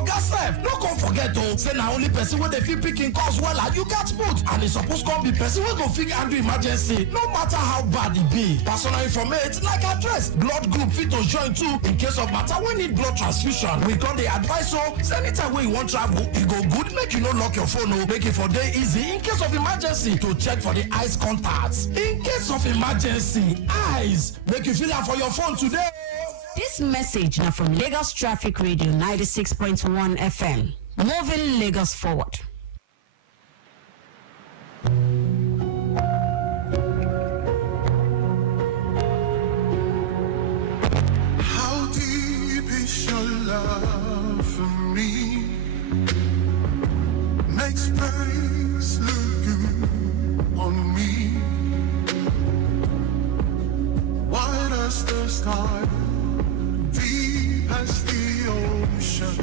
Oga sef, no come forget o, say na only person wey dey fit pick im calls wella you gats put, and e suppose come be person wey go fit handle emergency no matter how bad e be. Personal informate like address, blood group fit to join too in case of matter wey need blood transfusion. We come dey advise o, say anytime wey you wan travel, e go good make you no lock your phone o, make e for dey easy in case of emergency to check for the eyes contacts. In case of emergency, eyes, make you feel am for your phone today. This message now from Lagos Traffic Radio 96.1 FM, moving Lagos forward. How deep is your love for me? Makes praise look good on me. Wide as the sky, deep as the ocean.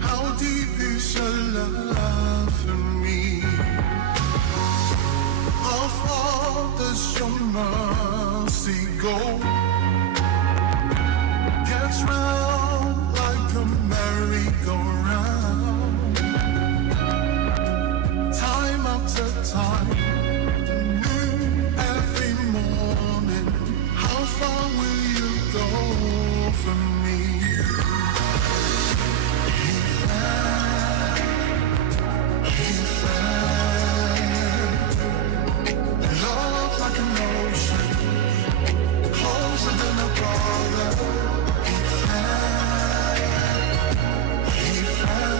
How deep is your love for me? How far does your mercy go? Gets round like a merry-go-round. Time after time, new every morning. How far will you go for me? He fell. Love like an ocean, closer than a brother. He fell.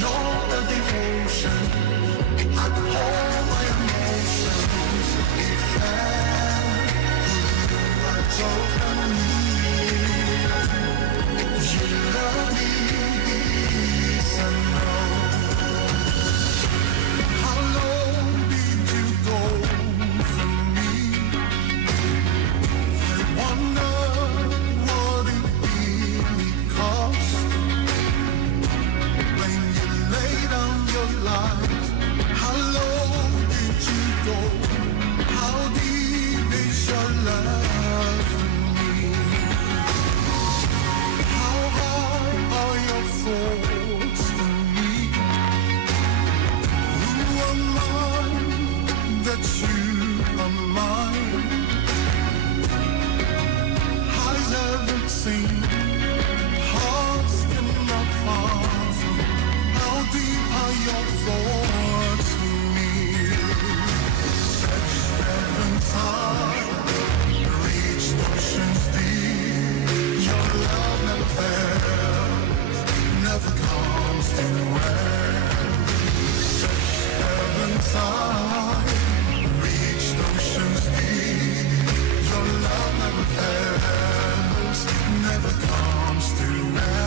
You're the devotion, I pour my emotions. He fell. I told me you love me, yes I know. How long did you go for me? I wonder what it really cost when you lay down your life. How low did you go? How deep is your love for me? How high are your thoughts for me? Who am I that you are mine? Eyes haven't seen, hearts cannot fathom. How deep are your thoughts for me? Such heaven's high, reached oceans deep. Your love never fails, never comes to end. Such heaven's high, reached oceans deep. Your love never fails, never comes to end.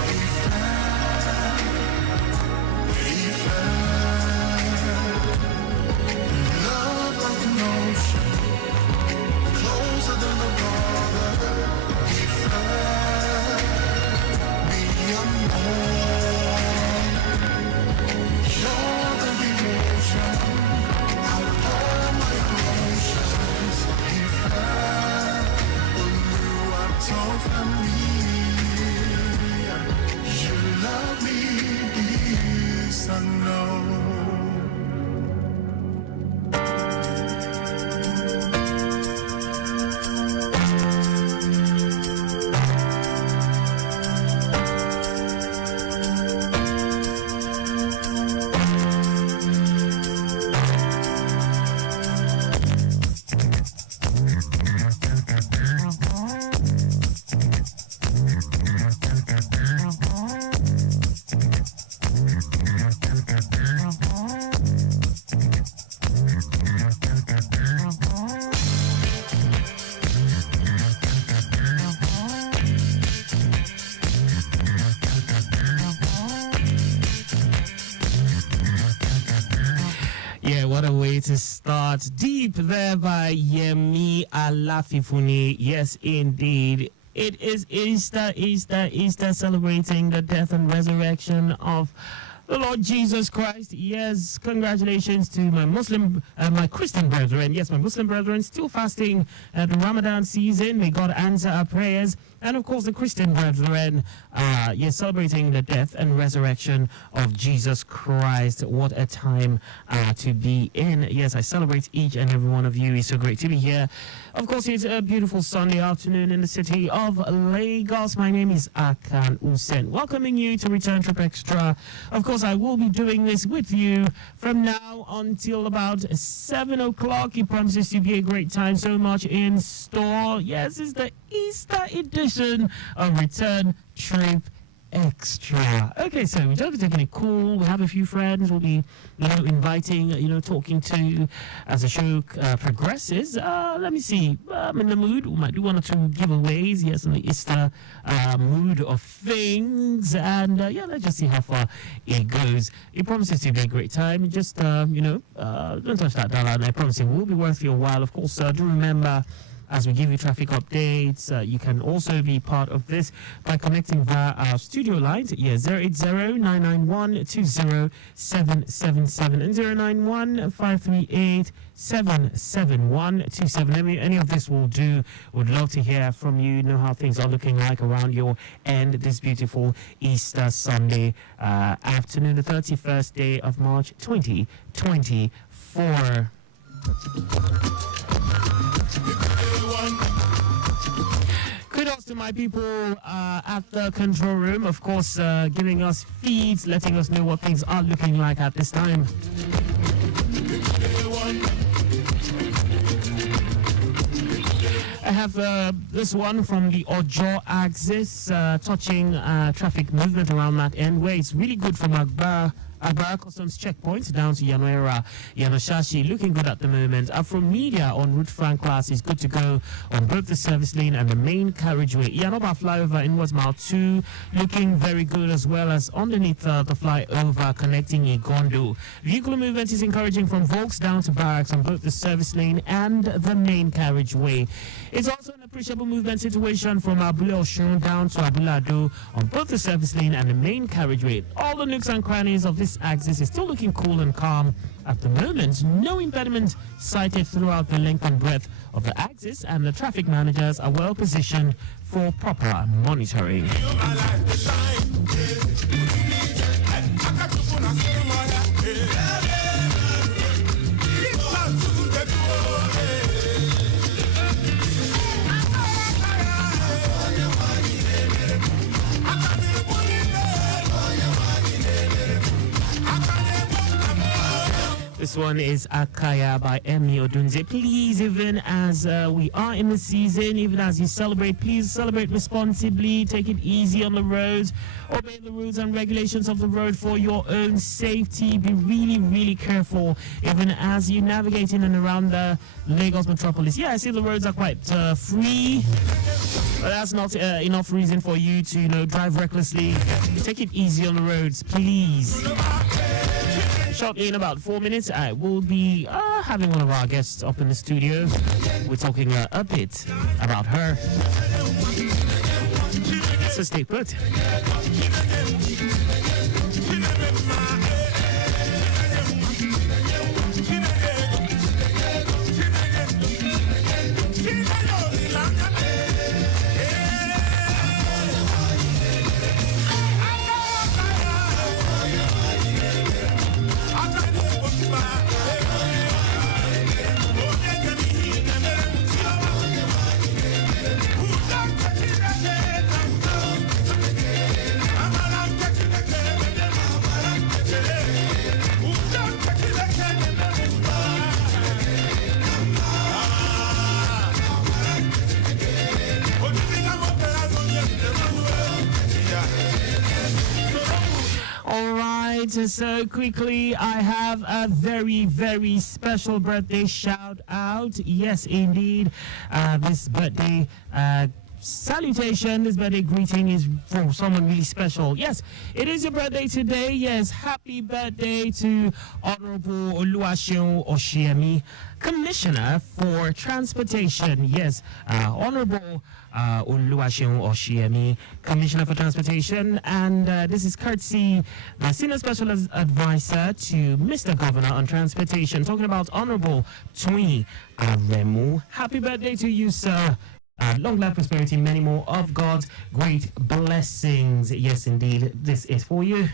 He fell. Love like an ocean, closer than a brother. He fell. Me unknown. You're the devotion, I pour my emotions. He fell. You are told for me. You love me, yes I know. What a way to start. Deep there by Yemi Alafifuni. Yes, indeed. It is Easter, celebrating the death and resurrection of the Lord Jesus Christ. Yes, congratulations to my Christian brethren. Yes, my Muslim brethren still fasting the Ramadan season. May God answer our prayers. And of course, the Christian brethren, yes, celebrating the death and resurrection of Jesus Christ. What a time to be in. Yes, I celebrate each and every one of you. It's so great to be here. Of course, it's a beautiful Sunday afternoon in the city of Lagos. My name is Akan Usen, welcoming you to Return Trip Extra. Of course, I will be doing this with you from now until about 7 o'clock. It promises to be a great time. So much in store. Yes, it's the Easter edition of Return Trip Extra. Okay, so we're just taking it cool. We have a few friends we'll be, inviting, talking to as the show progresses. Let me see. I'm in the mood. We might do one or two giveaways. Yes, in the Easter mood of things. And let's just see how far it goes. It promises to be a great time. Just, don't touch that dial, and I promise it will be worth your while. Of course, do remember, as we give you traffic updates, you can also be part of this by connecting via our studio lines. 080-991-20777 and 091-538-77127. Any of this will do. Would love to hear from you. Know how things are looking like around your end this beautiful Easter Sunday afternoon, the 31st day of March 2024. Kudos to my people at the control room, of course, giving us feeds, letting us know what things are looking like at this time. I have this one from the Ojo axis, touching traffic movement around that end, where it's really good from Agbara Customs checkpoint down to Yanoera, Yanoshashi, looking good at the moment. From Media on Route Franclas is good to go on both the service lane and the main carriageway. Yanoba flyover inwards mile 2, looking very good, as well as underneath the flyover connecting Igondo. Vehicle movement is encouraging from Volks down to Barracks on both the service lane and the main carriageway. It's also an appreciable movement situation from Abule Oshun down to Abulado on both the service lane and the main carriageway. All the nooks and crannies of this axis is still looking cool and calm at the moment. No impediment cited throughout the length and breadth of the axis, and the traffic managers are well positioned for proper monitoring. This one is Akaya by Emi Odunze. Please, even as we are in the season, even as you celebrate, please celebrate responsibly. Take it easy on the roads. Obey the rules and regulations of the road for your own safety. Be really, really careful, even as you navigate in and around the Lagos metropolis. Yeah, I see the roads are quite free, but that's not enough reason for you to, drive recklessly. Take it easy on the roads, please. Shortly, in about 4 minutes, I will be having one of our guests up in the studio. We're talking a bit about her. So stay put. So quickly, I have a very, very special birthday shout out. Yes, indeed. This birthday salutation, this birthday greeting is for someone really special. Yes, it is your birthday today. Yes, happy birthday to Honorable Oluwaseun Oshiemi, Commissioner for Transportation. Yes, Honorable Oluwaseun Oshiemi, Commissioner for Transportation, and this is courtesy the Senior Special Advisor to Mr. Governor on Transportation, talking about Honorable Tui Aremu. Happy birthday to you, sir. Long life, prosperity, many more of God's great blessings. Yes, indeed, this is for you.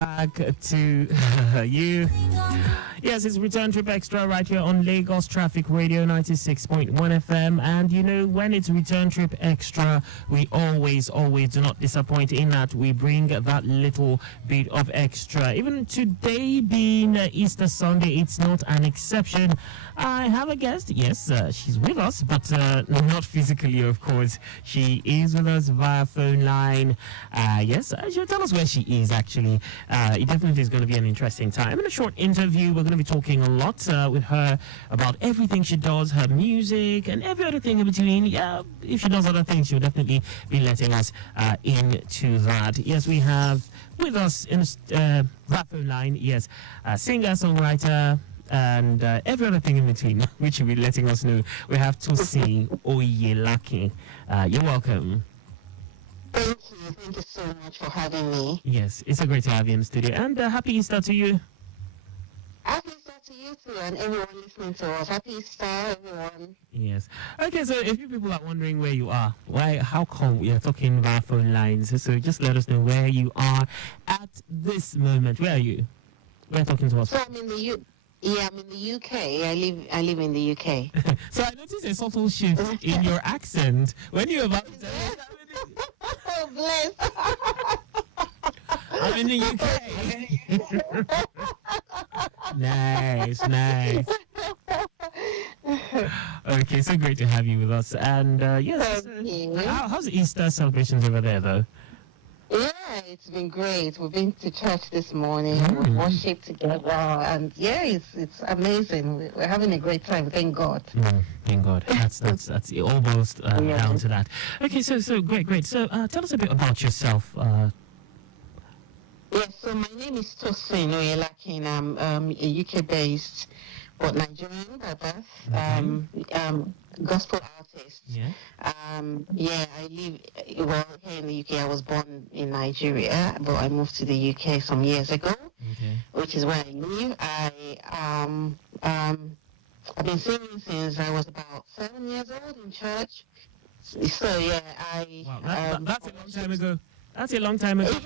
Back to you. Yes, it's Return Trip Extra right here on Lagos Traffic Radio 96.1 FM. And you know, when it's Return Trip Extra, we always do not disappoint in that we bring that little bit of extra. Even today being Easter Sunday, it's not an exception. I have a guest. Yes, she's with us, but not physically, of course. She is with us via phone line. Yes, she'll tell us where she is, actually. It definitely is going to be an interesting time. In a short interview, we're going to be talking a lot with her about everything she does, her music, and every other thing in between. Yeah, if she does other things, she'll definitely be letting us into that. Yes, we have with us in that phone line, yes, singer, songwriter, and every other thing in between, which will be letting us know. We have Tosin Oyelaki. You're welcome. Thank you so much for having me. Yes, it's a great to have you in the studio. And happy Easter to you. Happy Easter to you too, and everyone listening to us. Happy Easter, everyone. Yes. Okay, so if you people are wondering where you are, how come we are talking via phone lines? So just let us know where you are at this moment. Where are you? Where are you talking to us? So I'm in the I'm in the UK. I live in the UK. So I noticed a subtle shift in your accent when you're about to tell me. Oh, bless. I'm in the UK. Nice. Okay, so great to have you with us. And yes, how's Easter celebrations over there, though? Yeah, it's been great. We've been to church this morning. We've worshipped together, and yeah, it's amazing. We're having a great time. Thank God. Thank God. That's almost down to that. Okay, so great. So tell us a bit about yourself. Yes, so my name is Tosin Oyelaki, and I'm a UK-based but Nigerian by birth. Gospel artist. Yeah. I live here in the UK. I was born in Nigeria, but I moved to the UK some years ago, which is where I live. I've been singing since I was about 7 years old in church. So yeah, Wow, that's a long time ago. That's a long time ago.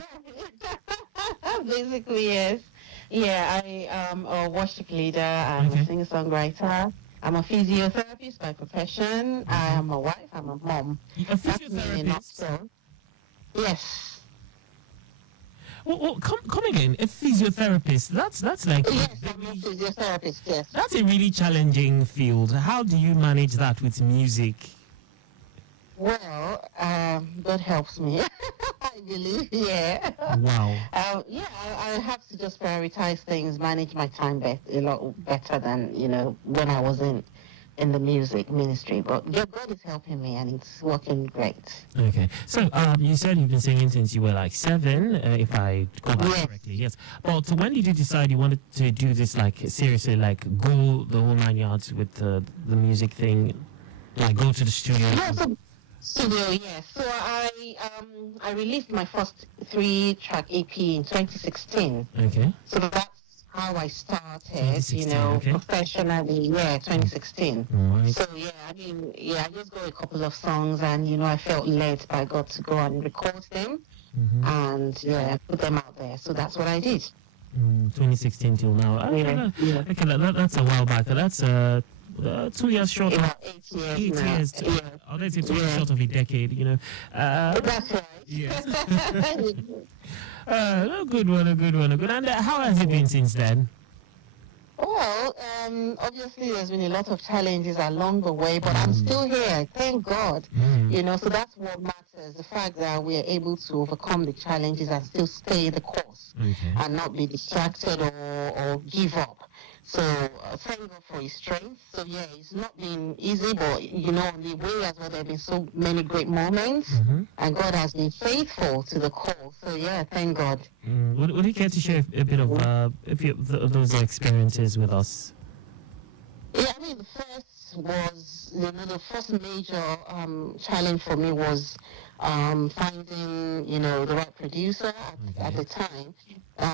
Basically, yes. Yeah, I am a worship leader. I'm a singer-songwriter. I'm a physiotherapist by profession. I am a wife. I'm a mom. A physiotherapist? Yes. Come again. A physiotherapist. That's like yes, I'm a physiotherapist. Yes. That's a really challenging field. How do you manage that with music? Well, God helps me. I believe, yeah. Wow. I have to just prioritize things, manage my time a lot better than, when I was in the music ministry. But God is helping me, and it's working great. Okay. So you said you've been singing since you were like 7, if I got that correctly. Yes. But when did you decide you wanted to do this, like, seriously, like, go the whole 9 yards with the music thing? Like, go to the studio? Studio, yes. So I released my first 3-track EP in 2016. Okay. So that's how I started, professionally. Yeah, 2016. Right. So I just got a couple of songs, and I felt led by God to go and record them, and put them out there. So that's what I did. 2016 till now. Okay, that's a while back. That's 2 years short. About 8 years. 8 years. Let's say 2 years short of a decade. That's right. Yes. A good one. And how has it been since then? Well, obviously there's been a lot of challenges along the way, but I'm still here, thank God. So that's what matters, the fact that we are able to overcome the challenges and still stay the course and not be distracted or give up. So thank God for his strength. So it's not been easy, but on the way as well, there have been so many great moments, and God has been faithful to the call. So thank God. Would you care to share a bit of those experiences with us? Yeah, I mean, the first major challenge for me was finding, the right producer at the time.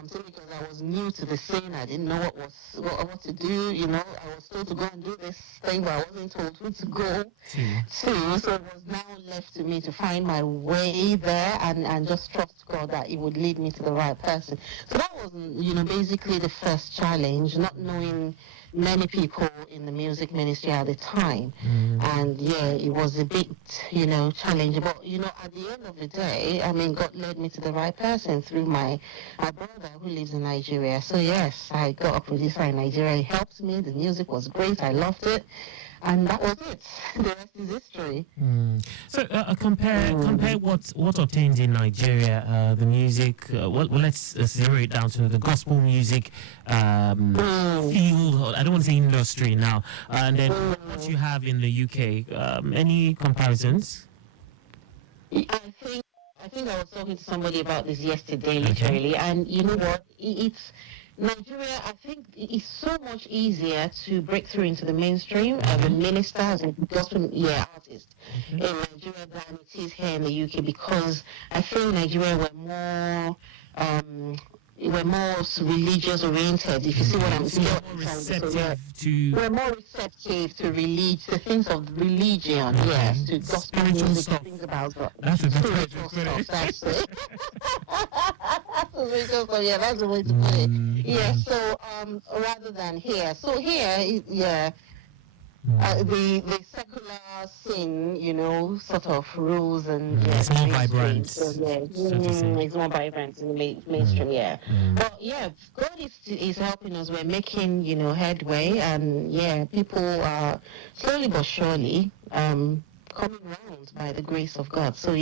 Simply because I was new to the scene, I didn't know what to do. I was told to go and do this thing, but I wasn't told who to go to. So it was now left to me to find my way there and just trust God that He would lead me to the right person. So that was, basically the first challenge, not knowing many people in the music ministry at the time. And it was a bit, challenging. But, at the end of the day, I mean, God led me to the right person through my brother who lives in Nigeria. So yes, I got a producer in Nigeria. He helped me. The music was great. I loved it. And that was it. The rest is history. So compare what obtained in Nigeria, the music. Let's zero it down to the gospel music field. I don't want to say industry now. And then what you have in the UK. Any comparisons? I think I was talking to somebody about this yesterday, literally, and you know what? It's Nigeria. I think it's so much easier to break through into the mainstream as a minister, as a gospel artist in Nigeria than it is here in the UK, because I feel in Nigeria we're more religious oriented. If you see what I'm saying, we're more receptive to the things of religion. Yes, to gospel music, things about God. That's spiritual stuff. That's it. Spiritual stuff. Yeah, that's the way to put it. Yeah. So rather than here, the secular scene, sort of rules and it's more vibrant. So, it's more vibrant in the mainstream. But God is helping us. We're making headway, and people are slowly but surely coming around by the grace of God. So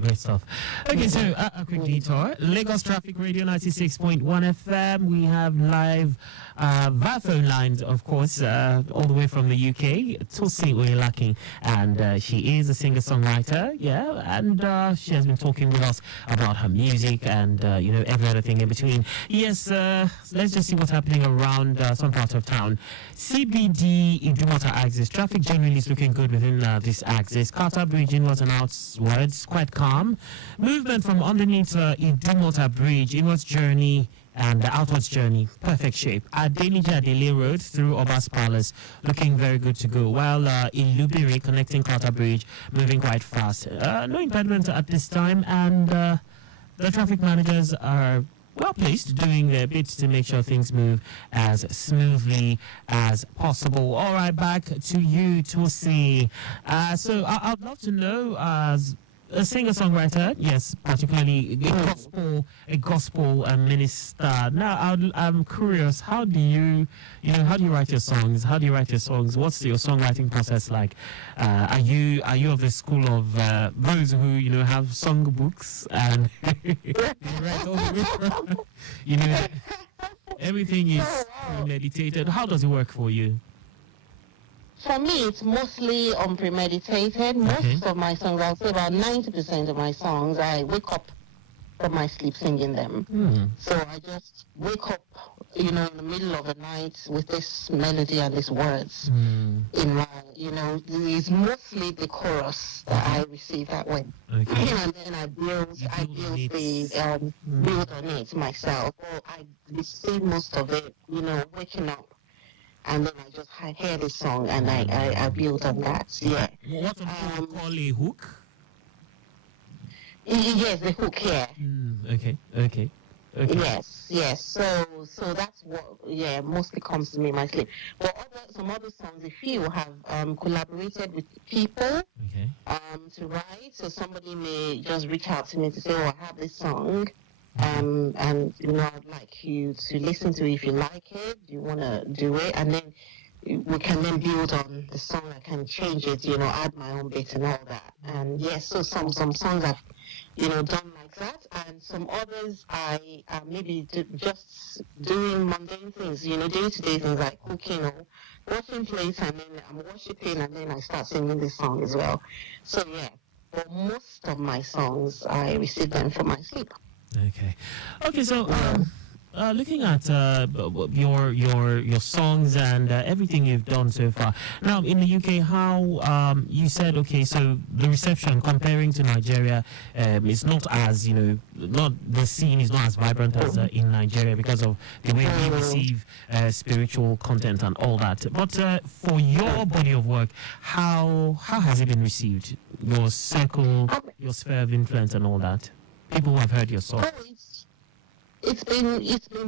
great stuff. Okay, so a quick detour. Lagos Traffic Radio 96.1 FM. We have live via phone lines, of course, all the way from the UK. Tosi Oyelaki, and she is a singer-songwriter, and she has been talking with us about her music and every other thing in between. Yes, let's just see what's happening around some parts of town. CBD Idumota axis. Traffic generally is looking good within this axis. Carter Bridge inwards and outwards, quite calm. Movement from underneath Idumota Bridge, inwards journey and the outwards journey, perfect shape. Adenija Adele Road through Obas Palace, looking very good to go. While Ilubiri connecting Carter Bridge, moving quite fast. No impediment at this time, and the traffic managers are well placed, doing their bits to make sure things move as smoothly as possible. All right, back to you, Tosi. So I'd love to know, as a singer-songwriter, yes, particularly a gospel minister. Now, I'm curious, how do you write your songs? How do you write your songs? What's your songwriting process like? Are you of the school of those who have songbooks and you write all the way from, everything is premeditated? How does it work for you? For me, it's mostly unpremeditated. Most of my songs, I'll say about 90% of my songs, I wake up from my sleep singing them. So I just wake up, in the middle of the night with this melody and these words in my, it's mostly the chorus that I receive that way. Okay. And then I build on it myself. Or I receive most of it, waking up. And then I just hear the song and I build on that. Yeah. What some people call a hook? Yes, the hook. Yeah. Okay. Yes. So that's what mostly comes to me in my sleep. But some other songs, a few have collaborated with people to write. So somebody may just reach out to me to say, "Oh, I have this song. And I'd like you to listen to it if you like it. You want to do it, and then we can then build on the song. I can change it, add my own bit and all that. And yes, so some songs I've done like that, and some others I maybe just doing mundane things, day-to-day things like cooking or washing plates, and then I'm worshiping, and then I start singing this song as well. So yeah, but most of my songs I receive them from my sleep. Okay. So, looking at your songs and everything you've done so far. Now, in the UK, how you said so the reception comparing to Nigeria is not as not the scene is not as vibrant as in Nigeria because of the way we receive spiritual content and all that. But for your body of work, how has it been received? Your circle, your sphere of influence, and all that. People who have heard your song. It's been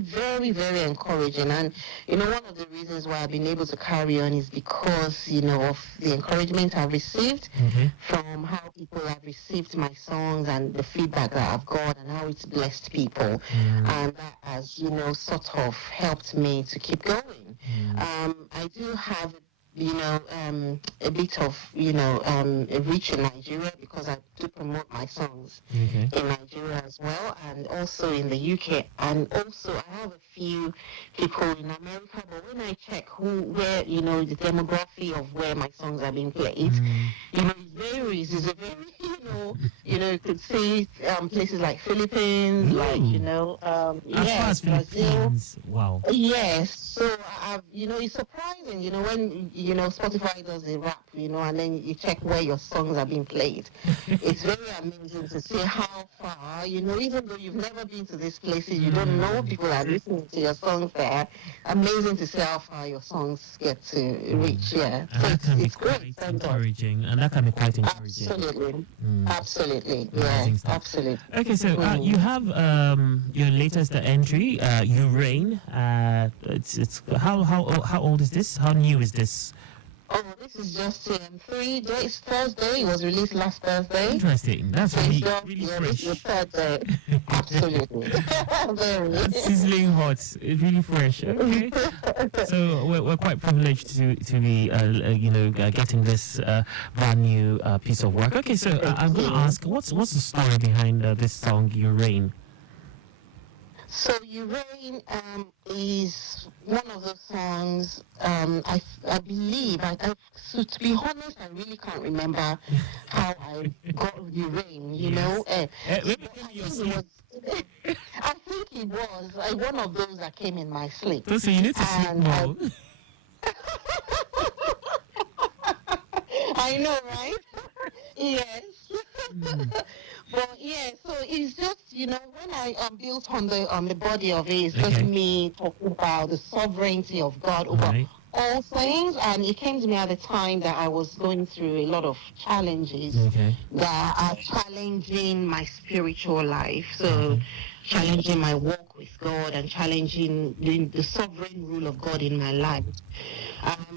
very, very encouraging, and one of the reasons why I've been able to carry on is because of the encouragement I've received from how people have received my songs and the feedback that I've got and how it's blessed people, and that has sort of helped me to keep going. I do have a bit of a reach in Nigeria because I do promote my songs in Nigeria as well, and also in the UK, and also I have a few people in America. But when I check where the demography of where my songs are being played, it varies. It's a very you could see places like Philippines, as far as Brazil. Wow. Yes, so it's surprising, when Spotify does the rap, and then you check where your songs are being played. It's very amazing to see how far, even though you've never been to these places, you don't know people are listening to your songs there. Amazing to see how far your songs get to reach. Yeah, and so that can be it's quite great. encouraging, and that can be quite encouraging. Absolutely, Amazing stuff. absolutely. Okay, so you have your latest entry, You Reign. It's how old is this? How new is this? Oh, this is just 3 days. Thursday. It was released last Thursday. Interesting. That's really This fresh. is the third day. Absolutely. Very. That's sizzling hot. It's really fresh. Okay. So we're quite privileged to be getting this brand new piece of work. Okay, so I'm going to ask, what's the story behind this song, You Reign? So You Reign is one of those songs, I believe, so to be honest, I really can't remember how I got You Reign, Let me give you your sleep. I think it was one of those that came in my sleep. So you need to sleep more. I know, right? Yes. But yeah, so it's just, you know, when I built on the body of it, it's just Okay. me talking about the sovereignty of God over Right. all things, and it came to me at the time that I was going through a lot of challenges Okay. that are challenging my spiritual life. So, Okay. challenging my walk with God and challenging the sovereign rule of God in my life.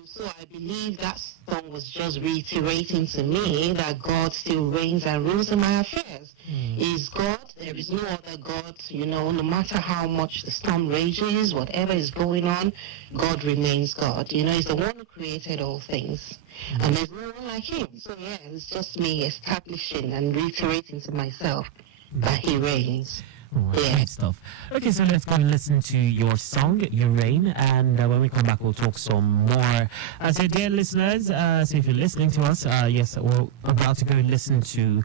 So I believe that song was just reiterating to me that God still reigns and rules in my affairs. He is God. There is no other God. You know, no matter how much the storm rages, whatever is going on, God remains God. You know, He's the one who created all things. And there's no one like Him. So yeah, it's just me establishing and reiterating to myself that He reigns. All right, Yeah. great stuff. Okay, so let's go and listen to your song, Your Rain, and when we come back, we'll talk some more. So, dear listeners, so if you're listening to us, yes, we're about to go and listen to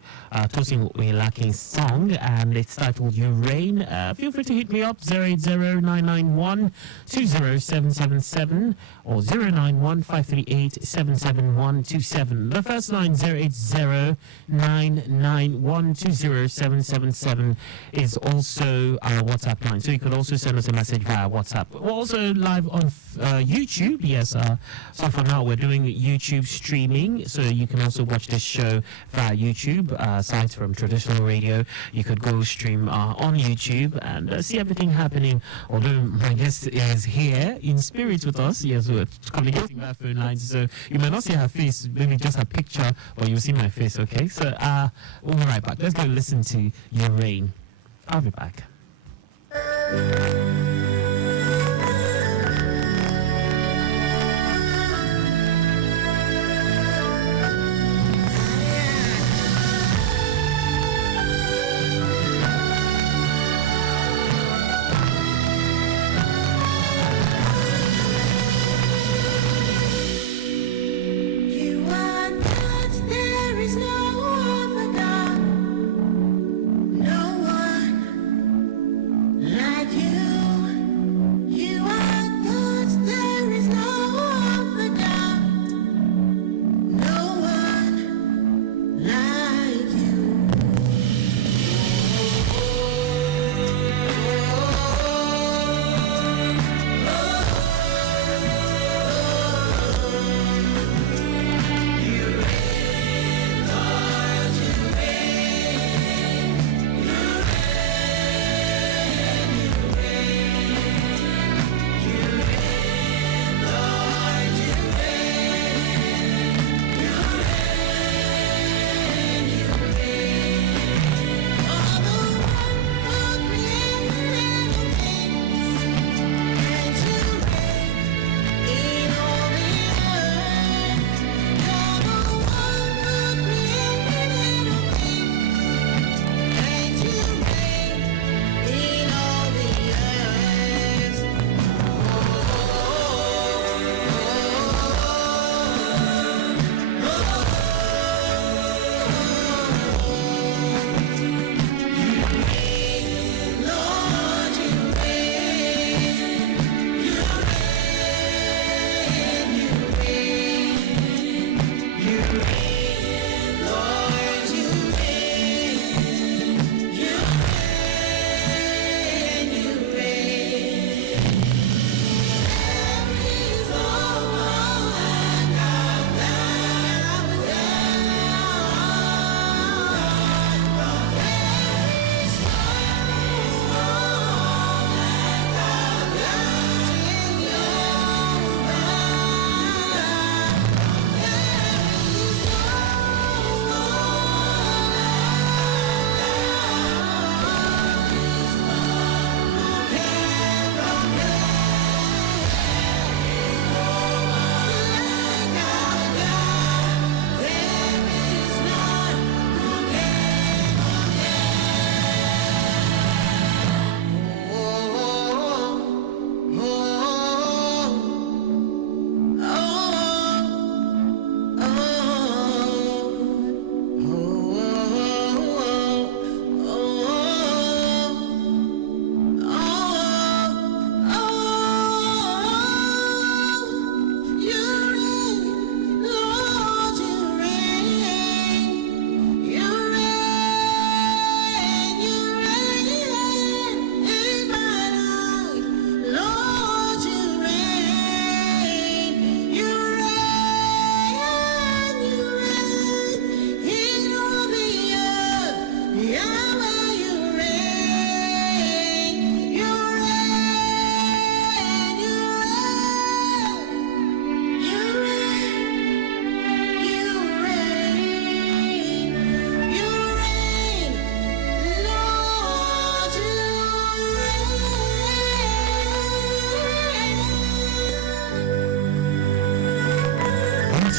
Tosin Oyelake's song, and it's titled Your Rain. Feel free to hit me up, 080-991-20777 or 091-538-77127. The first line, 080-991-20777, is also our WhatsApp line, so you could also send us a message via WhatsApp. We're also live on YouTube. Yes, so for now we're doing YouTube streaming, so you can also watch this show via YouTube. Aside from traditional radio, you could go stream on YouTube and see everything happening. Although my guest is here in spirit with us, yes, we're communicating via phone lines, so you may not see her face, maybe just a picture, but you'll see my face. Okay, so we'll be right back. Let's go listen to Your Rain. I'll be back. You are God, there is no other God, no one like you.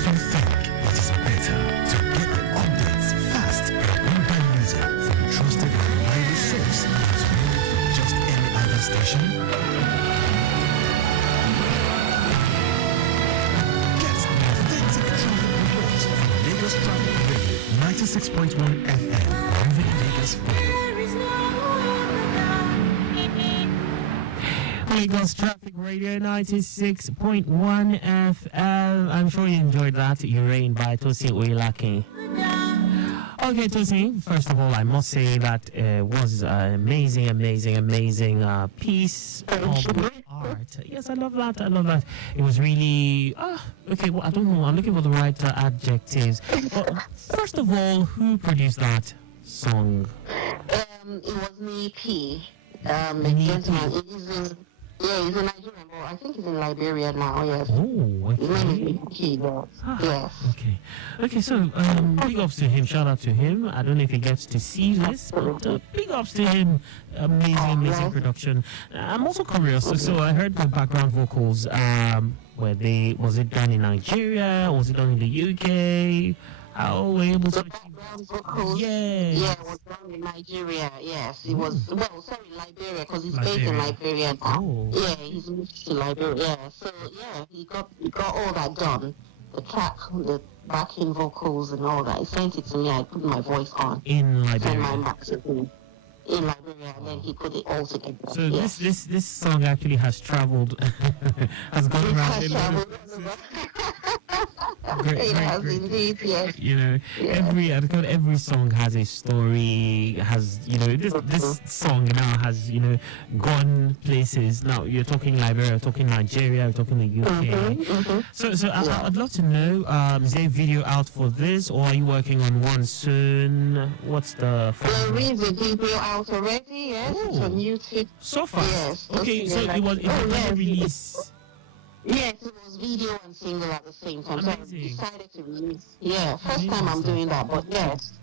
Don't you think it is better to get the updates fast and mobile music from trusted and reliable source as well from just any other station? Get the authentic traffic reports from Lagos Traffic Radio 96.1 FM, moving Lagos forward. There is no other. Lagos Traffic Radio 96.1 FM. I'm sure you enjoyed that. Urain by Tosin Oyelake. Okay, Tosin, first of all, I must say that was an amazing piece of art. Yes, I love that. It was really, okay, well, I don't know. I'm looking for the right adjectives. But first of all, who produced that song? It was Nipi. He's a Nigerian boy. I think he's in Liberia now, yes. Oh, His name okay. is Nipi, yes. Okay, so big ups to him, shout out to him. I don't know if he gets to see this, but big ups to him. Amazing production. I'm also curious, so I heard the background vocals, was it done in Nigeria, or was it done in the UK? How were you able to The background vocals, Yes. yeah, it was done in Nigeria, yes. It was, Liberia, because he's based in Liberia now. Oh. Yeah, he's moved to Liberia, yeah. So, yeah, he got all that done. The track, the backing vocals and all that. He sent it to me, I put my voice on. in Sent my Liberia? max to him in Liberia, and then he put it all together. So yeah. this song actually has traveled, has gone It around has a lot traveled. It has great. indeed, yes. You know, every song has a story, has, this song now has, gone places. Now you're talking Liberia, you're talking Nigeria, you're talking the UK. So I'd love to know, is there a video out for this, or are you working on one soon? What's the There is a video out already, yes. It's on YouTube. so far? Yes. Okay, so it was yes. release. Yes, it was video and single at the same time. So I Amazing. decided to release. Yeah, first time I'm doing that, but yes,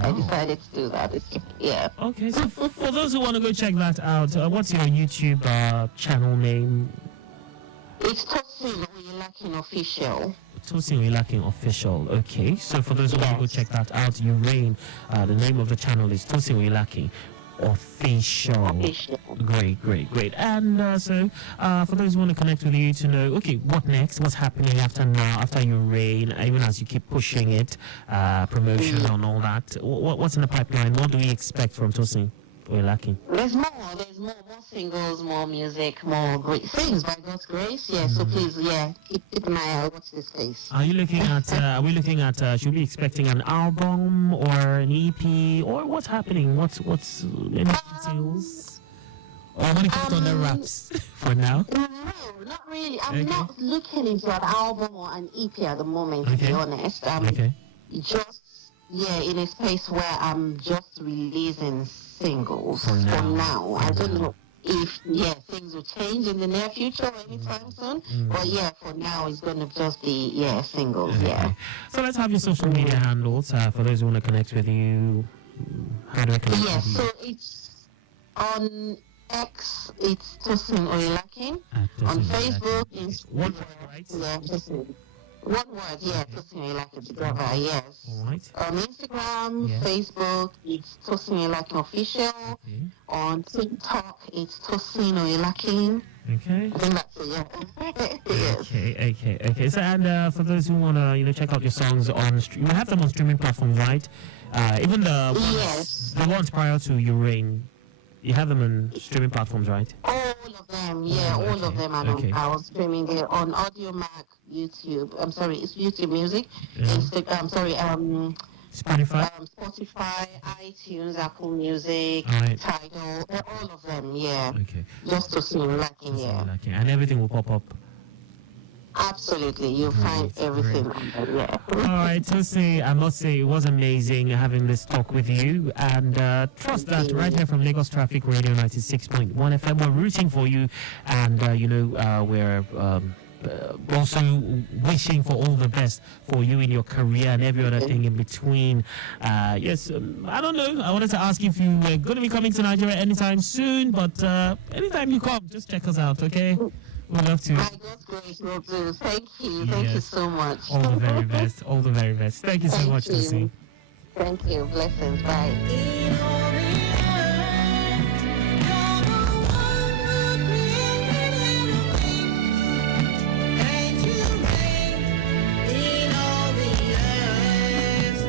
I decided to do that. Yeah. Okay, so for those who want to go check that out, what's your YouTube channel name? It's Tosin Oyelake Official. Tosin Oyelake Official. Okay, so for those who want to go check that out, Urain, the name of the channel is Tosin Oyelake Official. Great. And so for those who want to connect with you to know, okay, what next? What's happening after Urain, even as you keep pushing it, promotion and all that. What's in the pipeline? What do we expect from Tosin Oyelake? There's more singles, more music, more great things by God's grace. Yeah, so please, keep an eye out. Watch this space. Are we looking at, should we be expecting an album or an EP, or what's happening? What's any details? Or I'm going to keep it on the wraps for now. No, not really. I'm not looking into an album or an EP at the moment, to be honest. Just, in a space where I'm just releasing singles for now. I don't know if things will change in the near future or anytime soon, but for now it's going to just be singles. So let's have your social media handles for those who want to connect with you. How do I connect with you? So it's on X, it's Tosin Oyelake. On Facebook, it's one word, right? One word, Tosin Oyelake together, yes. All right. On Instagram, Facebook, it's Tosin Oyelake Official. Okay. On TikTok, it's Tosin Oyelake. Okay. I think that's it, yes. Okay. So, and for those who want to, check out your songs on, you have them on streaming platforms, right? Even the ones prior to Urain, you have them on streaming platforms, right? All of them, all of them. I was streaming there on Audio Mac, YouTube. I'm sorry, it's YouTube Music. Spotify. Spotify, iTunes, Apple Music, Tidal, all of them. Okay. Just to see Oyelake, And everything will pop up. Absolutely, you'll find everything on there. All right, Tosin, I must say it was amazing having this talk with you, and trust that right here from Lagos Traffic Radio 96.1 FM, we're rooting for you, and we're also wishing for all the best for you in your career and every other thing in between. I don't know. I wanted to ask if you were going to be coming to Nigeria anytime soon, but anytime you come, just check us out, okay? We'd love to. By God's grace, will do. Thank you. Thank you Yes. so much. All the very best. All the very best. Thank you so Thank much, you. Lucy. Thank you. Blessings. Bye. In all the earth, you're the one who created everything, and you reign in all the earth.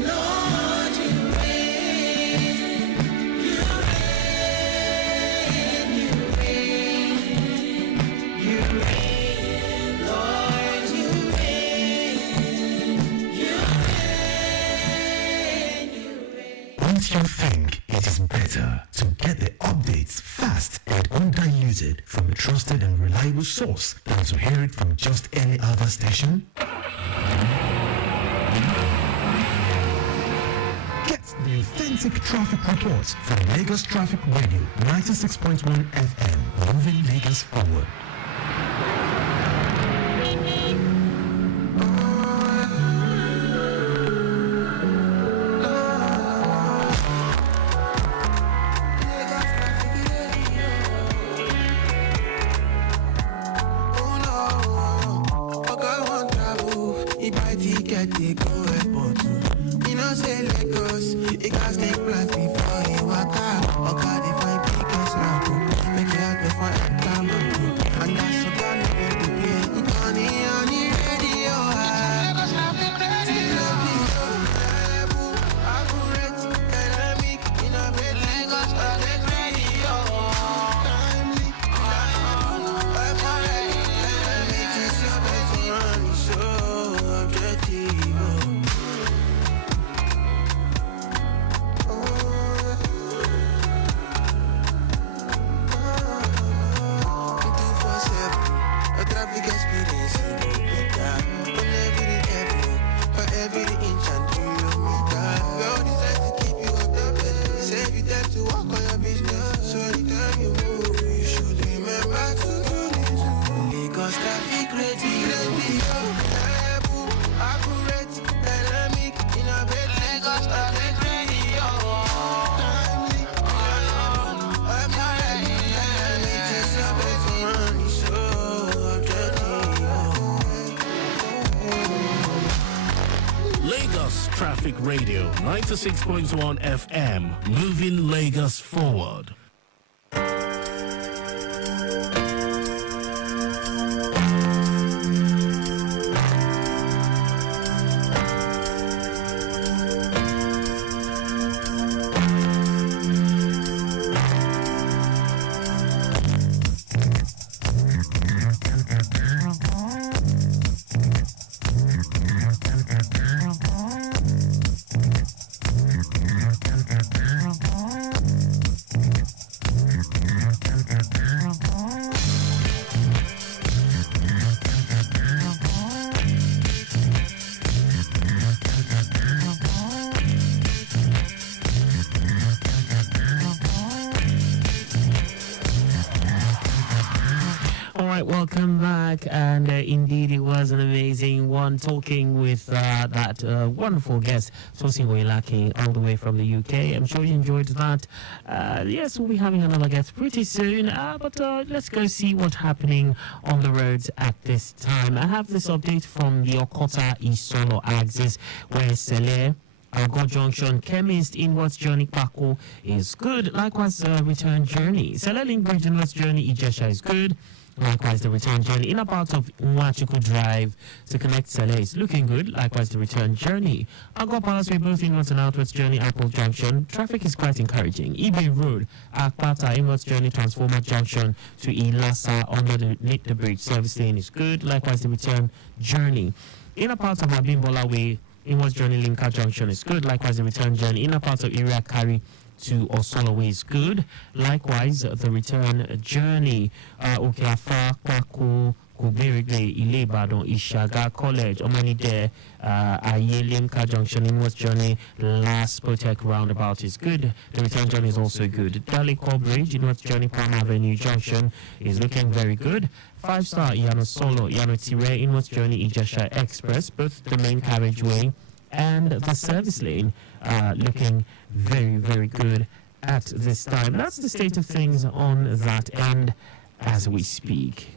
Lord, you reign. You reign. You reign. You reign. Lord, you reign. You reign. You reign. Don't you think it is better to get the updates fast and undiluted from a trusted and reliable source than to hear it from just any other station? Get the authentic traffic reports from Lagos Traffic Radio 96.1 FM, moving Lagos forward. Oh no, I got one travel. If I ticket, they go airport too. You know, say Lagos, it got take plans before you walk out. Okay, they find pickets now. Make it happen for a time. And that's so God never to play. On the radio, till I be reliable, accurate, dynamic, innovative. Lagos Traffic Radio. Timely, reliable, accurate, dynamic, suspect to run, so objective. A traffic experience for every inch and kilometer. We all decide to keep you updated. Save you time to work on your business. So anytime you move, you should remember to tune into Lagos Traffic Radio. Reliable, accurate, dynamic, innovative. Lagos Traffic Radio. Timely, reliable, accurate, dynamic, suspect to run, so objective. Lagos Traffic Radio 96.1 FM, moving Lagos forward. All right, welcome back. And indeed, it was an amazing one talking with that wonderful guest, Tosin Oyelaki, all the way from the UK. I'm sure you enjoyed that. Yes, we'll be having another guest pretty soon. But let's go see what's happening on the roads at this time. I have this update from the Okota Isolo axis, where Sele Algo Junction, Chemist, inwards journey Paco is good. Likewise, return journey. Sele Link Bridge inwards journey Ijesha is good. Likewise, the return journey in a part of Nwachuku Drive to connect Sele is looking good. Likewise, the return journey. Agua Palace Way, both inwards and outwards journey, Apple Junction. Traffic is quite encouraging. Ibe Road, Akpata, inwards journey, Transformer Junction to Ilasa under the bridge. Service lane is good. Likewise, the return journey. In a part of Abimbola Way, inwards journey, Linka Junction is good. Likewise, the return journey. In a part of area Carry to Osolo Way is good. Likewise, the return journey, Okeafa, Kwaku, Kugberigbe, Ile-Ibadan, Ishaga College, Omonide, Ayelimka Junction in West Journey. Last Protect roundabout is good. The return journey is also good. Daliko Bridge in West Journey, Palm Avenue Junction is looking very good. 5-star Yano Solo, Yano Tire in West Journey, Ijesha Express, both the main carriageway and the service lane looking very, very good at this time. That's the state of things on that end as we speak.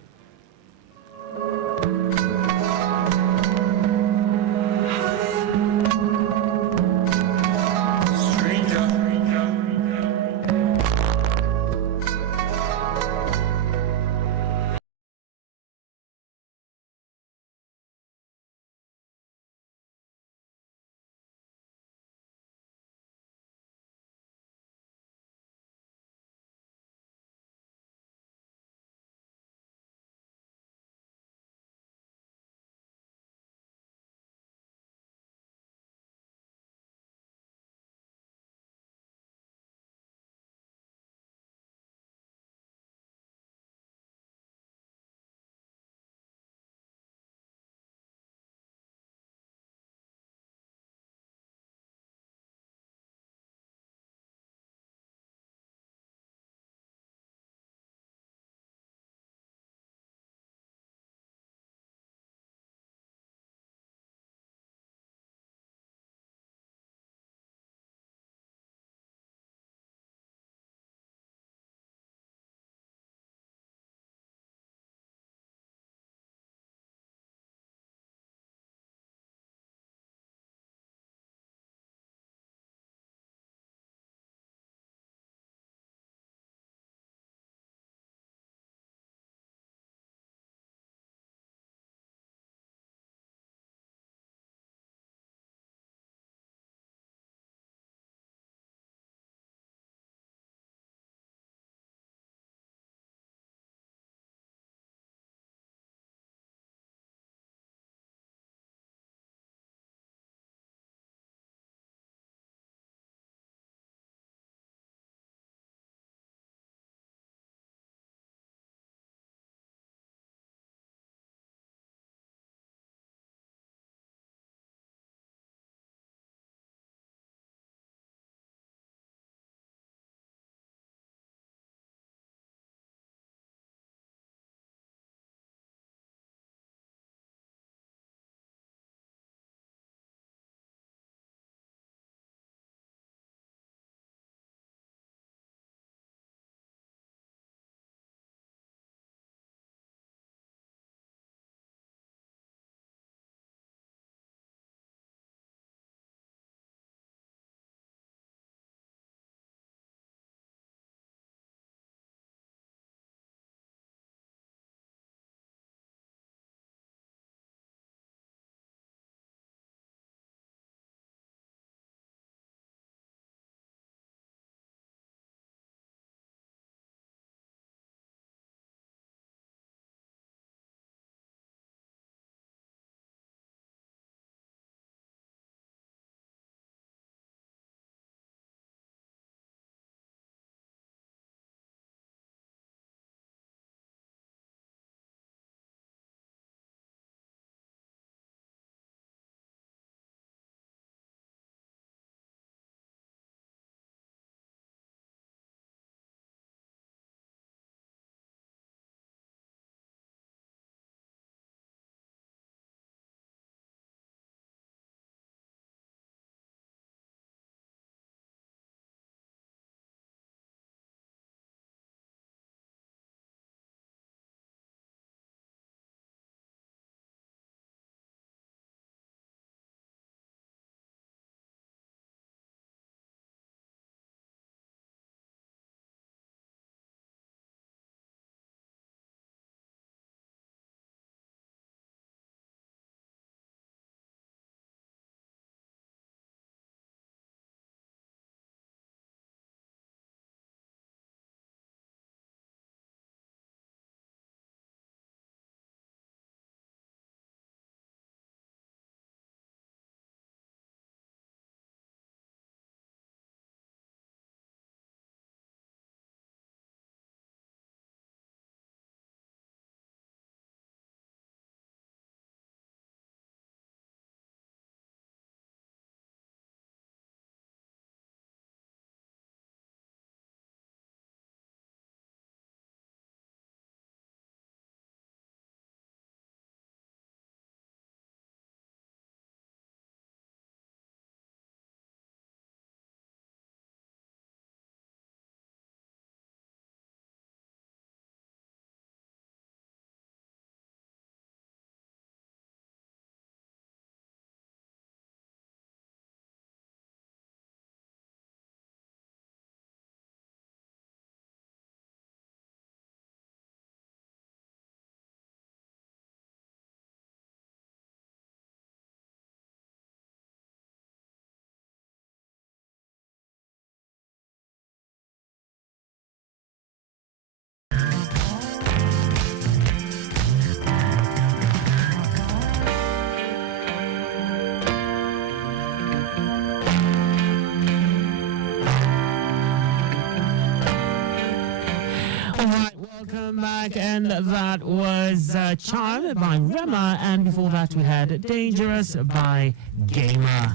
Welcome back, and that was Charm by Rema, and before that we had Dangerous by Gamer.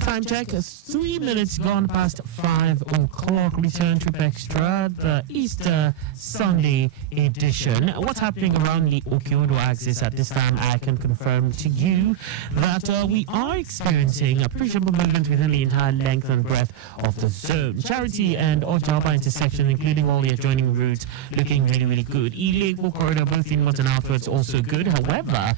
Time check, 3 minutes gone past 5 o'clock. Return Trip Extra, the Easter Sunday edition. What's happening around the Okiodo axis at this time? I can confirm to you that we are experiencing appreciable movement within the entire length and breadth of the zone. Charity and Ojaba intersection, including all the adjoining routes, looking really, really good. Illegal corridor, both inwards and outwards, also good. However,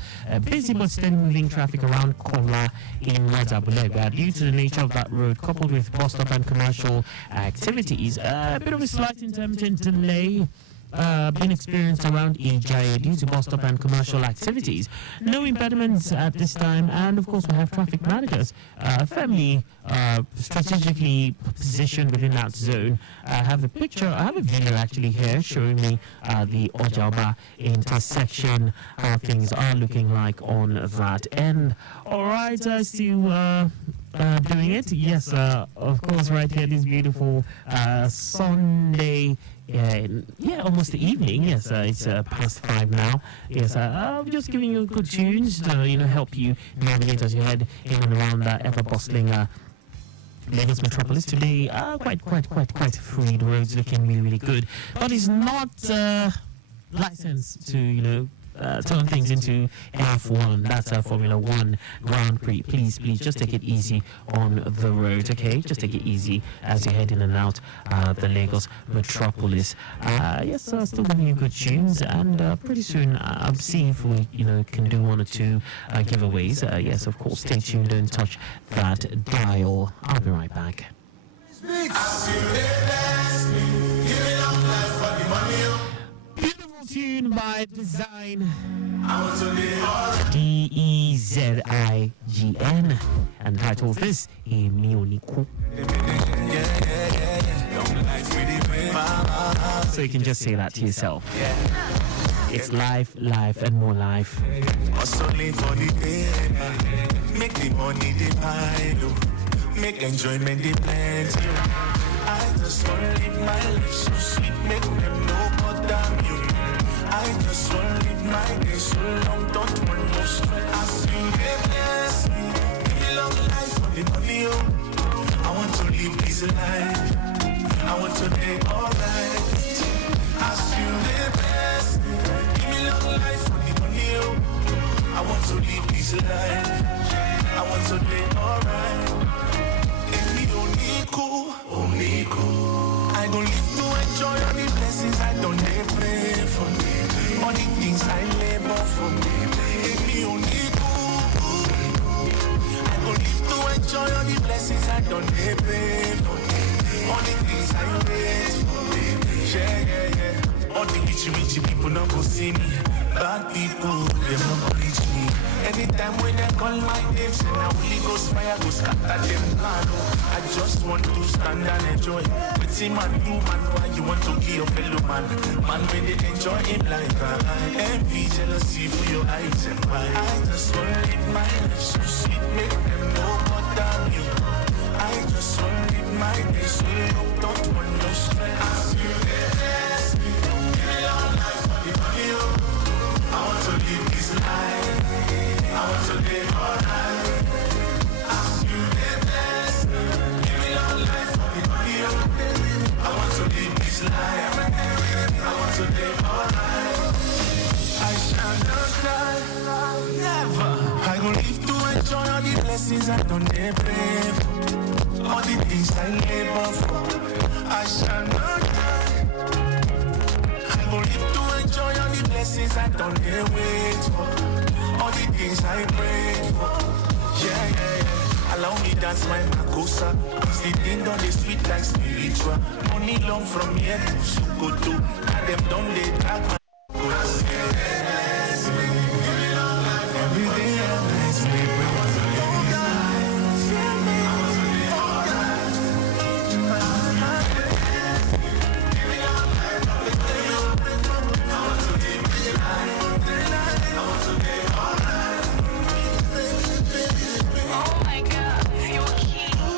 busy but steady moving traffic around Kola in Mazabulega due to the nature of that road, coupled with bus stop and commercial activities. A bit of a slight intermittent delay been experienced around Ijaya due to bus stop and commercial activities. No impediments at this time, and of course we have traffic managers firmly strategically positioned within that zone. I have a video actually here showing me the Ojaba intersection, how things are looking like on that end. Alright, still doing it. Yes, of course, right here, this beautiful Sunday. Almost the evening. Yes, it's past 5 now. Yes, I'm just giving you good tunes to help you navigate as you head in and around that ever bustling Lagos metropolis today. Quite free. The roads looking really, really good, but it's not licensed to turn things into F1. That's a Formula 1 Grand Prix. Please, just take it easy on the road, okay? Just take it easy as you head in and out the Lagos metropolis. Yes, still giving you good tunes, and pretty soon I'll see if we, can do 1 or 2 giveaways. Yes, of course. Stay tuned and touch that dial. I'll be right back. Beautiful tune by Design, Dezign, and title this Emioniku. So you can just say that to yourself. It's life, and more life. Hustling for the day, make the money they pile, make enjoyment they plenty. I just wanna live my life so sweet, make them know more than you. I just wanna live my day so long, don't want no stress. I feel they bless me, give me long life for the money, oh. I want to live this life, I want to live alright. I feel they bless me, give me long life for the money, oh. I want to live this life, I want to live alright. I gon' live to enjoy all the blessings I don't pray for. All the things I labor for. I gon' live to enjoy all the blessings I don't pray for. All the things I wait for. Yeah. All the rich people don't go see me. Bad people, they don't reach me. Anytime when they call my name, say now Holy Ghost fire go scatter them plan. I just want to stand and enjoy. With him and you, man, why you want to kill your fellow man? Man, when they enjoy him like envy, jealousy for your eyes and mine. I just want to live my life so sweet, make them know more than you. I just want to live my day so long, don't want no stress. You bless me, give me all life for the money, oh. I want to live this life, I want to live alright. Ask you the best, give me long life for the money, oh. I want to live this life, I want to live alright. I shall not die, never. I go live to enjoy all the blessings I don't pray for, all the things I labor for. I shall not die. I go live to enjoy all the blessings I don't wait for, all the things I pray for. Yeah. Allow me dance my makosa, cause the thing done is sweet like spiritual. Money long from here to Sokoto, and them done they drag my goes. Every day and night, we want to live this life. I want to live alright. Give me all life, I want to live this life. I want to live alright. Oh my God, you're cute.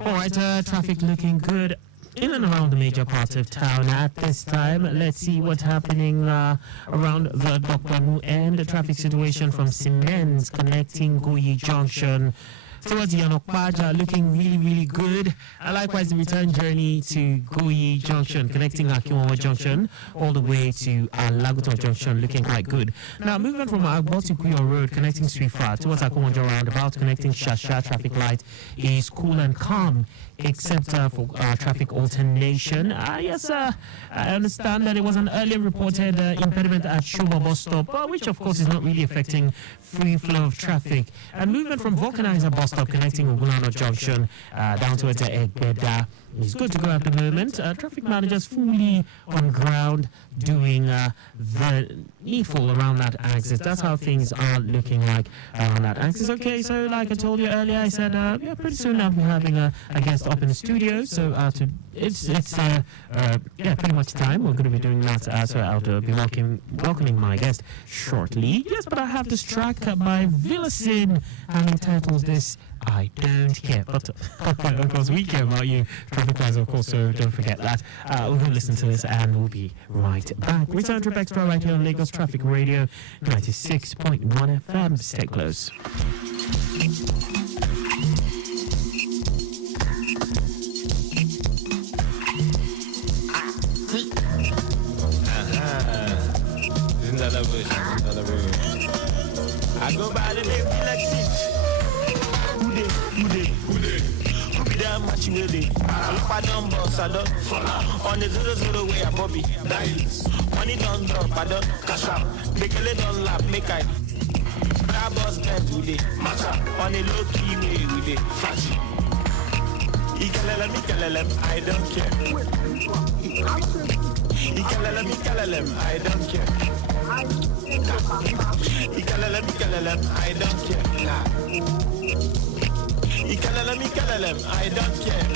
All right, traffic looking good in and around the major parts of town at this time. Let's see what's happening around the Dr. Mu end. The traffic situation from Siemens connecting Goyi Junction towards Yanokpaja looking really good. And likewise, the return journey to Goyi Junction connecting Akiwawa Junction all the way to Laguto Junction looking quite good. Now, moving from Agbo to Kuyo Road connecting Swifa towards Akomonjo roundabout connecting Shasha traffic light is cool and calm, except for traffic alternation. Yes, I understand that it was an earlier reported impediment at Shuba bus stop, which of course is not really affecting free flow of traffic. And movement from Vulcanizer bus stop connecting Ogunano Junction down towards Egbeda is good to go at the moment. Traffic managers fully on ground doing the needful around that axis. That's how things are looking like around that axis. Okay, so like I told you earlier, I said yeah, pretty soon I'll be having a guest up in the studio. So it's yeah, pretty much time. We're going to be doing that. So I'll be welcoming my guest shortly. Yes, but I have this track by Villasin and entitles this I Don't Care. But of course we care about you, traffic wise, of course, so don't forget that. We're going to listen to this and we'll be right back. Return Trip Extra right here on Lagos Traffic Radio 96.1 FM. Stay close. I go by the name Flexit. Who be that much with it? I look at them boss, I don't follow. On the 0 way, I Bobby. Money don't drop, I don't cash out. Make a little lap, make I. That boss bent with it. On the low key way with it. Flash. Ikalelem, I don't care. Ikalelem, I don't care. Ikalelem, I don't care. Ikalelem, I don't care.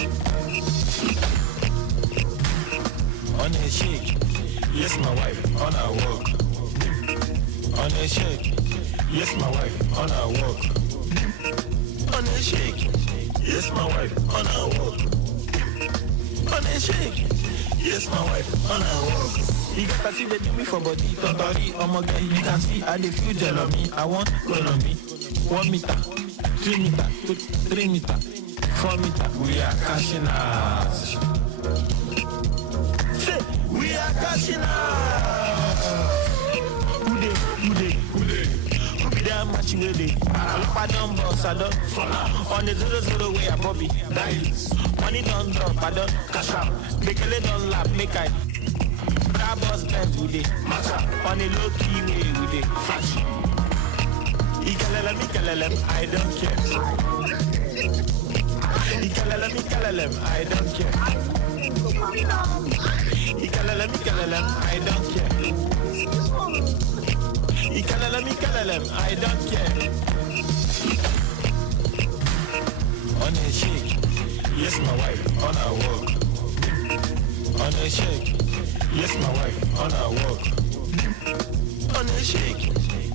On a shake, yes my wife, on her walk. On a shake, yes my wife, on her walk. On a shake, yes my wife, on her walk. On a shake, yes my wife, on her walk. You got to see they do me for body, totally, oh my God, you can see I dey feel gel on me, I want gold on me. 1 meter, 2 meter, 3 meter, 4 meter, we are cashing out. Say, we are cashing out. Who be that much with it? I look at them boss, I don't follow. On the 0 way, I Bobby. Money don't drop, I don't cash out. Make a little lap, make I. That boss bent with it. On the low key way with it. Flash. Ikalelem, I don't care. Ikalelem, I don't care. Ikalelem, I don't care. Ikalelem, I don't care. On a shake, yes my wife, on her walk. On a shake, yes my wife, on her walk. On a shake,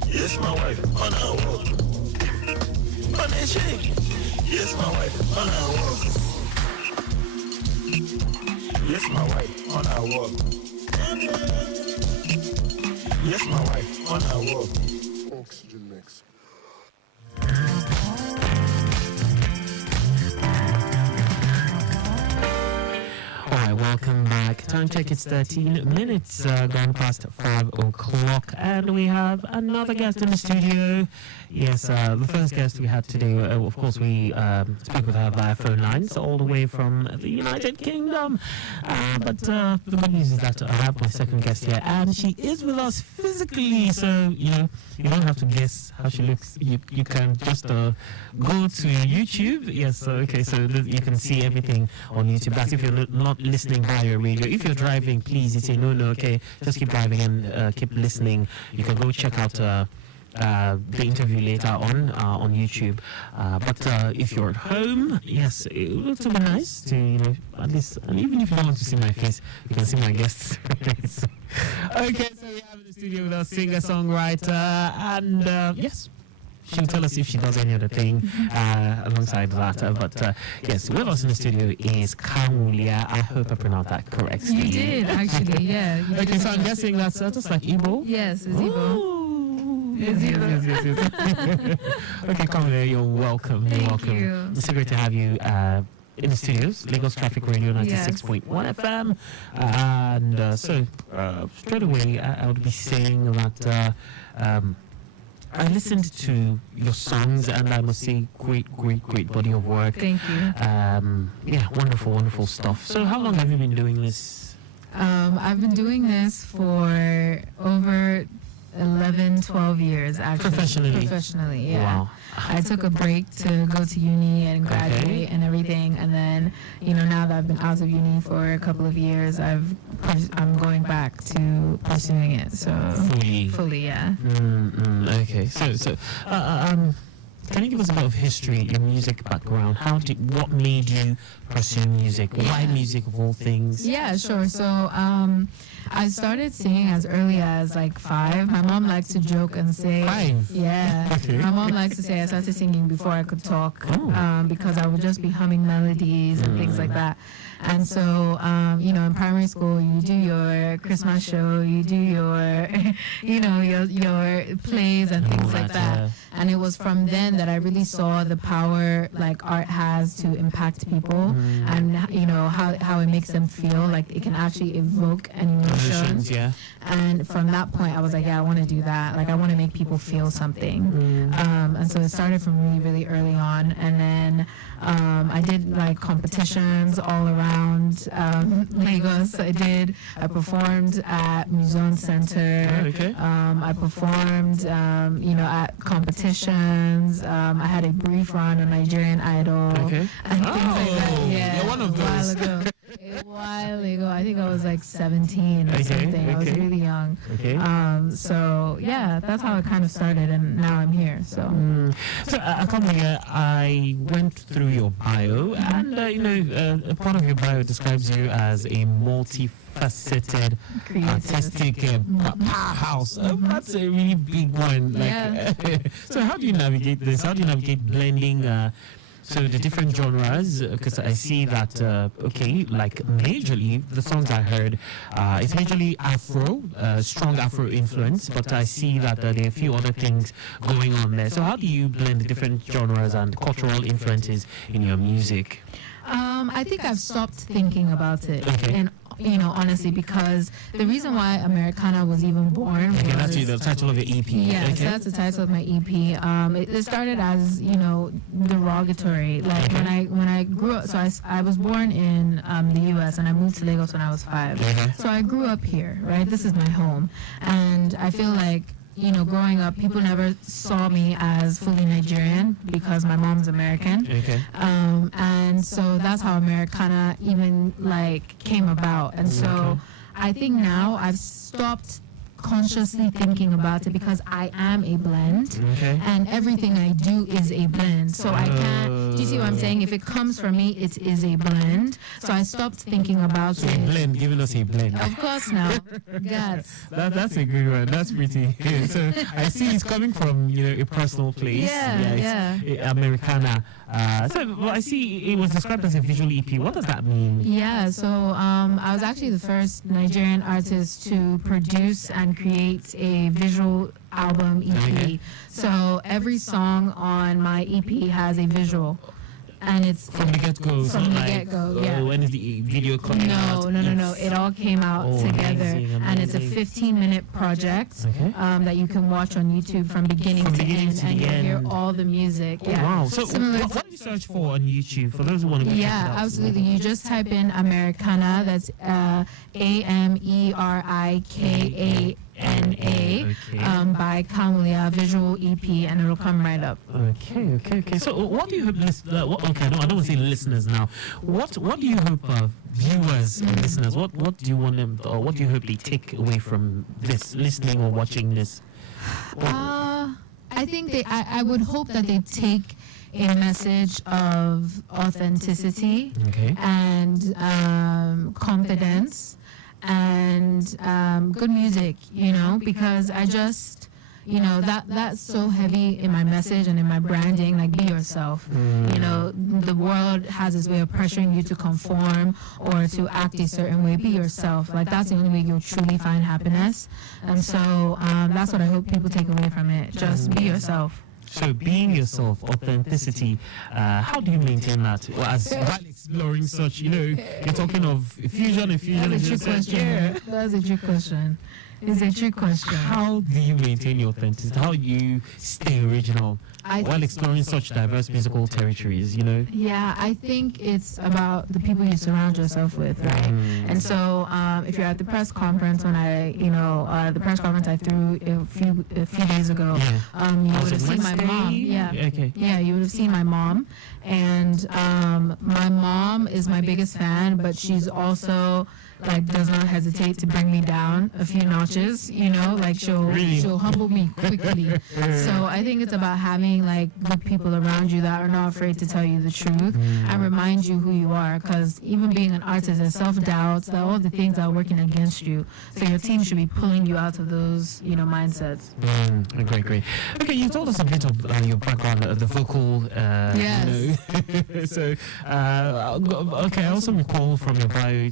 yes my wife, on her walk. On a shake, yes my wife, on her walk. Yes my wife, on her walk. Yes my wife, on her walk. Oxygen mix. Alright, welcome back. Time check, it's 13 minutes gone past 5 o'clock, and we have another guest in the studio. Yes, the first guest we had today, of course, we speak with her via phone lines all the way from the United Kingdom. But the good news is that I have my second guest here, and she is with us physically, so you don't have to guess how she looks. You can just go to YouTube. Yes, okay, so you can see everything on YouTube. That's if you're not listening via radio. If you're driving, please, it's a no, okay, just keep driving and keep listening. You can go check out the interview later on YouTube. But if you're at home, yes, it would be nice to, at least, and even if you don't want to see my face, you can see my guests. Okay, so we have in the studio with our singer-songwriter, and yes, she'll tell us if she does any other thing alongside that. But yes, with us in the studio is Kamulia. I hope I pronounced that correctly. You did, actually, yeah. You did Okay, so I'm guessing that's just like Igbo? Yes, it's Igbo. It's Yes. Okay, Kamulia, you're welcome. You're Thank welcome. you. It's so great to have you in the studios, Lagos Traffic Radio 96.1 FM. And straight away, I would be saying that I listened to your songs, and I must say, great body of work. Thank you. Yeah, wonderful stuff. So how long have you been doing this? I've been doing this for over 11, 12 years, actually. Professionally, yeah. Wow. I took a break to go to uni and graduate and everything, and then, now that I've been out of uni for a couple of years, I'm going back to pursuing it. So fully, yeah. Okay, so can you give us a bit of history, your music background? What made you pursue music? Why music of all things? Yeah, sure. So I started singing as early as like 5. My mom likes to joke and say, 5? Yeah. Okay. My mom likes to say I started singing before I could talk, because I would just be humming melodies and things like that. And so, in primary school, you do your Christmas show, you do your, your plays and things like that. And it was from then that I really saw the power like art has to impact people, and how it makes them feel, like it can actually evoke an emotion. Yeah. And from that point, I was like, yeah, I want to do that. Like, I want to make people feel something. And so it started from really, really early on. And then I did like competitions all around Lagos. I performed at Museum Center. Okay. I performed, at competitions. I had a brief run on Nigerian Idol. Okay. And things like that. Yeah. You're one of those. A while ago. I think I was like 17 or something. I was really young. Okay. So yeah, that's how it kind of started, and now I'm here. So Akan, I went through your bio, and a part of your bio describes you as a multifaceted, artistic powerhouse. That's a really big one. So how do you navigate this? How do you navigate blending? So the different genres, because I see that, like majorly, the songs I heard, it's majorly Afro, strong Afro influence, but I see that there are a few other things going on there. So how do you blend the different genres and cultural influences in your music? I think I've stopped thinking about it. Okay. And honestly, because the reason why Americana was even born was... That's the title of your EP. Yeah, so that's the title of my EP. It started as, derogatory. Like, when I grew up, so I was born in the U.S. and I moved to Lagos when I was 5. So I grew up here, right? This is my home. And I feel like, growing up, people never saw me as fully Nigerian because my mom's American. Okay. And so that's how Americana even came about. And so I think now I've stopped consciously thinking about it because I am a blend, and everything I do is a blend. So I can't. Do you see what I'm saying? If it comes from me, it is a blend. So I stopped thinking about it. Blend, giving us a blend. Of course, now. That's a good one. That's pretty. So I see it's coming from a personal place. Yeah. Americana. So I see it was described as a visual EP. What does that mean? Yeah. So I was actually the first Nigerian artist to produce and create a visual album EP. So every song on my EP has a visual. And it's from the get-go. From the get-go, yeah. When is the video coming out? No. It all came out together. Amazing. And it's a 15-minute project that you can watch on YouTube from beginning to end. And you'll hear all the music. Oh, wow. So what do you search for on YouTube? For those who want to check it out? Absolutely. You just type in Americana. That's Amerikana. By Kamulia, visual EP, and it'll come right up. Okay. So what do you hope I don't want to say listeners now. What do you hope viewers and listeners, what do you want them, or what do you hope they take away from this, listening or watching this? I think I would hope that they take a message of authenticity and confidence and good music, because I just, that's so heavy in my message and in my branding. Like, be yourself. The world has this way of pressuring you to conform or to act a certain way. Be yourself. Like, that's the only way you'll truly find happiness. And so that's what I hope people take away from it. Just be yourself. So being yourself, authenticity, how do you maintain that while exploring such, you're talking of fusion. That's a trick question. Yeah. That's a trick question. It's a trick question. How do you maintain your authenticity? How do you stay original while exploring such diverse musical territories, Yeah, I think it's about the people you surround yourself with, right? And so if you're at the press conference, when the press conference I threw a few days ago, you would have seen my mom. Yeah. Okay. Yeah, you would have seen my mom. And my mom is my biggest fan, but she's also does not hesitate to bring me down a few notches, she'll humble me quickly. So I think it's about having good people around you that are not afraid to tell you the truth and remind you who you are, because even being an artist, there's self-doubts, all the things that are working against you. So your team should be pulling you out of those, mindsets. Great. Okay, you told us a bit of your background, the vocal, yes. So, okay, I also recall from your bio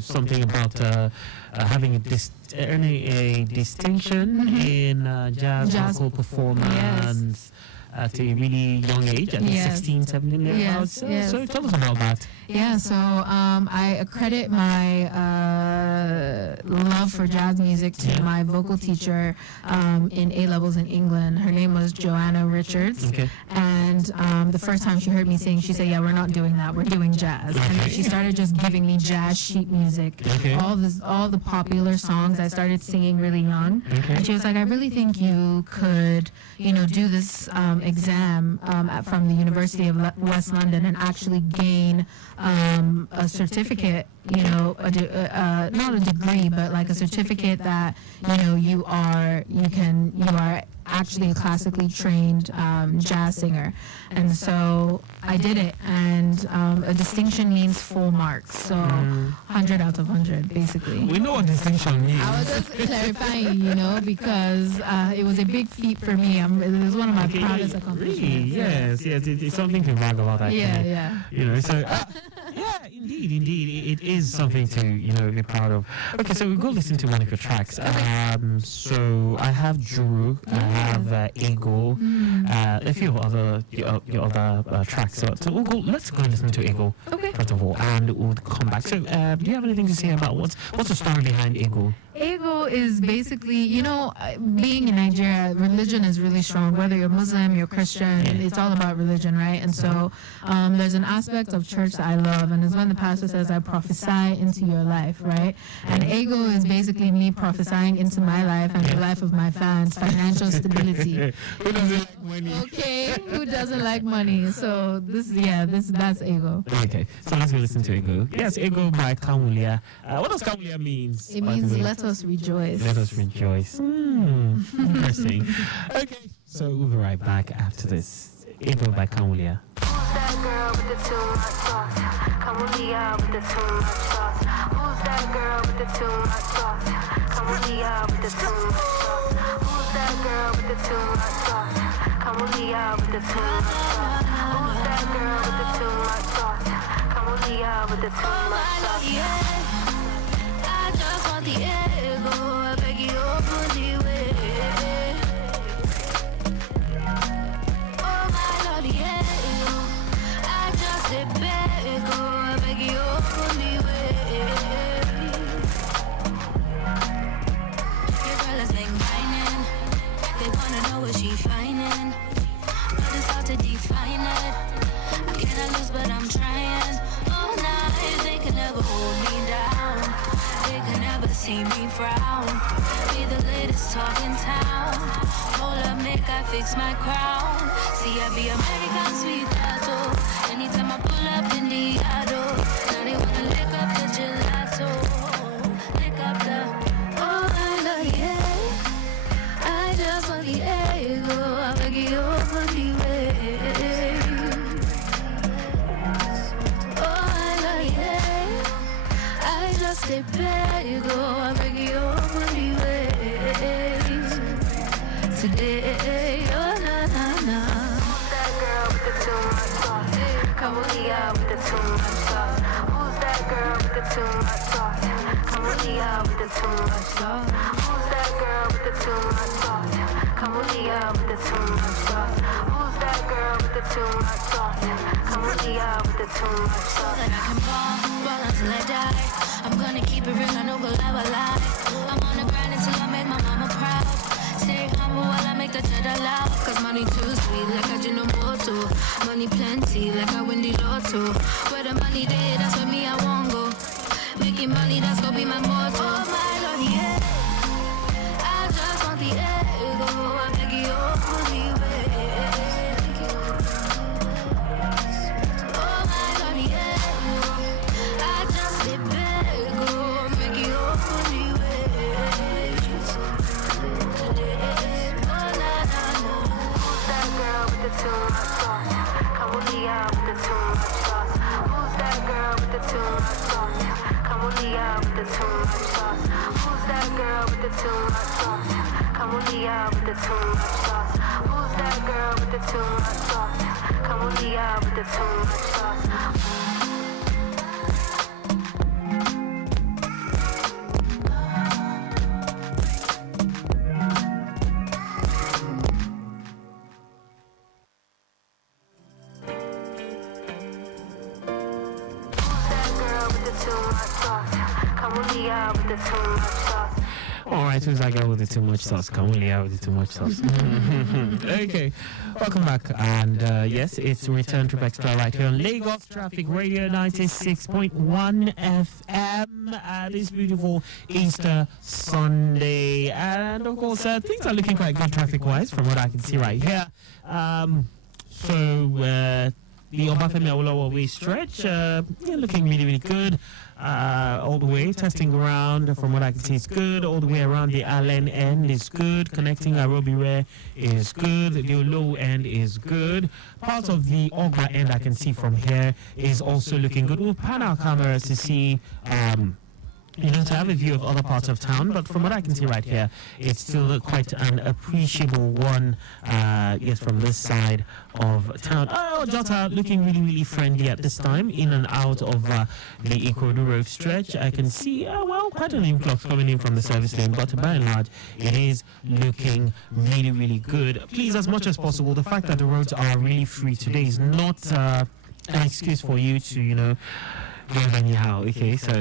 something about having earning a distinction in jazz vocal performance at a really young age, at 16, 17 years old. So tell us about that. Yeah, so I accredit my love for jazz music to my vocal teacher in A-levels in England. Her name was Joanna Richards. Okay. And the first time she heard me sing, she said, yeah, we're not doing that, we're doing jazz. And then she started just giving me jazz sheet music. Okay. All the popular songs I started singing really young. Okay. And she was like, I really think you could, do this exam from the University of West London and actually gain a certificate, not a degree, but a certificate that you are actually a classically trained jazz singer. And so I did it, and a distinction means full marks, so 100 out of 100 basically. We know what distinction means. I was just clarifying, because it was a big feat for me. It was one of my proudest accomplishments. Really? Yes, it's something to brag about, actually. Yeah. So yeah, indeed, it is something to be proud of. Okay, so we'll go listen to one of your tracks. So I have Juru, I have Ego, a few other your other tracks. So let's go and listen to Ego first of all, and we'll come back. So do you have anything to say about what's the story behind Ego? Ego is basically, being in Nigeria, religion is really strong. Whether you're Muslim, you're Christian, it's all about religion, right? And so there's an aspect of church that I love, and it's when the pastor says, I prophesy into your life, right? And Ego is basically me prophesying into my life and the life of my fans, financial stability. Who doesn't like money? Okay, who doesn't like money? So that's Ego. Okay, so let's go listen to Ego. Yes, Ego by Kamulia. What does Kamulia mean? It means let us rejoice. Let us rejoice. Interesting. Okay, so we'll be right back after this. Ego by Kamulia. Who's that girl with the too much sauce? Kamulia with the too much sauce. Who's that girl with the too much sauce? Kamulia with the too much sauce. Who's that girl with the too much sauce? Kamulia with the too much sauce. Who's that girl with the too much sauce? Kamulia with the too much sauce. I just want the ego, I beg you open the way. Oh my lord, yeah. I just say beg, I beg you open the way. Your girl has been whining, they wanna know what she finding, but it's hard to define it. I cannot lose, but I'm trying. All night, they can never hold me down. They can never see me frown. Be the latest talk in town. Hold up, make I fix my crown. See, I be American sweet tattoo. Anytime I pull up in the auto, now they wanna lick up the gelato. Lick up the, oh, I love yeah. I just want the ego. I beg you over the way. Oh, I love yeah. I just stay back, I beg you over the way. too much sauce? Who's that girl with the too much sauce? Kamulia with the too much sauce. Who's that girl with the too much sauce? Kamulia with the too much sauce. Who's that girl with the too much sauce? Kamulia with the too much sauce. Like I can ball until I die. I'm gonna keep it real, I no go lie. I'm on the grind until I make my mama proud. Stay humble while I make the cheddar loud. Cause money too sweet, like a Ginomoto. Money plenty, like a windy lotto. Where the money there, that's where me I won't go. Making money, that's gonna be my motto. Oh my lord, yeah. I just want the ego. I beg you, oh, oh my lord, yeah. I just sit back, go make you fully wait. Oh na na na. Who's that girl with the too much sauce? Kamulia with the too much sauce. Who's that girl with the too much sauce? Kamulia with the too much sauce. Who's that girl with the too much sauce? Kamulia with the too much sauce. Who's that girl with the too much sauce? Kamulia with the too much sauce. All right, who's that girl with the too much sauce? Kamulia with the too much sauce. Okay, welcome back. And yes, it's Return Trip Extra right here on Lagos Traffic Radio 96.1 FM. This beautiful Easter Sunday. And of course, things are looking quite good traffic-wise from what I can see right here. The Obafemi Awolowo Way stretch, looking really, really good. All the way, testing around, from what I can see, it's good. All the way around the Allen end is good. Connecting Arobire is good. The low end is good. Part of the Ogba end I can see from here is also looking good. We'll pan our cameras to see to have a view of other parts of town, but from what I can see right here, it's still quite an appreciable one, yes, from this side of town. Oh, Jota looking really, really friendly at this time, in and out of the Ikorodu Road stretch. I can see, quite an influx coming in from the service lane, but by and large, it is looking really, really good. Please, as much as possible, the fact that the roads are really free today is not an excuse for you to, anyhow, okay, so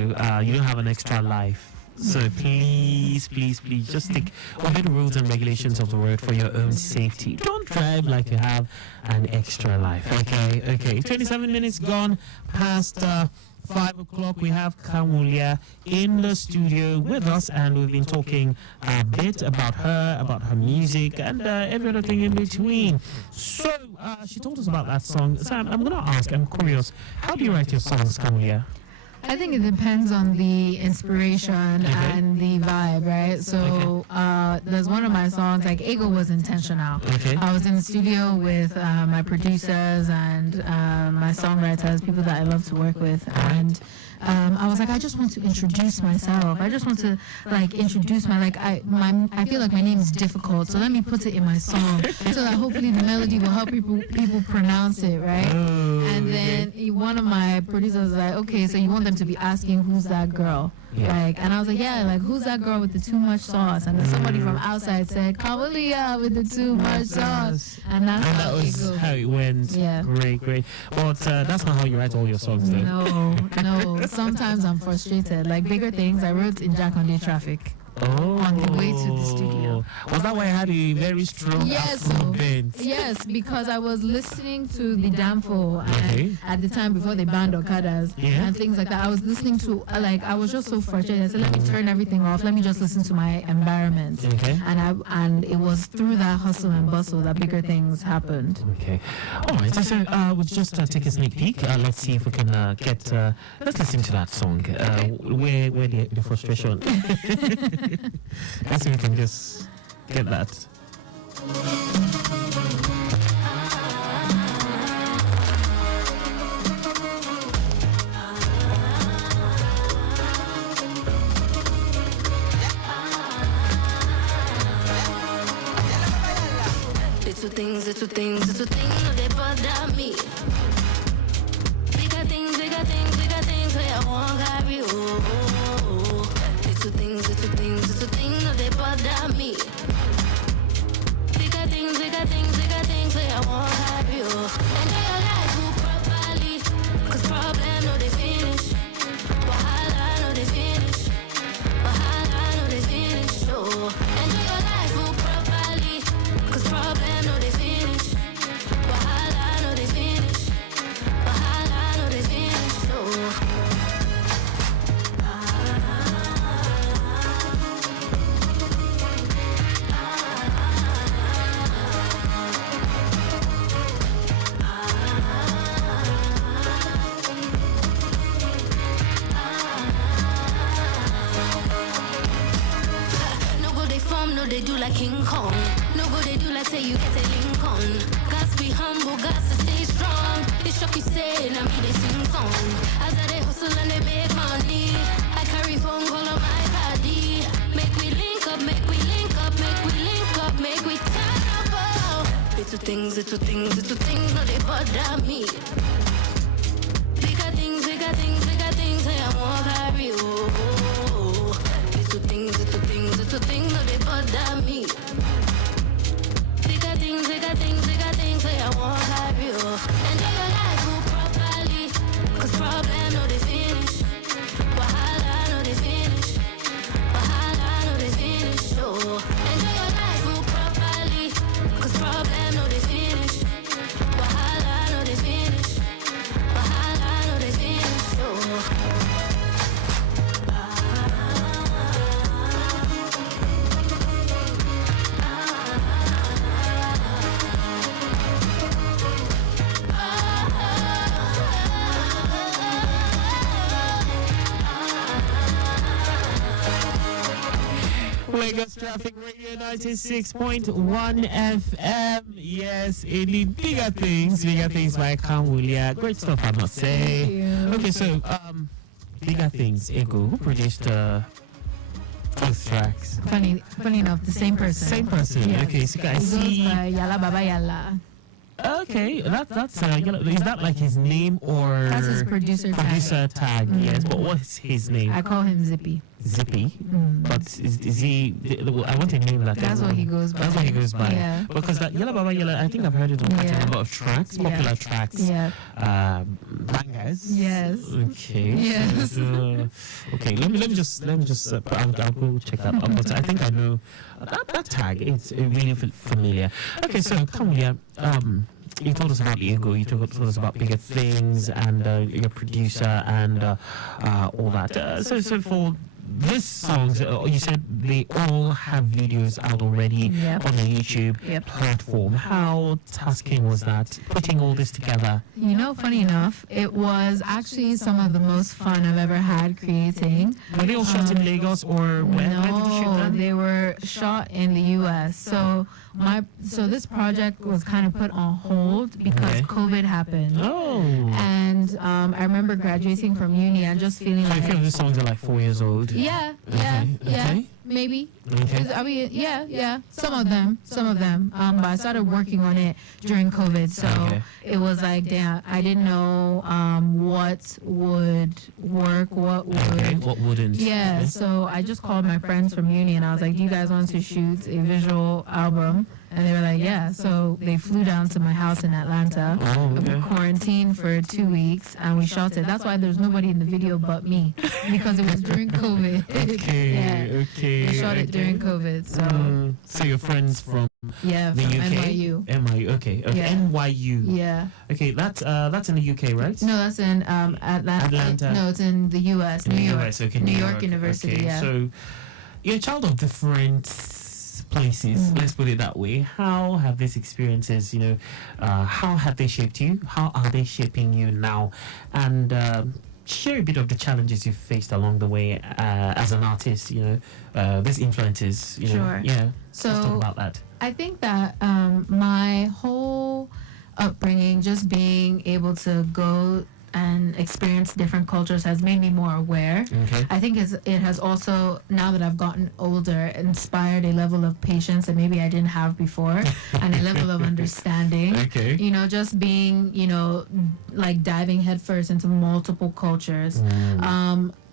you don't have an extra life. So please, just obey the rules and regulations of the road for your own safety. Don't drive like you have an extra life. Okay. 27 minutes gone past 5 o'clock. We have Kamulia in the studio with us, and we've been talking a bit about her music, and every other thing in between. So she told us about that song. So I'm going to ask, I'm curious, how do you write your songs, Kamulia? I think it depends on the inspiration and the vibe, right? So there's one of my songs, like Ego was intentional. I was in the studio with my producers and my songwriters, people that I love to work with, and I was like, I just want to introduce myself. I just want to introduce I feel like my name is difficult, so let me put it in my song so that hopefully the melody will help people pronounce it, right? And then one of my producers was like, okay, so you want them to be asking who's that girl? And I was like, who's that girl with the too much sauce? And then somebody from outside said, Kamulia with the too much sauce. And that was how it went. Yeah. Great. But that's not how you write all your songs, though. No. Sometimes I'm frustrated. Like bigger things, I wrote in Jack on Day Traffic. On the way to the studio. Was that why I had a very strong Afro bent? Yes, because I was listening to the Danfo at the time before they banned Okadas and things like that. I was listening to, I was just so frustrated. I said, let me turn everything off. Let me just listen to my environment. And it was through that hustle and bustle that bigger things happened. Okay. All right. So we'll just take a sneak peek. Let's see if we can let's listen to that song. Where the frustration. Let's see if we can just get that. Little things, they bother me. Bigger things, they like King Kong. No go they do like say you get a link on. Gots be humble, gots to stay strong. It's shock you say, now me they sing song. As I they hustle and they make money, I carry phone call on my body. Make we link up, make we link up, make we link up, make we turn up. Oh. Little things, no they bother me. Bigger things, say I want carry. Oh. Little things, no they bother me. Bigger things, say I want carry. Enjoy your life properly, 'cause problem no they finish. Wahala no they finish. Wahala no they finish. Oh, enjoy your life properly, 'cause problem no they finish. Wahala no they finish. Wahala no they finish. Oh. Lagos Traffic Radio 96.1 FM. Yes, indeed. Bigger things by Akan Usen. Great stuff, I must say. Okay, so Bigger Things, Ego, who produced both tracks? Funny enough, the same person. Same person. Yes. Okay, so I It goes see. by Yalla Baba Yalla. Okay, that's is that like his name or That's his producer tag? Yes, but what's his name? I call him Zippy. Zippy, but is he? I want a name like That's what he goes by. That's what he goes by. Yeah. Because that Yalla Baba Yalla, I think I've heard it on quite a lot of tracks, popular tracks. Yeah. Bangers. Yes. Okay. Yes. Okay. Let me just. I'll go check that out. But I think I know that tag. It's really familiar. Okay. So come here. You told us about Ego, you told us about Bigger Things and your producer and all that. So for these songs, you said they all have videos out already on the YouTube platform. How tasking was that, putting all this together? You know, funny enough, it was actually some of the most fun I've ever had creating. Were they all shot in Lagos or where did you shoot No, them? they were shot in the U.S. So this project was kind of put on hold because COVID happened. Oh. And I remember graduating from uni and just feeling So I like, feel these songs are like 4 years old. yeah, Okay. maybe. Okay. I mean, yeah, some of them. But I started working on it during COVID, so it was like, damn, I didn't know what would work, what wouldn't. Yeah, so I just called my friends from uni and I was like, do you guys want to shoot a visual album? And they were like, yeah. So they flew down to my house in Atlanta. We quarantined for 2 weeks and we shot it. That's why there's nobody in the video but me, because it was during COVID. Okay. They shot it during COVID. So your friends from the from UK? NYU. NYU. Okay. Yeah. NYU. Yeah. Okay. That's in the UK, right? No, that's in Atlanta. No, it's in the U.S. In New the York. US, okay, New York University. Okay. Yeah. So you're a child of different places, let's put it that way. How have these experiences, how have they shaped you? How are they shaping you now? And share a bit of the challenges you've faced along the way as an artist, these influences, Sure. Yeah. So let's talk about that. I think that my whole upbringing, just being able to go and experience different cultures, has made me more aware. Okay. I think it has also, now that I've gotten older, inspired a level of patience that maybe I didn't have before, and a level of understanding. Okay. Just being, like diving headfirst into multiple cultures.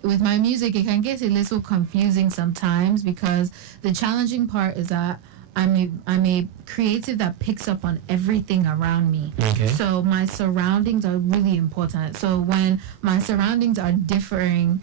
With my music, it can get a little confusing sometimes, because the challenging part is that I'm a creative that picks up on everything around me. Okay. So my surroundings are really important. So when my surroundings are differing,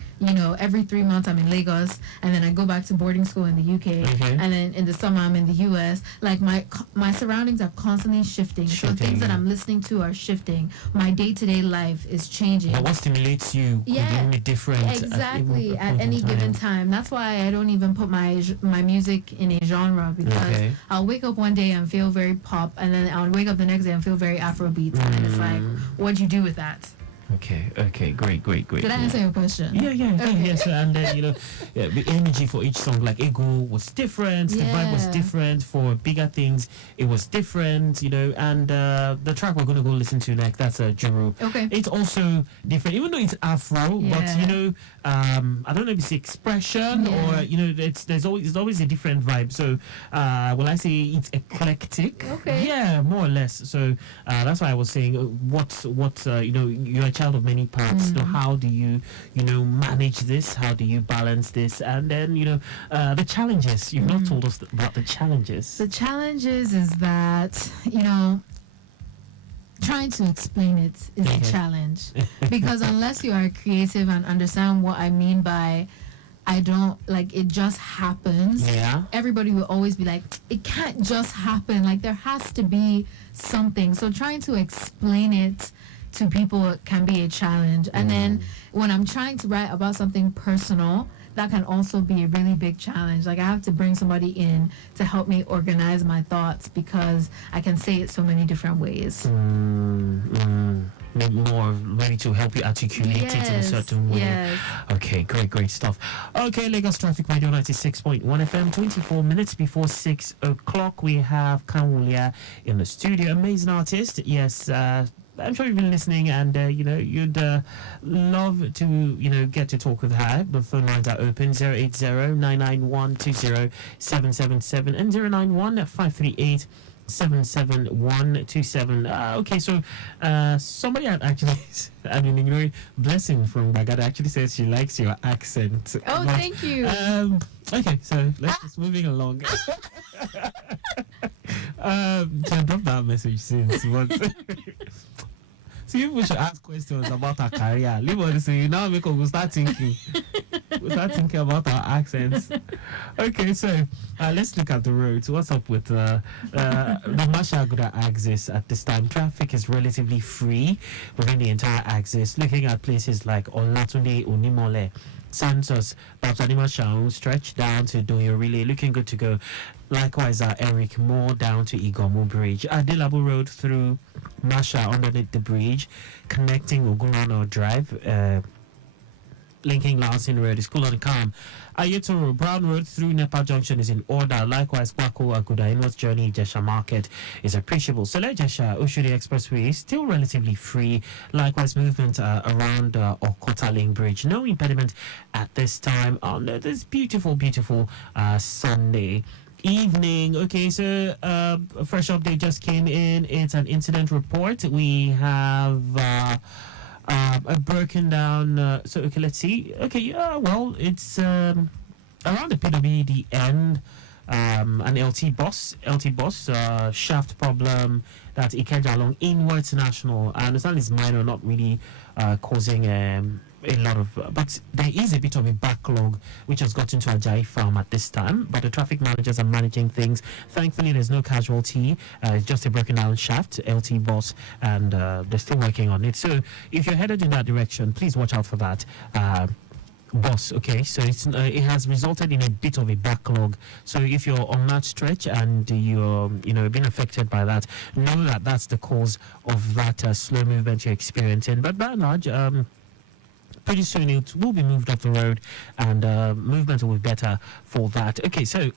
every 3 months I'm in Lagos, and then I go back to boarding school in the UK, and then in the summer I'm in the US. Like my surroundings are constantly shifting. So things that I'm listening to are shifting. My day-to-day life is changing. But what stimulates you could be different exactly at any given time. That's why I don't even put my music in a genre, because I'll wake up one day and feel very pop, and then I'll wake up the next day and feel very Afrobeat, and it's like, what'd you do with that? Okay, great. Did I answer your question? Yeah, Okay. yes, and then the energy for each song, like Ego was different, the vibe was Yeah. different. For bigger things, it was different, and the track we're gonna go listen to next, that's Juru. Okay. It's also different, even though it's Afro, but Yeah. I don't know if it's expression or there's always a different vibe. So will I say it's eclectic? Okay. Yeah, more or less. So that's why I was saying what you're a child of many parts. So how do you manage this? How do you balance this? And then the challenges. You've not told us about the challenges. The challenge is that, trying to explain it is a challenge. Because unless you are creative and understand what I mean by I don't, like, it just happens, everybody will always be like, it can't just happen. Like, there has to be something. So trying to explain it to people can be a challenge. And then when I'm trying to write about something personal, that can also be a really big challenge. Like, I have to bring somebody in to help me organize my thoughts because I can say it so many different ways. Maybe more ready to help you articulate it in a certain way. Yes. Okay, great stuff. Okay, Lagos Traffic Radio 96.1 FM, 24 minutes before 6 o'clock. We have Kanwulia in the studio. Amazing artist. Yes, I'm sure you've been listening and, you'd love to, get to talk with her. The phone lines are open, 080-991-20777 and 091-538-77127. Okay, so somebody had actually, Blessing from Bagada actually says she likes your accent. Oh, thank you. Okay, so let's just moving along. Can I drop that message since? See, we should ask questions about our career. Leave all this, now we'll start thinking. We'll start thinking about our accents. Okay, so let's look at the roads. What's up with the Mashaguda axis at this time? Traffic is relatively free within the entire axis. Looking at places like Olatunde, Unimole, Santos, Babsanima Shaun, stretch down to Doyorile, looking good to go. Likewise, Eric Moore down to Igomu Bridge. Adelabu Road through Masha underneath the bridge, connecting Ogunono Drive, linking Lansing Road is cool and calm. Ayetoro Brown Road through Nepa Junction is in order. Likewise, Kwako Aguda Inwards journey Jesha Market is appreciable. So Jesha Oshodi Expressway is still relatively free. Likewise, movement around Okota Link Bridge. No impediment at this time on this beautiful Sunday evening. Okay, so a fresh update just came in. It's an incident report. We have a broken down okay, let's see. Okay, well, it's around the PWD end. An LT bus shaft problem that Ikeja along Inwards National. I understand it's minor, not really causing a lot of, but there is a bit of a backlog which has gotten to Ajayi Farm at this time, but the traffic managers are managing things. Thankfully, there's no casualty. It's just a broken down shaft, LT bus, and they're still working on it. So if you're headed in that direction, please watch out for that. Bus, okay, so it has resulted in a bit of a backlog. So if you're on that stretch and you're being affected by that, know that that's the cause of that slow movement you're experiencing. But by and large, pretty soon it will be moved up the road and movement will be better for that. Okay, so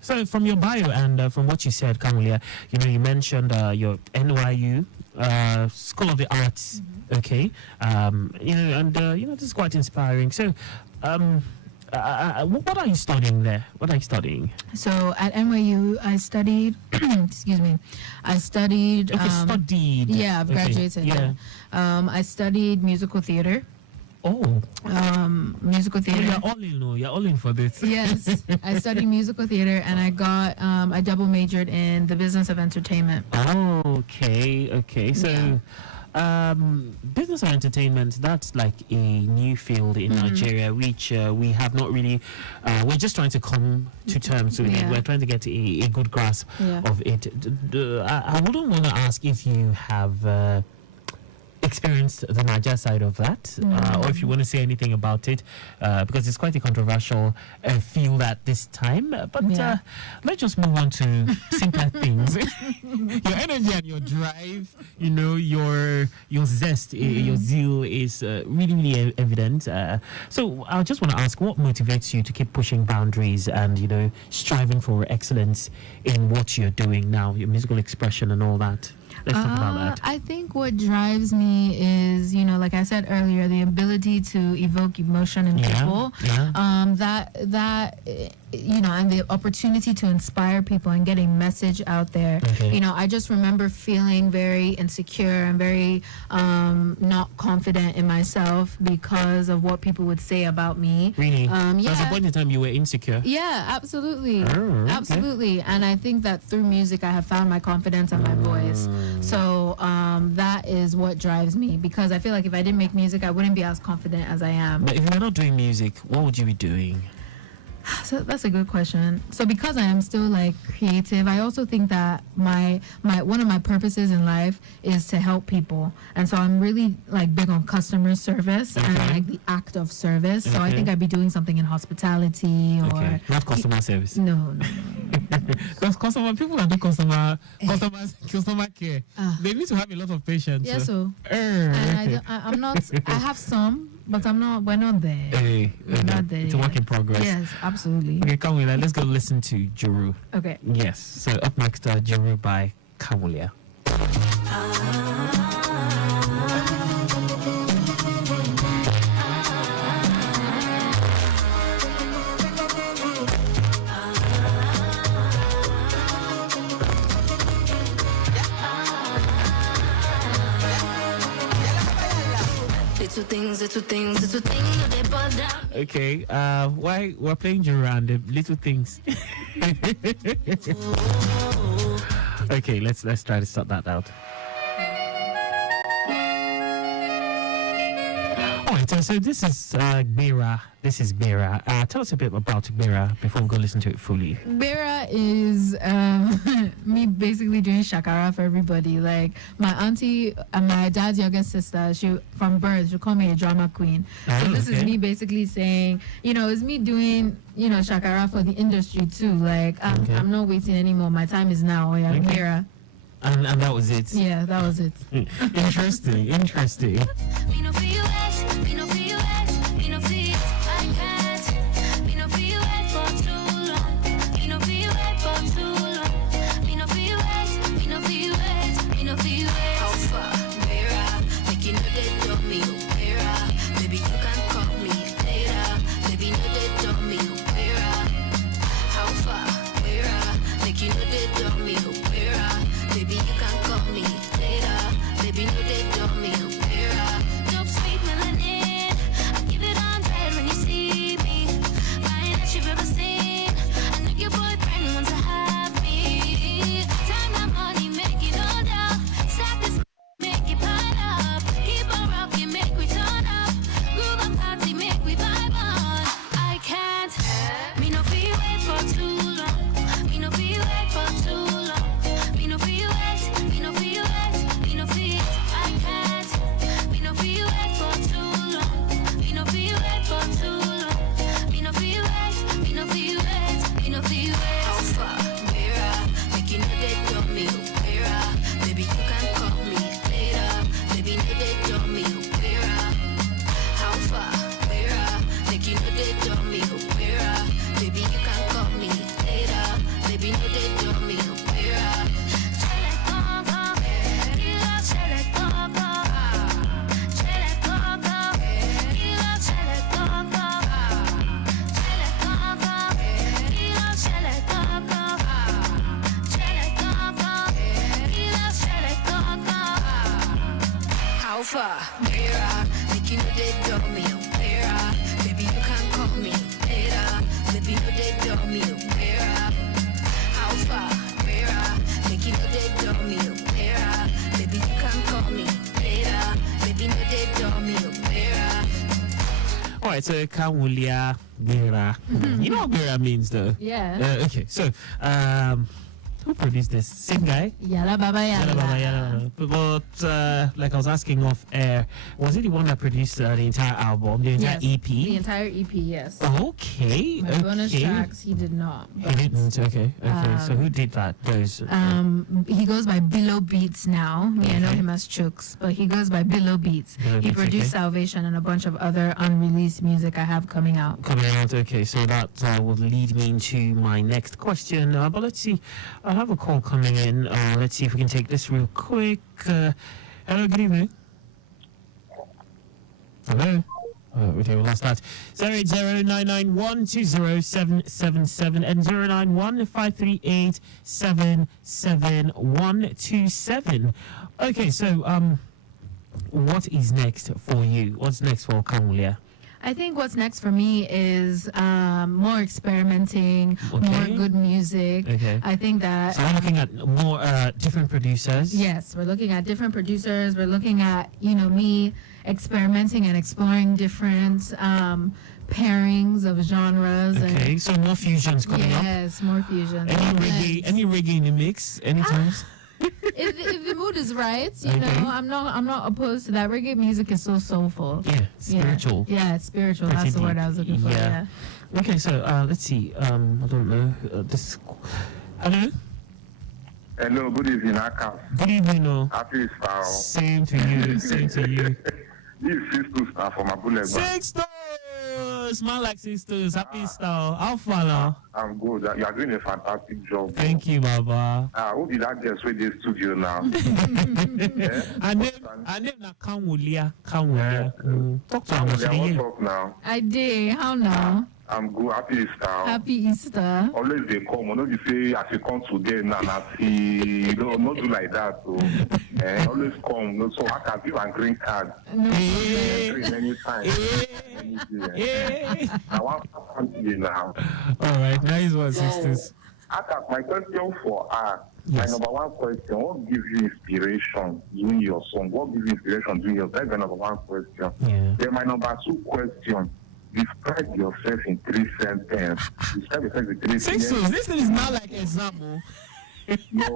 so from your bio and from what you said, Kamulia, you mentioned your NYU School of the Arts. Okay, this is quite inspiring. So, what are you studying there? What are you studying? So at NYU, I studied. Excuse me, I studied. Okay, studied. Yeah, I've graduated. Yeah. I studied musical theater. Oh. Musical theater. You're all in for this. Yes, I studied musical theater, and I got I double majored in the business of entertainment. Oh, okay. So, business of entertainment, that's like a new field in Nigeria, which we have not really. We're just trying to come to terms with it. We're trying to get a good grasp of it. I wouldn't want to ask if you have experienced the Naija side of that, or if you want to say anything about it, because it's quite a controversial field at this time. But let's just move on to simpler things. Your energy and your drive, your zest, your zeal is really, really evident. So I just want to ask, what motivates you to keep pushing boundaries and, striving for excellence in what you're doing now, your musical expression and all that? Let's talk about that. I think what drives me is, like I said earlier, the ability to evoke emotion in people. And the opportunity to inspire people and get a message out there. Okay. I just remember feeling very insecure and very not confident in myself because of what people would say about me. Really? There's a point in time you were insecure. Yeah, absolutely. Okay. Absolutely. And I think that through music, I have found my confidence and my voice. So that is what drives me, because I feel like if I didn't make music, I wouldn't be as confident as I am. But if you're not doing music, what would you be doing? So that's a good question. So because I am still creative, I also think that my one of my purposes in life is to help people, and so I'm really big on customer service and the act of service. So I think I'd be doing something in hospitality or not customer service. No. Because people that do customer care, they need to have a lot of patience. Yeah, and I'm not. I have some, but I'm not. We're not there. We're not there. It's a work in progress. Yes, absolutely. Okay, come with that. Let's go listen to Juru. Okay. Yes. So up next, Juru by Kamulia. Little things that they bother. Okay, why we're playing Juru and the little things? Okay, let's try to sort that out. Alright, so this is Bera. This is Bera. Tell us a bit about Bera before we go listen to it fully. Bera is me basically doing shakara for everybody. Like my auntie and my dad's youngest sister, she from birth, she called me a drama queen. So this is me basically saying, it's me doing, shakara for the industry too. Like I'm not waiting anymore. My time is now. Oh yeah, Bera. And that was it. Yeah, that was it. Interesting. Alright, so Kamulia Bera. You know what Bera means though? Yeah. Okay, so Who produced this? Same guy? Yala Baba Yala. Yala. But like I was asking off air, was it the one that produced the entire album, the entire Yes, EP? the entire EP, yes. Okay. My bonus tracks, he did not. He didn't. Okay. So who did that? Those. He goes by Billow Beats now. I know him as Chooks, but he goes by Billow Beats. Billow He Beats, produced Salvation and a bunch of other unreleased music I have coming out. Okay, so that would lead me into my next question. But let's see, I have a call coming in. Let's see if we can take this real quick. Hello, good evening. Hello. Okay, we lost that. 08099120777 and 09153877127. Okay, so what is next for you? What's next for Kamulia? I think what's next for me is more experimenting, more good music. Okay. I think that... So we're looking at more different producers? Yes, we're looking at different producers. We're looking at, me experimenting and exploring different pairings of genres. Okay, so more fusions coming up? Yes, more fusions. Any reggae in the mix? Anytime? If the mood is right, you know, I'm not opposed to that. Reggae music is so soulful. Yeah, spiritual. Yeah, it's spiritual. That's the word I was looking for. Yeah. Okay, so let's see. I don't know. Hello. Hello. Good evening, Akan. Good evening. Happy Star. Same to you. Same to you. This is Sister Star from Abule. Sixto. Smell like sisters. Happy Star. How far now? I'm good. You are doing a fantastic job. Thank you, Baba. Who did that guess with this studio now? I name na Kamulia. Talk to him. What's up now? I did. How now? I'm good. Happy Easter. Happy Easter. Always they come. When you say as you come today, not do like that. So always come. So I can give a green card. No anytime. I want to come to you now. All right, nice one, sisters. My question for her. Yes. My number one question: what gives you inspiration doing your song? What gives you inspiration doing your? That's my number one question. Yeah. Then my number two question: describe yourself in 3 sentences. Describe yourself in 3 sentences. Sixtos, this thing is not like example. No.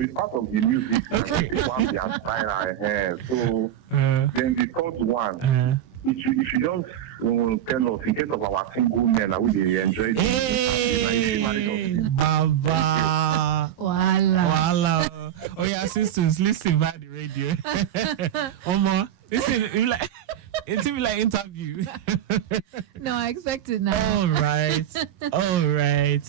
It's part of the music. Okay. It's one the aspire. So then the third one. If you just tell us in case of our single men, I would enjoy it. Hey, Baba. Voila. Oh yeah, sisters, listen by the radio. Oma, listen, it's even like interview. No, I expect it now. All right.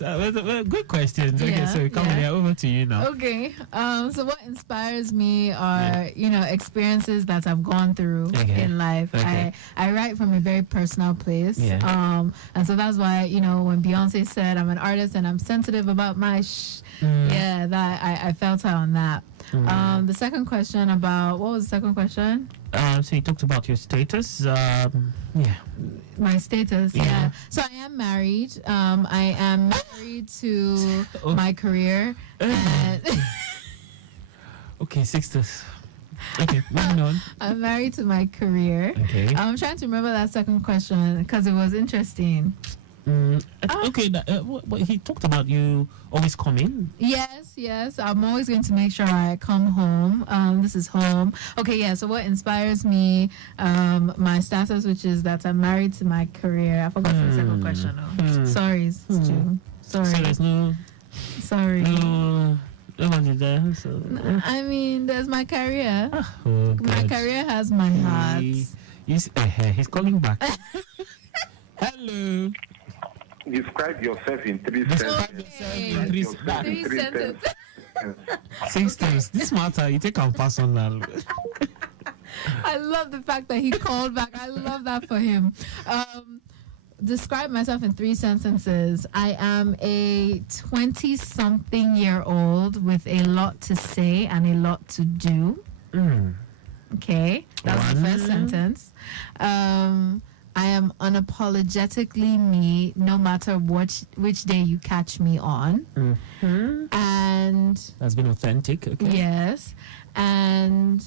Well, good questions. Okay, so coming here, over to you now. Okay. So what inspires me are, experiences that I've gone through in life. Okay. I write from a very personal place. Yeah. And so that's why, when Beyonce said I'm an artist and I'm sensitive about my that I felt her on that. The second question what was the second question? So you talked about your status. My status, yeah. So I am married. I am married to my career. And Okay, sisters. Okay, moving on. I'm married to my career. Okay. I'm trying to remember that second question because it was interesting. Okay, he talked about you always coming. Yes. I'm always going to make sure I come home. This is home. Okay, yeah. So what inspires me? My status, which is that I'm married to my career. I forgot the second question. Sorry, Stu. Sorry. So there's no. Sorry. No one is there. So. I mean, there's my career. Oh, my God. career has my heart. He's calling back. Hello. Describe yourself in 3 sentences. Three sentences. Sisters, this matter, you take on personal. I love the fact that he called back. I love that for him. Describe myself in 3 sentences. I am a 20-something-year-old with a lot to say and a lot to do. Okay, that's the first sentence. I am unapologetically me, no matter which day you catch me on. And that's been authentic. Okay. Yes, and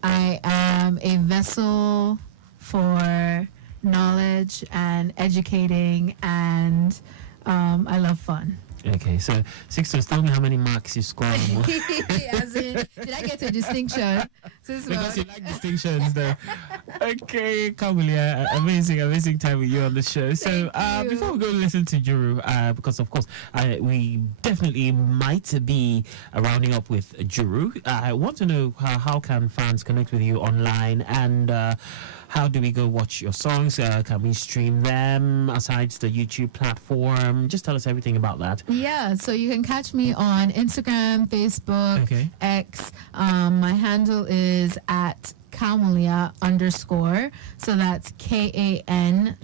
I am a vessel for knowledge and educating, and I love fun. Okay, so Sixtus, tell me how many marks you scored. As in, did I get a distinction? Because you like distinctions, though. Okay, Kamulia, amazing time with you on the show. So, before we go listen to Juru, because of course, we definitely might be rounding up with Juru. I want to know how can fans connect with you online, and how do we go watch your songs? Can we stream them aside the YouTube platform? Just tell us everything about that. Yeah, so you can catch me on Instagram, Facebook, X. My handle is at Kamulia _. So that's KANWULIA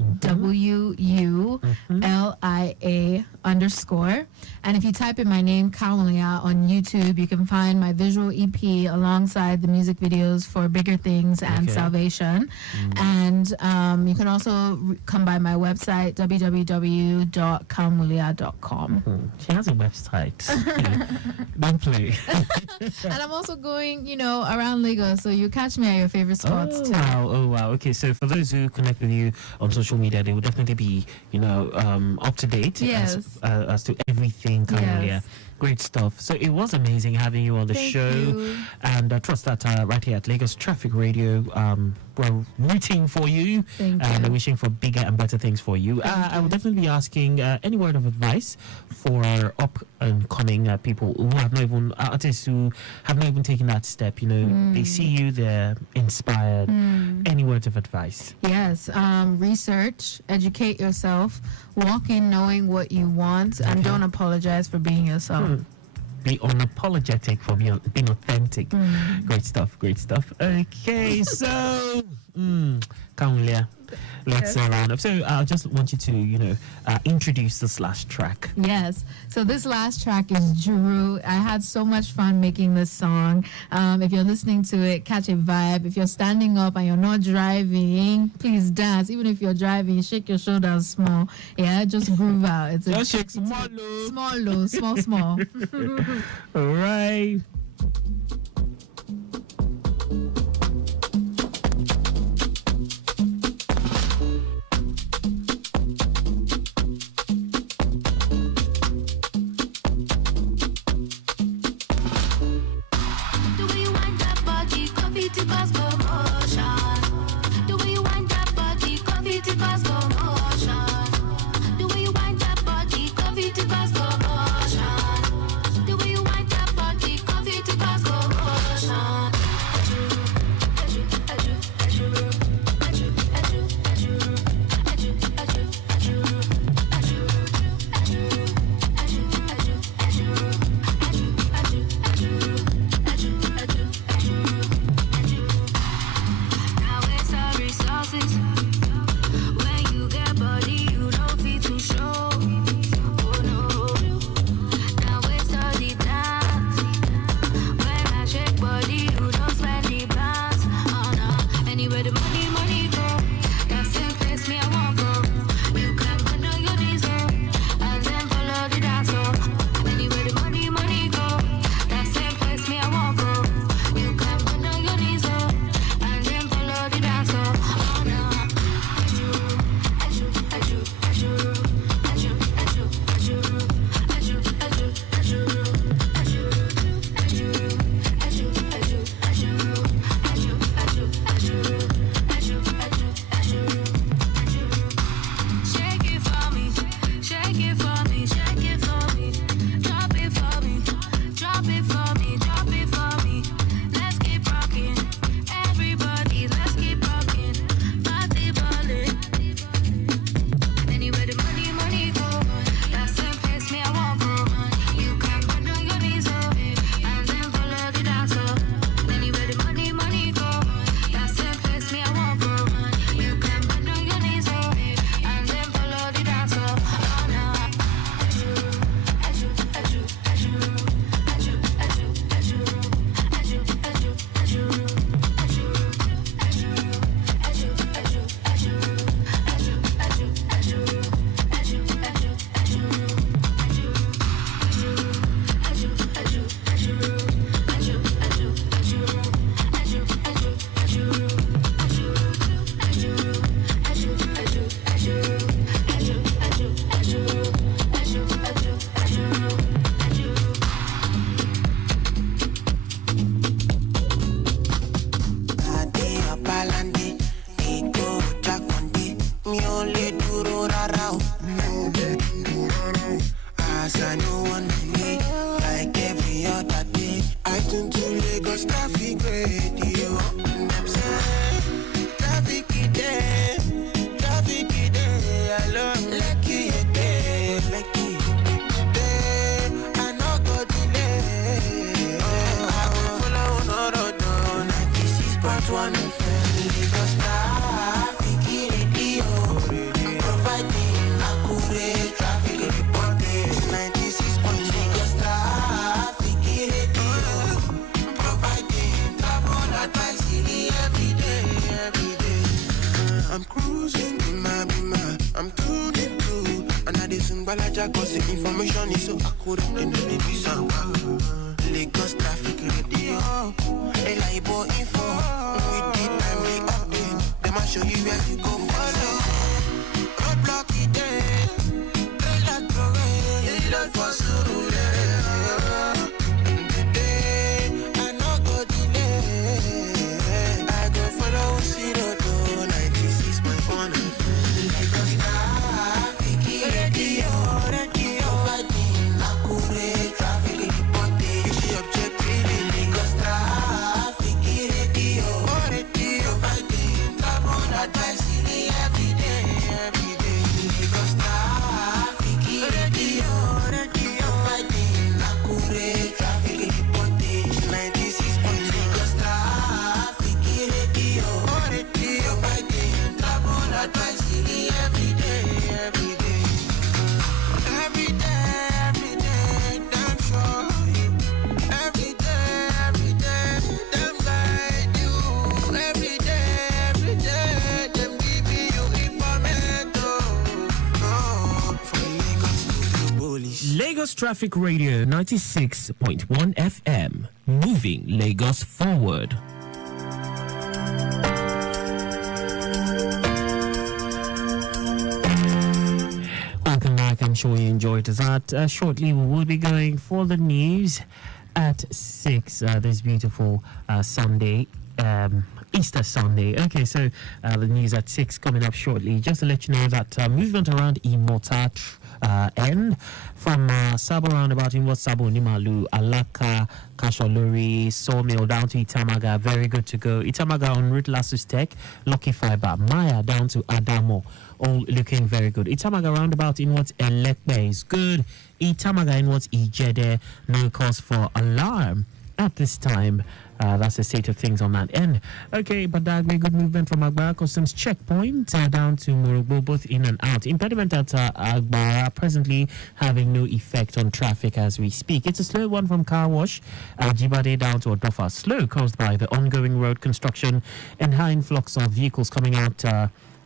_. And if you type in my name, Kamulia, on YouTube, you can find my visual EP alongside the music videos for Bigger Things and Salvation. And you can also come by my website, www.kamulia.com. She has a website. Don't play. And I'm also going, around Lagos, so you catch me at your favorite spots too. Oh wow. Okay, so for those who connect with you on social media, they will definitely be, up to date as to everything. Kamulia. Great stuff. So it was amazing having you on the show. You. And I trust that right here at Lagos Traffic Radio, we're rooting for you and wishing for bigger and better things for you. I will definitely be asking any word of advice for up and coming people who have not even, artists who have not even taken that step. They see you, they're inspired. Any words of advice? Yes. Research, educate yourself, walk in knowing what you want, and don't apologize for being yourself. Be unapologetic for being authentic. Great stuff. Okay, so Kamulia, let's round up. So I just want you to introduce this last track. Yes, so this last track is Juru. I had so much fun making this song. If you're listening to it, catch a vibe. If you're standing up and you're not driving, please dance. Even if you're driving, shake your shoulders small. Yeah, just groove out. Just shake small. Small. All right. Coffee to cause commotion. The way you wind that body, coffee Lagos traffic radio. Them say traffic is there, alone. Lucky it there, lucky there. I no go delay. I will follow no road, no 96.1 FM. Lagos traffic radio, providing accurate traffic reporting. 96.1 Lagos traffic radio, providing travel advisory every day. I'm cruising in my beamer, I'm tuning to another soon balaja cause the information is so accurate in the baby sound. Lagos traffic radio, reliable info with the timely update. Them I show you where you go follow. Roadblock it there, daylight parade, daylight for Surulere. I no go delay, I go follow zero to 96.1 Lagos traffic radio, providing accurate traffic reporting. The objective in Lagos traffic radio, providing travel advisory every day. Lagos traffic radio, providing accurate traffic reporting. 96 Lagos traffic radio, providing travel advisory every day. Every day, damn sure you. Every day, them guide you. Every day, them giving you information. From Lagos to the police. Lagos Traffic Radio 96.1 FM, moving Lagos forward. Welcome back. I'm sure you enjoyed that. Shortly, we will be going for the news at 6 this beautiful Sunday. Easter Sunday. Okay, so the news at 6 coming up shortly. Just to let you know that movement around Imota end from Sabo roundabout in what Sabo Nimalu, Alaka, Kasholori, Sawmill down to Itamaga. Very good to go. Itamaga on route Lasus Tech, Lucky Fiber, Maya down to Adamo. All looking very good. Itamaga roundabout in what's Elekbe is good. Itamaga in what's Ijede, no cause for alarm at this time. That's the state of things on that end. Okay, but Dagwe, good movement from Agbara Customs checkpoint down to Morogbo, both in and out. Impediment at Agbara presently having no effect on traffic as we speak. It's a slow one from Car Wash, Jibade down to Odofa. Slow caused by the ongoing road construction and high influx of vehicles coming out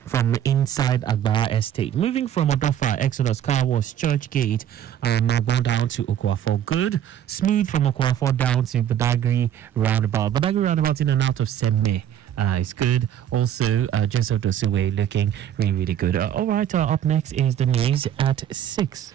from inside Agbara Estate. Moving from Odofa, Exodus, Car Wash, Church Gate, Magbo down to Okwafo. Good. Smooth from Okwafo down to Badagry Roundabout. Badagry Roundabout in and out of Semme. It's good. Also, Joseph Dosuwe looking really, really good. All right, up next is the news at 6.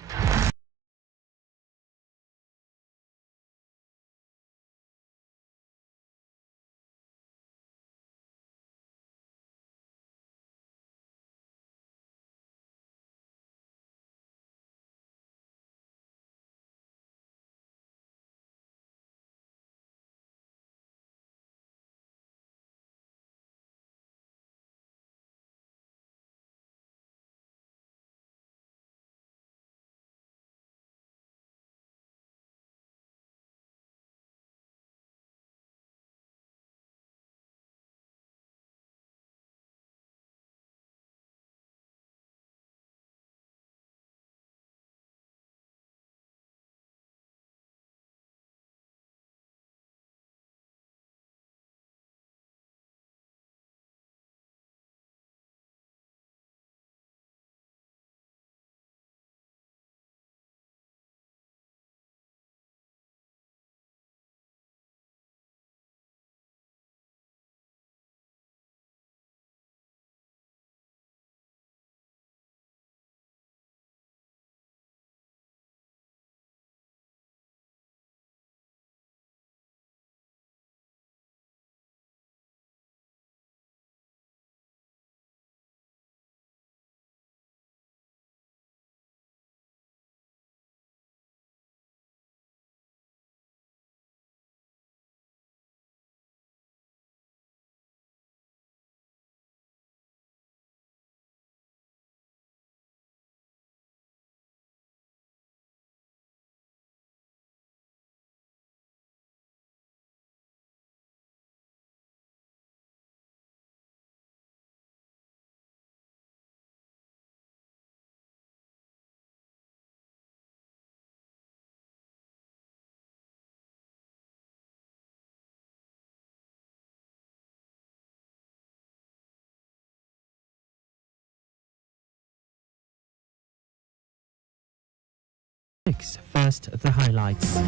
First, the highlights.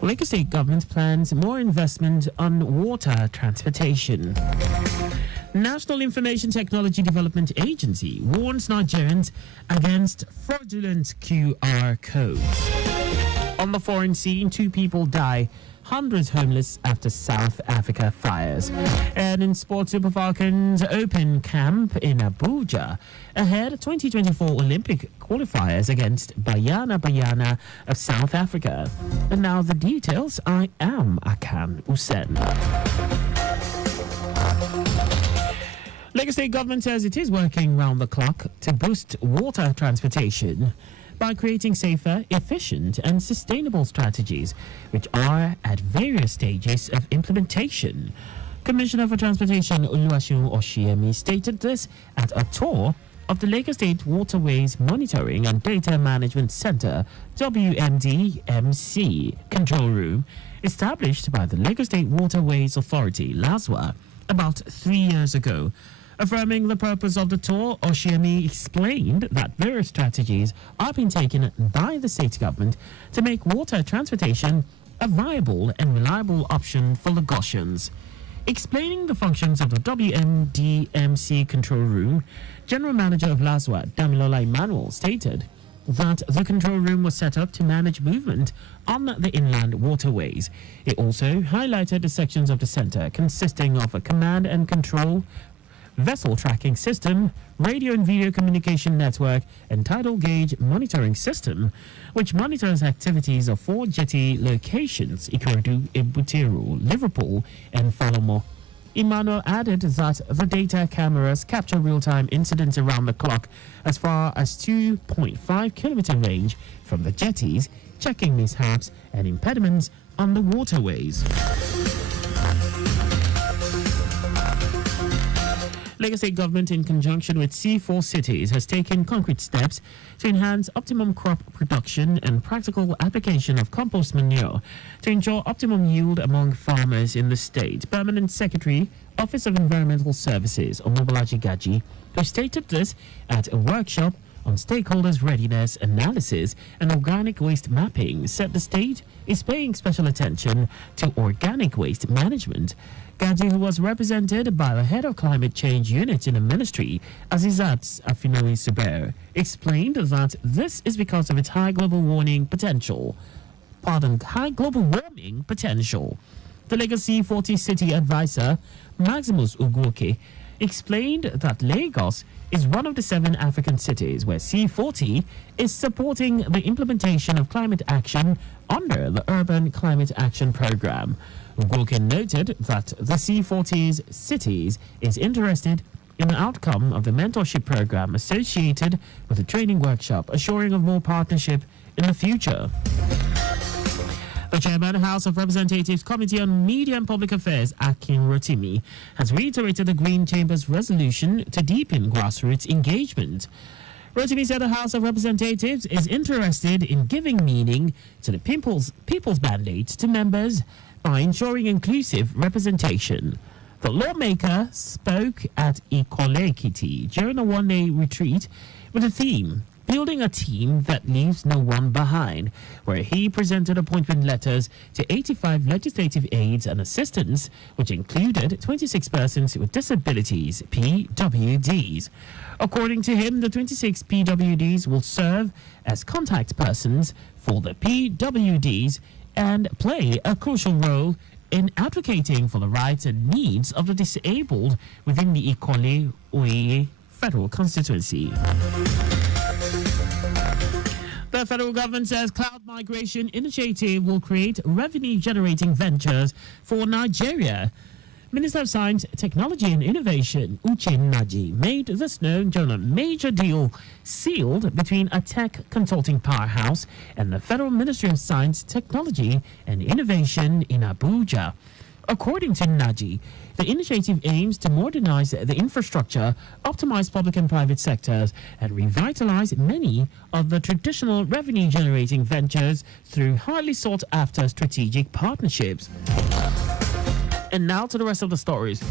Lagos State government plans more investment on water transportation. National Information Technology Development Agency warns Nigerians against fraudulent QR codes. On the foreign scene, 2 people die, hundreds homeless after South Africa fires. And in sports, Super Falcons open camp in Abuja ahead 2024 Olympic qualifiers against Bayana of South Africa. And now the details. I am Akan Usen. Lagos State government says it is working round the clock to boost water transportation by creating safer, efficient and sustainable strategies, which are at various stages of implementation. Commissioner for Transportation Oluwaseun Oshiemi stated this at a tour of the Lagos State Waterways Monitoring and Data Management Center, WMDMC, control room, established by the Lagos State Waterways Authority, LASWA, about 3 years ago. Affirming the purpose of the tour, Oshiemi explained that various strategies are being taken by the state government to make water transportation a viable and reliable option for Lagosians. Explaining the functions of the WMDMC control room, General Manager of LASWA, Damilola Emmanuel, stated that the control room was set up to manage movement on the inland waterways. It also highlighted the sections of the center consisting of a command and control, vessel tracking system, radio and video communication network, and tidal gauge monitoring system, which monitors activities of 4 jetty locations: Ikorodu, Ebutiru, Liverpool, and Falomo. Emmanuel added that the data cameras capture real-time incidents around the clock as far as 2.5 kilometer range from the jetties, checking mishaps and impediments on the waterways. Lagos State government, in conjunction with C4 cities, has taken concrete steps to enhance optimum crop production and practical application of compost manure to ensure optimum yield among farmers in the state. Permanent Secretary, Office of Environmental Services, Omobolaji Gaji, who stated this at a workshop on stakeholders' readiness analysis and organic waste mapping, said the state is paying special attention to organic waste management. Gaji, who was represented by the head of climate change unit in the ministry, Azizat Afinoy Suber, explained that this is because of its high global warming potential. The Lagos C40 city advisor, Maximus Ugwoke, explained that Lagos is one of the 7 African cities where C40 is supporting the implementation of climate action under the Urban Climate Action Program. Ugwoke noted that the C40's cities is interested in the outcome of the mentorship program associated with the training workshop, assuring of more partnership in the future. The chairman, House of Representatives Committee on Media and Public Affairs, Akin Rotimi, has reiterated the Green Chamber's resolution to deepen grassroots engagement. Rotimi said the House of Representatives is interested in giving meaning to the people's mandate to members by ensuring inclusive representation. The lawmaker spoke at Ikole Ekiti during a one-day retreat with the theme, Building a Team That Leaves No One Behind, where he presented appointment letters to 85 legislative aides and assistants, which included 26 persons with disabilities, PWDs. According to him, the 26 PWDs will serve as contact persons for the PWDs and play a crucial role in advocating for the rights and needs of the disabled within the Ikole Oye federal constituency. The federal government says Cloud Migration Initiative will create revenue-generating ventures for Nigeria. Minister of Science, Technology and Innovation, Uche Naji, made this known during a major deal sealed between a tech consulting powerhouse and the Federal Ministry of Science, Technology and Innovation in Abuja. According to Naji, the initiative aims to modernize the infrastructure, optimize public and private sectors, and revitalize many of the traditional revenue-generating ventures through highly sought-after strategic partnerships. And now to the rest of the stories.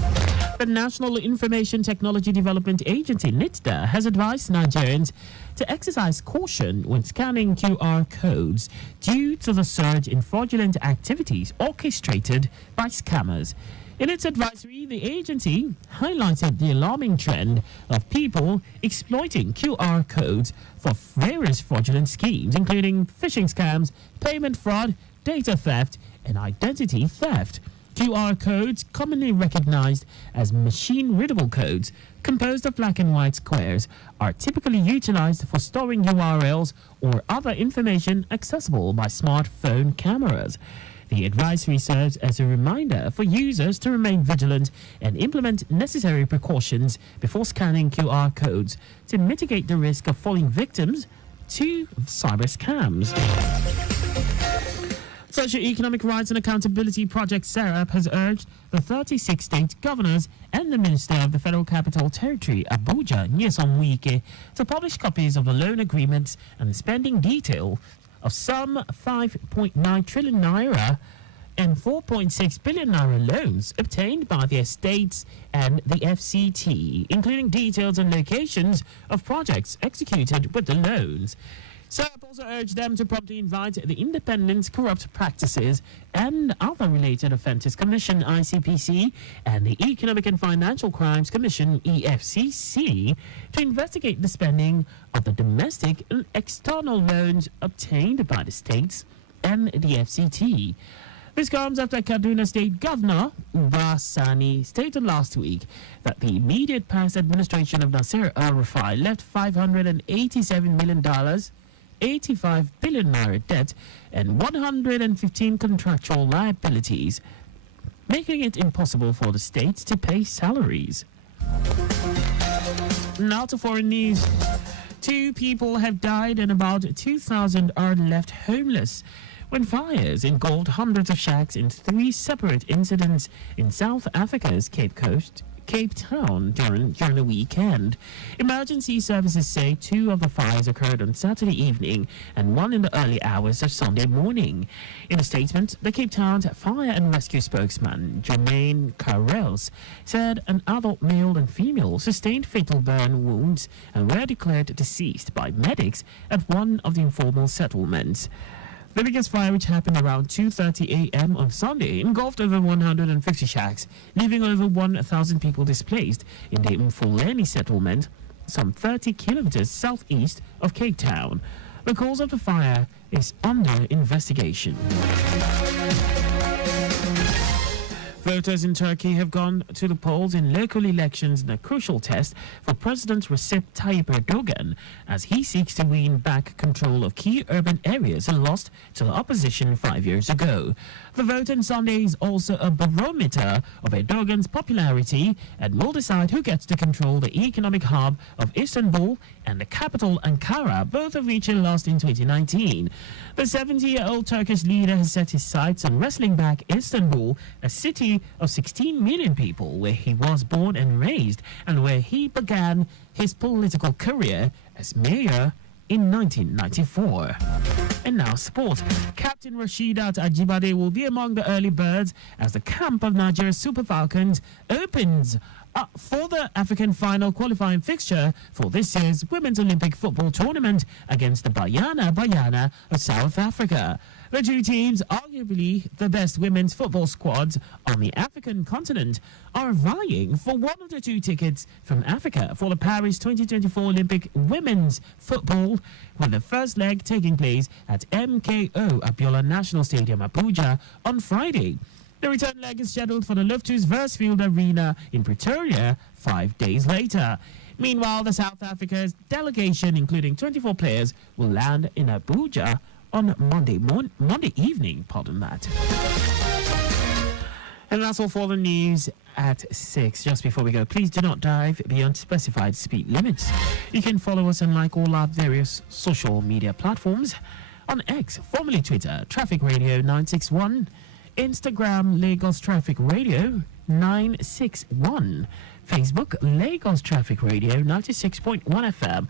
The National Information Technology Development Agency, NITDA, has advised Nigerians to exercise caution when scanning QR codes due to the surge in fraudulent activities orchestrated by scammers. In its advisory, the agency highlighted the alarming trend of people exploiting QR codes for various fraudulent schemes, including phishing scams, payment fraud, data theft, and identity theft. QR codes, commonly recognized as machine-readable codes, composed of black and white squares, are typically utilized for storing URLs or other information accessible by smartphone cameras. The advisory serves as a reminder for users to remain vigilant and implement necessary precautions before scanning QR codes to mitigate the risk of falling victims to cyber scams. Socio-Economic Rights and Accountability Project SERAP has urged the 36 state governors and the Minister of the Federal Capital Territory, Abuja, Nyesom Wike, to publish copies of the loan agreements and spending detail of some 5.9 trillion naira and 4.6 billion naira loans obtained by their states and the FCT, including details and locations of projects executed with the loans. SERAP also urged them to promptly invite the Independent Corrupt Practices and Other Related Offences Commission, ICPC, and the Economic and Financial Crimes Commission, EFCC, to investigate the spending of the domestic and external loans obtained by the states and the FCT. This comes after Kaduna State Governor Uba Sani stated last week that the immediate past administration of Nasir El-Rufai left $587 million, 85 billion naira debt, and 115 contractual liabilities, making it impossible for the state to pay salaries. Now to foreign news. 2 people have died and about 2,000 are left homeless when fires engulfed hundreds of shacks in 3 separate incidents in South Africa's Cape Town during the weekend. Emergency services say 2 of the fires occurred on Saturday evening and 1 in the early hours of Sunday morning. In a statement, the Cape Town Fire and Rescue spokesman, Jermaine Carrels, said an adult male and female sustained fatal burn wounds and were declared deceased by medics at one of the informal settlements. The biggest fire, which happened around 2:30 a.m. on Sunday, engulfed over 150 shacks, leaving over 1,000 people displaced in the Mfuleni settlement, some 30 kilometers southeast of Cape Town. The cause of the fire is under investigation. Voters in Turkey have gone to the polls in local elections in a crucial test for President Recep Tayyip Erdogan as he seeks to win back control of key urban areas and lost to the opposition 5 years ago. The vote on Sunday is also a barometer of Erdogan's popularity and will decide who gets to control the economic hub of Istanbul and the capital Ankara, both of which he lost in 2019. The 70-year-old Turkish leader has set his sights on wrestling back Istanbul, a city of 16 million people where he was born and raised and where he began his political career as mayor in 1994. And now sport. Captain Rasheedat Ajibade will be among the early birds as the camp of Nigeria's Super Falcons opens for the African final qualifying fixture for this year's Women's Olympic Football Tournament against the Banyana of South Africa. The 2 teams, arguably the best women's football squads on the African continent, are vying for one of the 2 tickets from Africa for the Paris 2024 Olympic Women's Football, with the first leg taking place at MKO Abiola National Stadium, Abuja, on Friday. The return leg is scheduled for the Loftus Versfield Arena in Pretoria 5 days later. Meanwhile, the South Africa's delegation, including 24 players, will land in Abuja on Monday evening. And that's all for the news at 6. Just before we go, please do not drive beyond specified speed limits. You can follow us on like all our various social media platforms. On X, formerly Twitter, Traffic Radio 961. Instagram, Lagos Traffic Radio 961. Facebook, Lagos Traffic Radio 96.1 FM.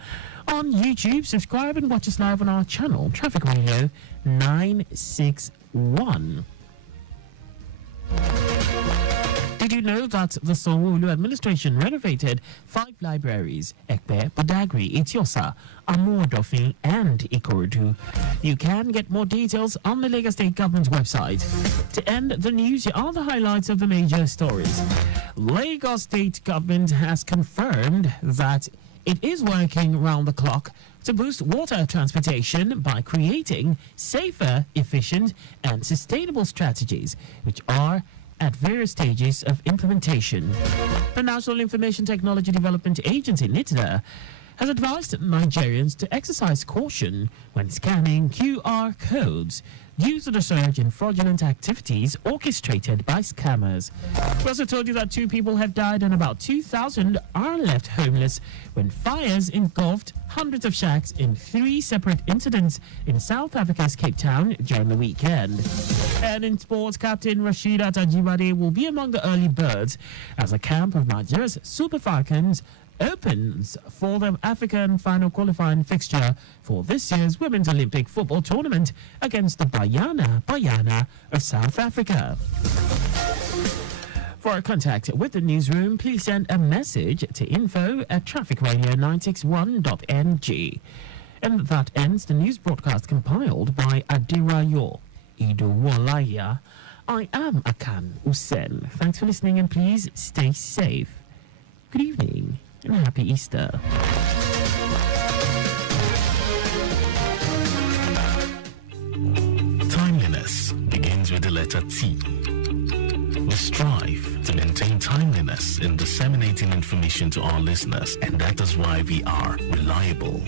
On YouTube, subscribe and watch us live on our channel, Traffic Radio 961. Did you know that the Sanwo-Olu administration renovated 5 libraries, Ekpe, Badagry, Itiosa, Amodofin, and Ikorodu? You can get more details on the Lagos State Government website. To end the news, here are the highlights of the major stories. Lagos State Government has confirmed that it is working round the clock to boost water transportation by creating safer, efficient, and sustainable strategies, which are at various stages of implementation. The National Information Technology Development Agency, NITDA, has advised Nigerians to exercise caution when scanning QR codes due to the surge in fraudulent activities orchestrated by scammers. We also told you that 2 people have died and about 2,000 are left homeless when fires engulfed hundreds of shacks in 3 separate incidents in South Africa's Cape Town during the weekend. And in sports, Captain Rasheedat Ajibade will be among the early birds as a camp of Nigeria's Super Falcons opens for the African final qualifying fixture for this year's Women's Olympic Football Tournament against the Bayana of South Africa. For contact with the newsroom, please send a message to info@trafficradio961.ng. And that ends the news broadcast compiled by Adirayo Idowolaya. I am Akan Usen. Thanks for listening and please stay safe. Good evening and happy Easter. Timeliness begins with the letter T. We strive to maintain timeliness in disseminating information to our listeners, and that is why we are reliable.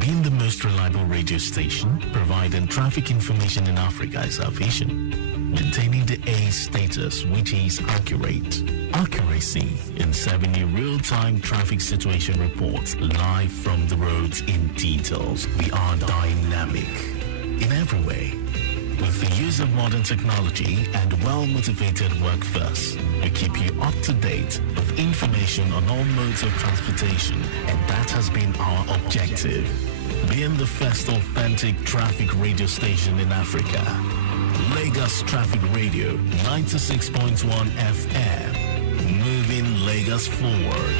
Being the most reliable radio station, providing traffic information in Africa is our vision. Maintaining the A status, which is accurate. Accuracy in serving you real-time traffic situation reports live from the roads in details. We are dynamic in every way. With the use of modern technology and well-motivated workforce, we keep you up to date with information on all modes of transportation, and that has been our objective. Being the first authentic traffic radio station in Africa. Lagos Traffic Radio 96.1 FM. Moving Lagos forward.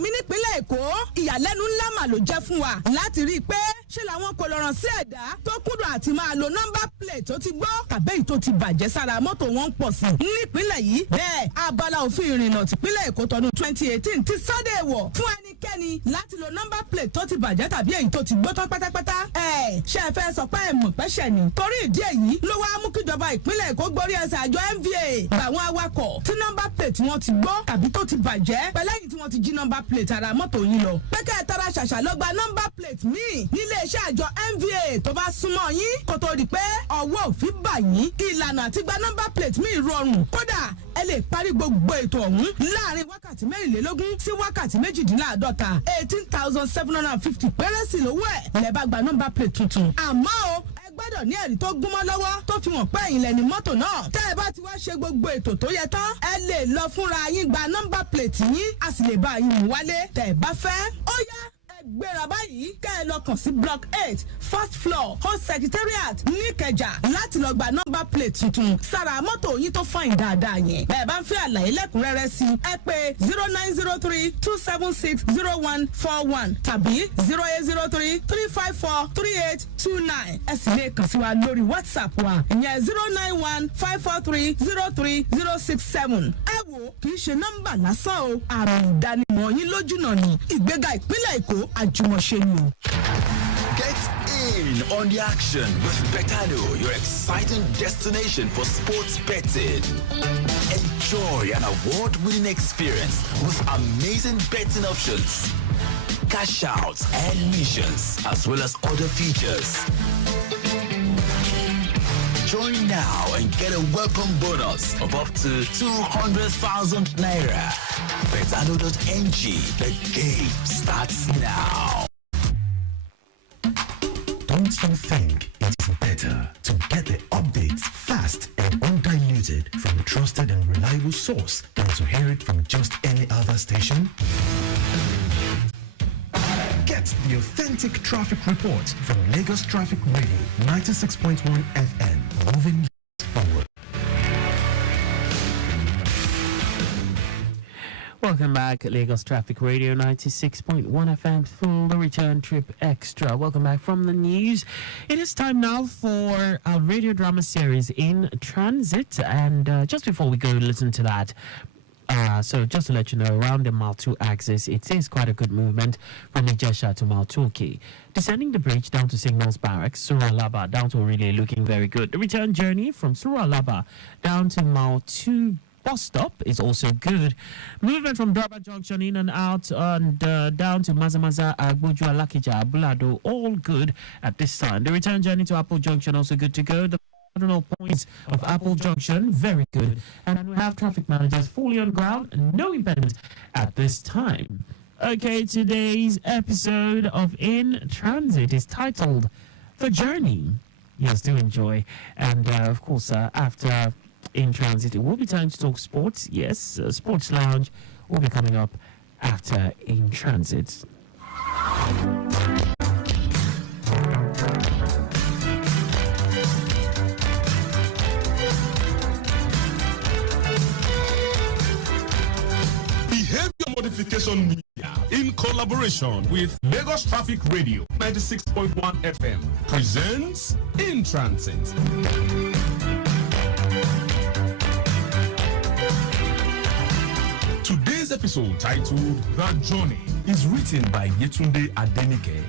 mi nípínlẹ̀ Èkó ìyàlẹ́nu ńlá mà ló jẹ́ fún wa láti rí i pé ṣé làwọn kọlọ̀ràn sí ẹ̀dá tó kúndùn àti máa lo nọ́mbà plate tó ti gbọ́ tàbí tó ti bàjẹ́ sára mọ́tò wọn ń pọ̀ sí nípínlẹ̀ yìí bẹ́ẹ̀ abala òfin ìrìnnà tìpínlẹ̀ Èkó tọdún 2018 ti sọ́dẹ̀ wọ̀ fún ẹnikẹ́ni láti lo nọ́mbà plate tó ti bàjẹ́ tàbí èyí tó ti gbó tán pátápátá ṣé ẹ fẹ́ sọ pé ẹ mọ̀ pẹ́ṣẹ̀ ni torí ìdí èyí ló wá mú kíjọba ìpínlẹ̀ Èkó gborí ẹsẹ̀ àjọ MVA gbàwọn awakọ̀ tí nọ́mbà plate wọn ti gbó tàbí tó ti bàjẹ́ pẹ̀lẹ́yìn tí wọ́n ti jí nọ́mbà plate ara mọ́tò yín lọ pẹ́kẹ́ tara ṣàṣà ló gba nọ́mbà plate míì nílé iṣẹ́ àjọ MVA tó bá súnmọ́ yín kó tó di pé ọwọ́ òfin bà yín ìlànà àti gba nọ́mbà plate míì rọrùn kódà ẹ lè parí gbogbo ètò ọ̀hún láàrin wákàtí mẹ́rìnlélógún sí wákàtí méjìdínláàdọ́ta 18,750 péré sí lówó ẹ̀ lẹ́ bá gba nọ́mbà plate tuntun àmọ́ o gbọ́dọ̀ ní ẹ̀rí tó gúnmọ́ lọ́wọ́ tó fi hàn pé ẹ̀yin lẹni mọ́tò náà tẹ́ ẹ bá ti wá ṣe gbogbo ètò tó yẹ tán ẹ lè lọ fúnra yín gba nọ́mbà plate yín a sì lè bá yín mú wálé tẹ́ ẹ bá fẹ́ ó yá gbéra báyìí kẹ́ ẹ lọ kàn sí block 8 first floor host secretariat níkẹjà láti lọ gba nọ́mbà plate tuntun sára mọ́tò yín tó fàìn dáadáa yẹn bẹ́ẹ̀ bá ń fẹ́ àlàyé lẹ́kùnrẹ́rẹ́ sí ẹ pé 0903-276-0141 tàbí 0803-354-3829 ẹ sì lè kàn sí wa lórí whatsapp wa ìyẹn 091-543-03067 ẹ wò kì í ṣe nọ́mbà lásán o àmì ìdánimọ̀ yín lójúnà ní ìgbéga ìpínlẹ̀ Èkó àjùmọ̀ṣe ni o. Get in on the action with Betano, your exciting destination for sports betting. Enjoy an award-winning experience with amazing betting options, cash outs and missions, as well as other features. Join now and get a welcome bonus of up to 200,000 naira. Betano.ng. The game starts now. Don't you think it's better to get the updates fast and undiluted from a trusted and reliable source than to hear it from just any other station? Get the authentic traffic report from Lagos Traffic Radio 96.1 FM. Moving forward. Welcome back, Lagos Traffic Radio 96.1 FM for the return trip extra. Welcome back from the news. It is time now for our radio drama series In Transit. And just before we go listen to that, so just to let you know, around the Mile 2 axis, it is quite a good movement from Ijesha to Mile 2K. Descending the bridge down to Signals Barracks, Suralaba down to Relay looking very good. The return journey from Suralaba down to Mile 2 bus stop is also good. Movement from Durban Junction in and out and down to Mazamaza, Agboju, Alakija, Bulado, all good at this time. The return journey to Apple Junction also good to go. The cardinal points of Apple Junction, very good. And then we have traffic managers fully on ground and no impediments at this time. Okay, today's episode of In Transit is titled The Journey. Yes, do enjoy. And of course, after In Transit, it will be time to talk sports. Yes, Sports Lounge will be coming up after In Transit. Behavior Modification Media, in collaboration with Lagos Traffic Radio 96.1 FM, presents In Transit. Today's episode, titled The Journey, is written by Yetunde Adenike.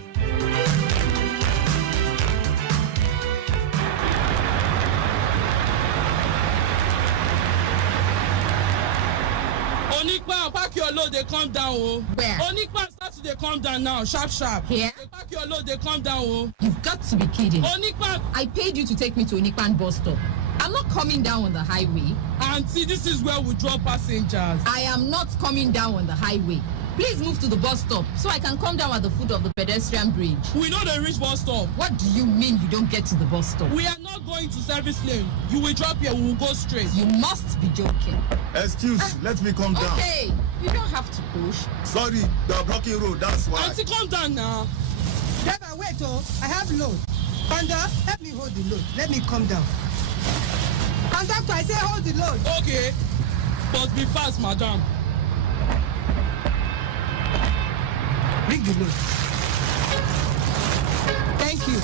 Onikpa, pack your load, they come down, oh. Where? Onikpa, start to they come down now, sharp. Here? They pack your load, they come down, oh. You've got to be kidding. Onikpa! I paid you to take me to Onikpan bus stop. I'm not coming down on the highway. Auntie, this is where we drop passengers. I am not coming down on the highway. Please move to the bus stop so I can come down at the foot of the pedestrian bridge. We know the reach bus stop. What do you mean you don't get to the bus stop? We are not going to service lane. You will drop here, we will go straight. You must be joking. Excuse, let me come down. Okay, you don't have to push. Sorry, they are blocking road, that's why. Auntie, come down now. Driver, wait, oh, I have load. Conductor, help me hold the load. Let me come down. Conductor, I say hold the load. Okay, but be fast, madam. Bring the load. Thank you.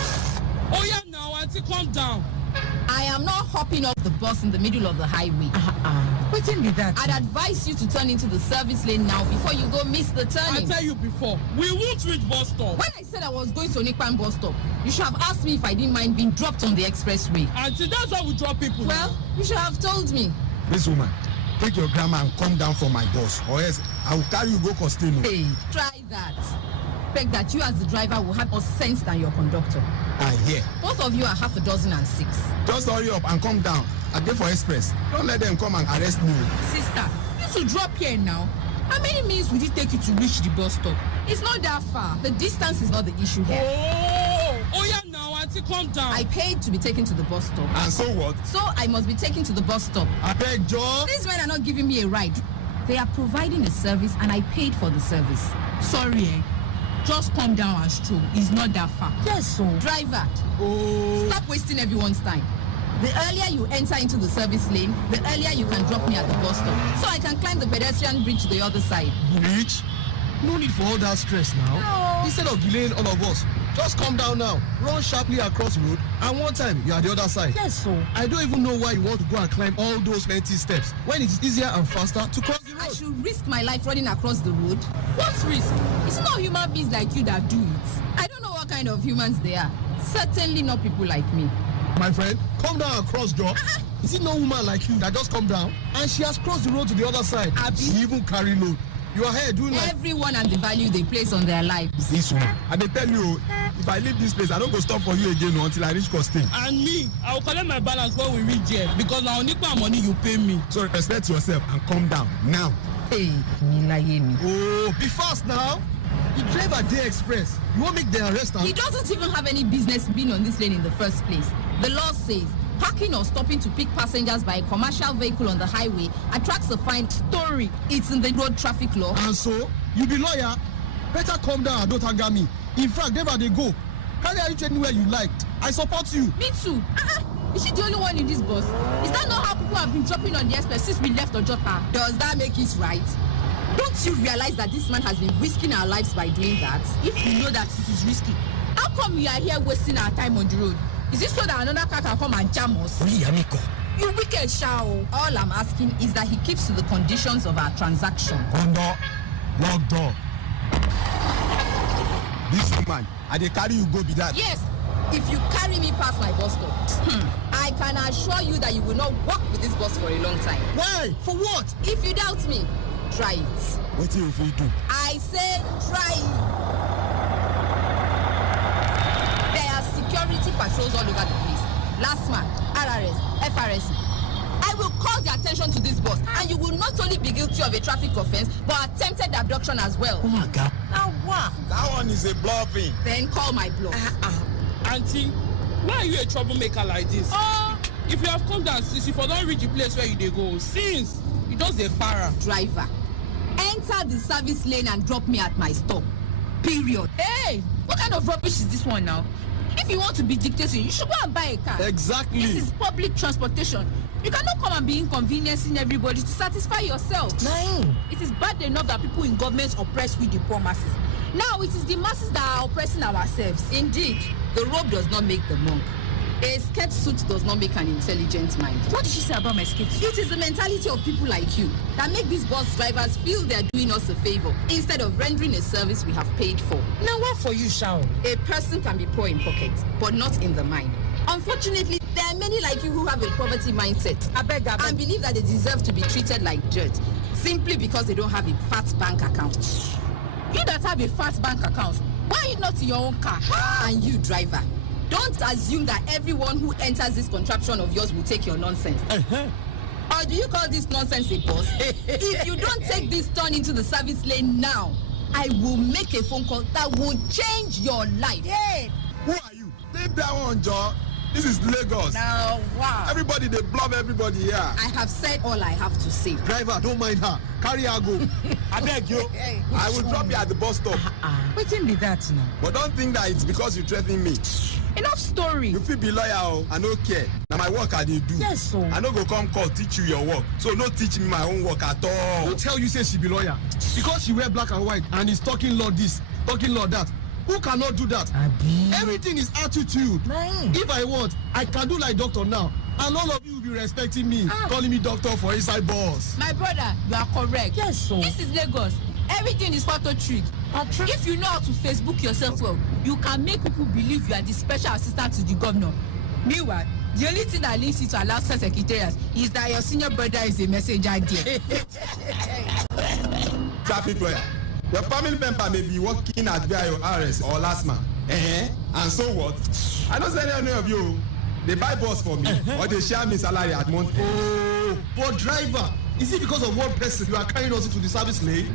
Oh yeah, now, auntie, calm down. I am not hopping off the bus in the middle of the highway. What be that? I'd advise you to turn into the service lane now before you go miss the turning. I tell you before, we won't reach bus stop. When I said I was going to Onikpan bus stop, you should have asked me if I didn't mind being dropped on the expressway. Auntie, that's how we drop people. Well, now. You should have told me. This woman, take your grandma and come down from my bus, or else I will carry you go Costello. Hey, try that. Beg that you as the driver will have more sense than your conductor. I hear. Both of you are 6:30. Just hurry up and come down. I go for express. Don't let them come and arrest me. Sister, you should drop here now. How many minutes would it take you to reach the bus stop? It's not that far. The distance is not the issue here. Oh yeah, now, auntie, calm down. I paid to be taken to the bus stop. And so what? So I must be taken to the bus stop. I beg, Joe. These men are not giving me a ride. They are providing a service and I paid for the service. Sorry, just come down and stroll. It's not that far. Yes, so. Driver. Oh. Stop wasting everyone's time. The earlier you enter into the service lane, the earlier you can drop me at the bus stop. So I can climb the pedestrian bridge to the other side. Bridge? No need for all that stress now. No. Instead of delaying all of us, just come down now. Run sharply across the road, and one time you are the other side. Yes, so. I don't even know why you want to go and climb all those lengthy steps when it is easier and faster to cross the road. I should risk my life running across the road. What's risk? It's not human beings like you that do it. I don't know what kind of humans they are. Certainly not people like me. My friend, come down and cross, Joe. Is it no woman like you that just come down and she has crossed the road to the other side? She even carry load. You are here doing like... Everyone and the value they place on their lives. This woman. And they tell you, if I leave this place, I don't go stop for you again until I reach Costain. And me, I will collect my balance when we reach here because now Onikpa money you pay me. So respect yourself and come down now. Hey, me. Oh, be fast now. You drive a day express. You won't make the arrest now. He doesn't even have any business being on this lane in the first place. The law says parking or stopping to pick passengers by a commercial vehicle on the highway attracts a fine. Story. It's in the road traffic law. And so, you be lawyer. Better come down and don't anger me. In fact, never they go. Carry her reach anywhere you like. I support you. Me too. Is she the only one in this bus? Is that not how people have been dropping on the express since we left Ojota? Does that make it right? Don't you realize that this man has been risking our lives by doing that? If you know that it is risky, how come we are here wasting our time on the road? Is it so that another car can come and jam us? You wicked Shao. All I'm asking is that he keeps to the conditions of our transaction. Conduct, lock door. This woman, I dey carry you go be that. Yes, if you carry me past my bus stop, I can assure you that you will not walk with this bus for a long time. Why? For what? If you doubt me, try it. What do you do? I say try it. There are security patrols all over the place. Last man, RRS, FRSC. I will call the attention to this bus, and you will not only be guilty of a traffic offense, but attempted abduction as well. Oh my God. Now what? That one is a bluffing. Then call my bluff. Auntie, why are you a troublemaker like this? If you have come down since you for don't reach the place where you dey go, since you just a para. Driver, enter the service lane and drop me at my stop. Period. Hey, what kind of rubbish is this one now? If you want to be dictating, you should go and buy a car. Exactly. This is public transportation. You cannot come and be inconveniencing everybody to satisfy yourself. It is bad enough that people in government oppress with the poor masses. Now it is the masses that are oppressing ourselves. Indeed, the robe does not make the monk. A skirt suit does not make an intelligent mind. What did she say about my skirt suit? It is the mentality of people like you that make these bus drivers feel they are doing us a favor instead of rendering a service we have paid for. Now what for you, Shao? A person can be poor in pocket, but not in the mind. Unfortunately, there are many like you who have a poverty mindset. I beg. And believe that they deserve to be treated like dirt simply because they don't have a fat bank account. You that have a fat bank account, why are you not in your own car? And you, driver, don't assume that everyone who enters this contraption of yours will take your nonsense. Or do you call this nonsense a bus? If you don't take this turn into the service lane now, I will make a phone call that will change your life. Yeah. Who are you? Take that one, Joe. This is Lagos. Now, wow. Everybody, they bluff everybody here. I have said all I have to say. Driver, don't mind her. Carry her go. I beg you. I will drop you at the bus stop. Wetin be that now? But don't think that it's because you threaten me. Enough story. You fit be lawyer, I no care. Now my work I dey do. Yes, so. I no go come court teach you your work. So no teach me my own work at all. Who tell you say she be lawyer? Because she wear black and white and is talking law this, talking law that. Who cannot do that? Everything is attitude. If I want, I can do like doctor now. And all of you will be respecting me, calling me doctor for inside boss. My brother, you are correct. Yes, so. This is Lagos. Everything is photo trick. If you know how to Facebook yourself well, you can make people believe you are the special assistant to the governor. Meanwhile, the only thing that links you to allow secretariat is that your senior brother is a messenger there. Traffic lawyer. Your family member may be working at VIO, RS or last man. And so what? I don't say any of you. They buy bus for me or they share me salary at month. Oh, but driver, is it because of one person you are carrying us into the service lane?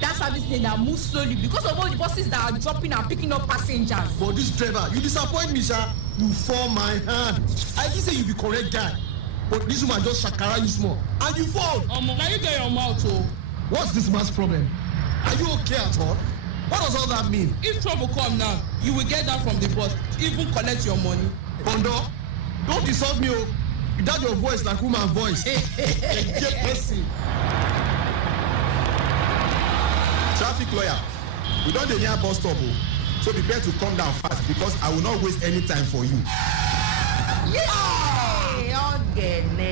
That service lane that moves slowly because of all the buses that are dropping and picking up passengers. But this driver, you disappoint me, sir. You fall my hand. I did say you be correct guy. But this woman just shakara you small. And you fall. Now you get your mouth, oh. What's this man's problem? Are you okay at all? What does all that mean? If trouble come now, you will get that from the bus, even collect your money. Kondo, don't insult me, oh. Without your voice like woman voice. Traffic lawyer, we don't dey near bus stop, so prepare to come down fast because I will not waste any time for you. Yay!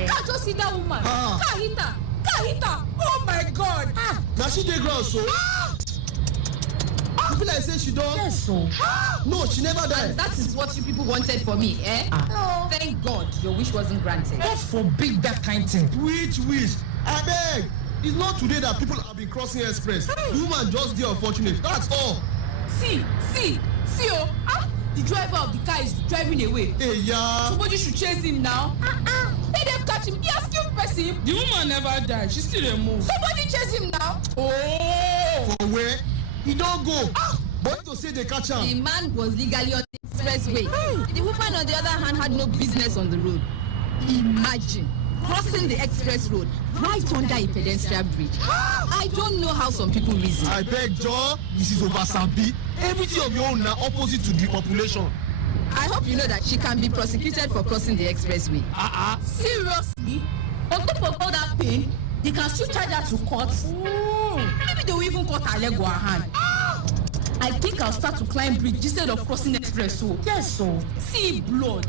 Can't just see that woman. Kahita! Oh my God! Now she dey ground so. You feel like say she don't? Yes, so. No, she never died. And that is what you people wanted for me, eh? No. Thank God your wish wasn't granted. God forbid that kind thing. Which wish? I beg. It's not today that people have been crossing express. The woman just dey unfortunate. That's all. See, oh. The driver of the car is driving away. Hey, yeah. Somebody should chase him now. Let them catch him. He has killed person. The woman never died. She still a move. Somebody chase him now. Oh. For where? He don't go. But to say they catch him. The man was legally on the expressway. The woman on the other hand had no business on the road. Imagine. crossing the express road right under a pedestrian bridge. I don't know how some people reason. I beg, Joe, this is Obasambi. Everything of your own now opposite to the population. I hope you know that she can be prosecuted for crossing the expressway. Seriously? On top of all that pain, they can still charge her to court. Maybe they will even cut her leg or her hand. I think I'll start to climb bridge instead of crossing express. So yes, so see blood.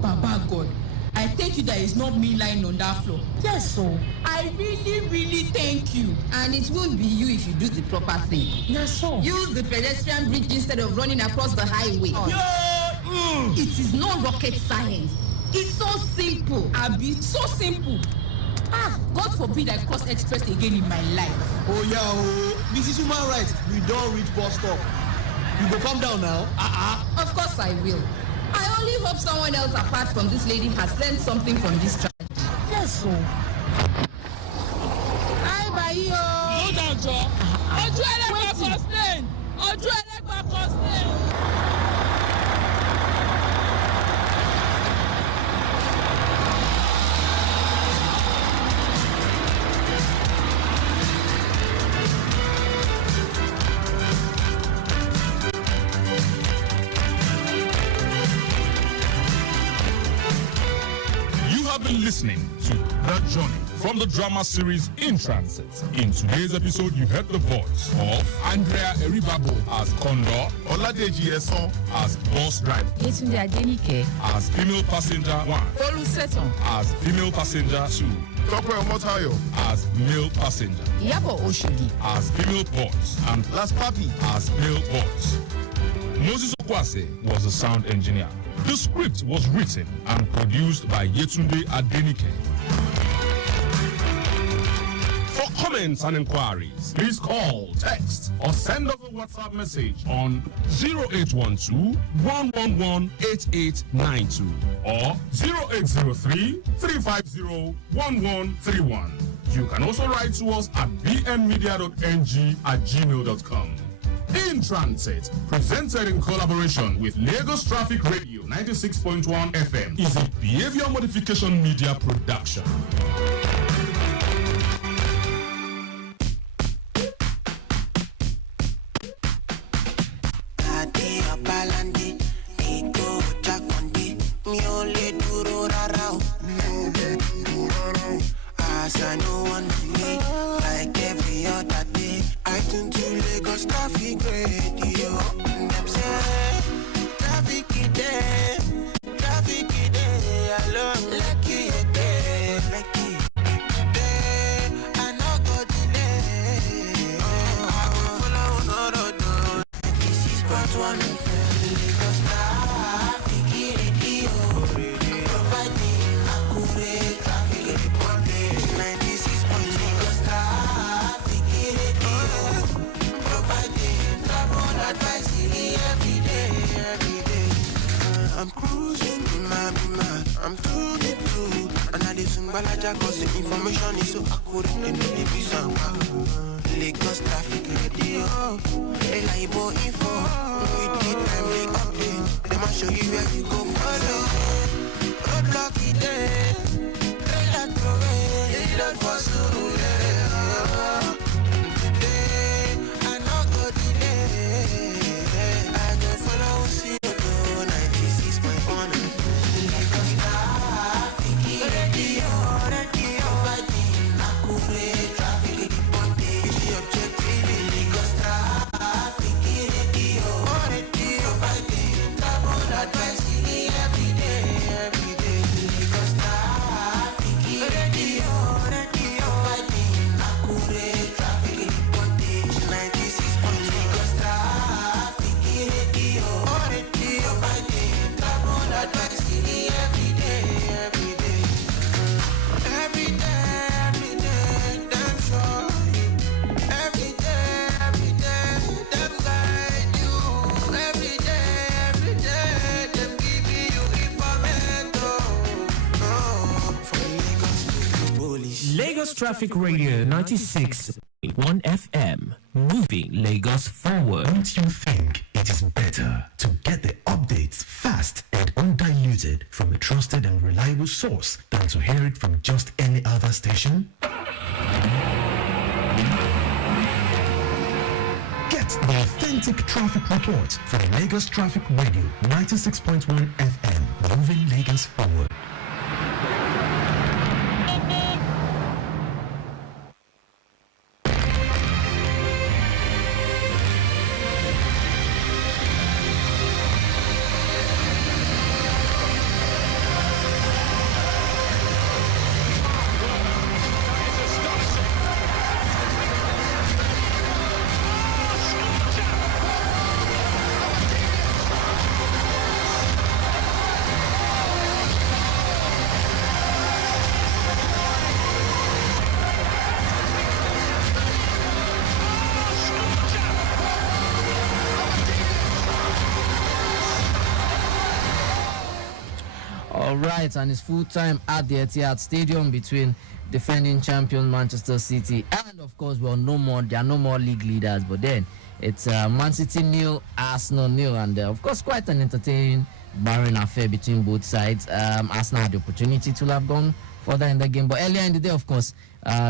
Baba God, I thank you that it's not me lying on that floor. Yes, so I really thank you. And it won't be you if you do the proper thing. Yes, so use the pedestrian bridge instead of running across the highway. It is not rocket science. It's so simple. Abi, so simple. God forbid I cross express again in my life. Oh yeah, this is human rights. We don't reach bus stop. You go calm down now. Of course I will. I only hope someone else apart from this lady has learned something from this tragedy. Yes, so. Hi, bye. Hold on, Joe. Ojú ẹlẹ́gbàá constant. Ojú ẹlẹ́gbàá constant. Been listening to The Journey from the drama series In Transit. In today's episode, you heard the voice of Andrea Eribabo as Condor, Oladeji Eson as bus driver, Yetunde Adenike as female passenger 1, Olusetan as female passenger 2, Tope Omotayo as male passenger, Iyabo Oshodi as female boys, and Last Papi as male boys. Moses Okwase was the sound engineer. The script was written and produced by Yetunde Adenike. For comments and inquiries, please call, text, or send us a WhatsApp message on 0812-111-8892 or 0803-350-1131. You can also write to us at bnmedia.ng@gmail.com. In Transit, presented in collaboration with Lagos Traffic Radio 96.1 FM, is a behavior modification media production. As I know one day, like every other day, I tune to Lagos Traffic Radio. Them say, traffic is there, I love lucky day, I know go delay. I will follow no road, this is part one of Lagos Traffic Radio. Providing accurate traffic reporting. 96 point Lagos Traffic Radio. Providing travel advice every day. I'm cruising in my Bima. I'm tuning too. And I listen Balaja cause the information is so accurate and the be some Lagos Traffic Radio. Reliable info. With the timely update. They must show you where you go follow. Roadblock it there. Trailer throw away. Load for Surulere. Today I know go delay. I go follow see you go 96.1. Lagos Traffic Radio. Fighting accurate traffic reporting. The objective is Lagos Traffic Radio. Fighting travel advice every day. Lagos Traffic Radio. Fighting accurate traffic reporting. 96 point Lagos Traffic Radio. Fighting travel advice every day. Every day, damn sure. Every day, them guide you. Every day, them give you information. From Lagos to police. Lagos Traffic Radio 96.1 FM, moving Lagos forward. Don't you think it is better to get the updates fast and undiluted? news it from a trusted and reliable source than to hear it from just any other station? Get the authentic traffic report from Lagos Traffic Radio 96.1 FM, moving Lagos forward. Right, and it's full time at the Etihad Stadium between defending champion Manchester City and, of course, there are no more league leaders, but then it's Man City 0, Arsenal 0, and of course quite an entertaining barring affair between both sides. Arsenal had the opportunity to have gone further in the game, but earlier in the day, of course,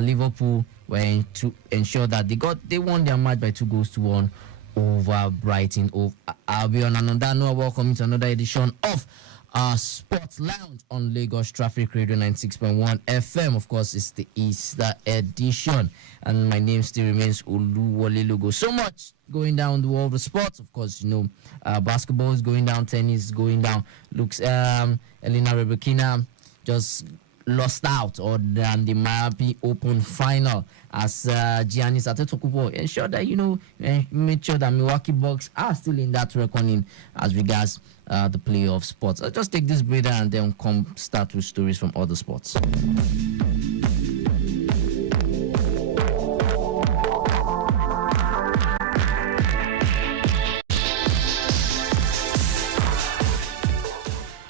Liverpool were to ensure that they won their match by 2-1 over Brighton of Albion. And on that note, welcome to another edition of Sports Lounge on Lagos Traffic Radio 96.1 FM. Of course, it's the Easter edition, and my name still remains Oluwole Lugo. So much going down the world of sports. Of course, basketball is going down, tennis is going down. Looks Elena Rybakina just lost out on the Miami Open final as Giannis Antetokounmpo ensured that made sure that Milwaukee Bucks are still in that reckoning as regards the playoff spots. I'll just take this breather and then start with stories from other sports.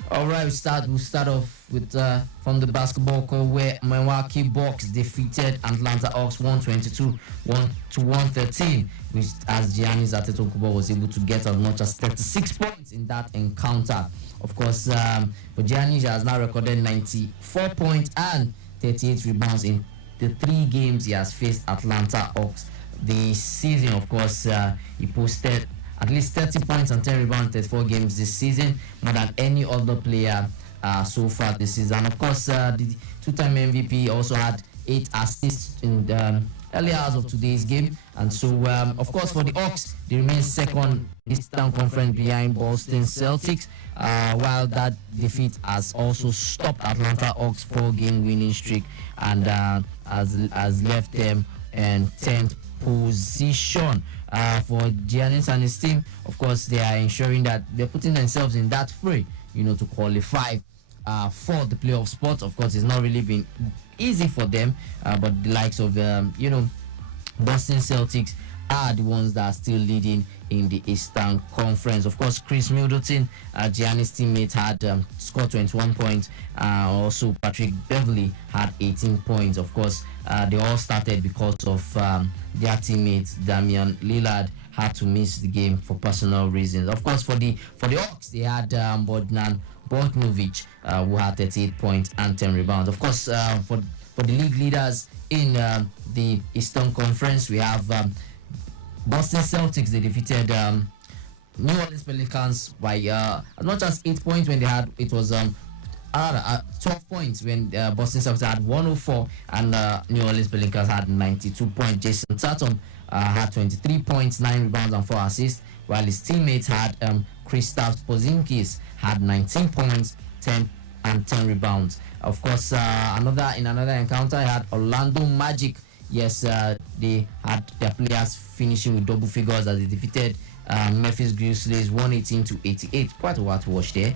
All right, we'll start off with from the basketball court where Milwaukee Bucks defeated Atlanta Hawks 122-113, which as Giannis Antetokounmpo was able to get as much as 36 points in that encounter. Of course, but Giannis has now recorded 94 points and 38 rebounds in the 3 games he has faced Atlanta Hawks this season. Of course, he posted at least 30 points and 10 rebounds, 34 games this season, more than any other player so far this season. And of course, the 2-time MVP also had 8 assists in the early hours of today's game. And so, of course, for the Hawks, they remain second Eastern Conference behind Boston Celtics, while that defeat has also stopped Atlanta Hawks' 4-game winning streak and has left them in 10th position. For Giannis and his team, of course, they are ensuring that they're putting themselves in that fray, to qualify for the playoff spot. Of course, it's not really been easy for them, but the likes of, Boston Celtics are the ones that are still leading in the Eastern Conference. Of course, Chris Middleton, Giannis' teammate, had scored 21 points. Also, Patrick Beverley had 18 points. Of course, they all started because of their teammate Damian Lillard had to miss the game for personal reasons. Of course, for the Hawks, they had Bogdan Bogdanovic, who had 38 points and 10 rebounds. Of course, for the league leaders in the Eastern Conference, we have Boston Celtics. They defeated New Orleans Pelicans by as much as 8 points when it was 12 points when Boston Celtics had 104 and New Orleans Pelicans had 92 points. Jason Tatum had 23 points, 9 rebounds and 4 assists, while his teammates had Kristaps Porzingis had 19 points, 10 rebounds. Of course, another encounter, I had Orlando Magic. Yes, they had their players finishing with double figures as they defeated Memphis Grizzlies 118-88. Quite a while to watch there.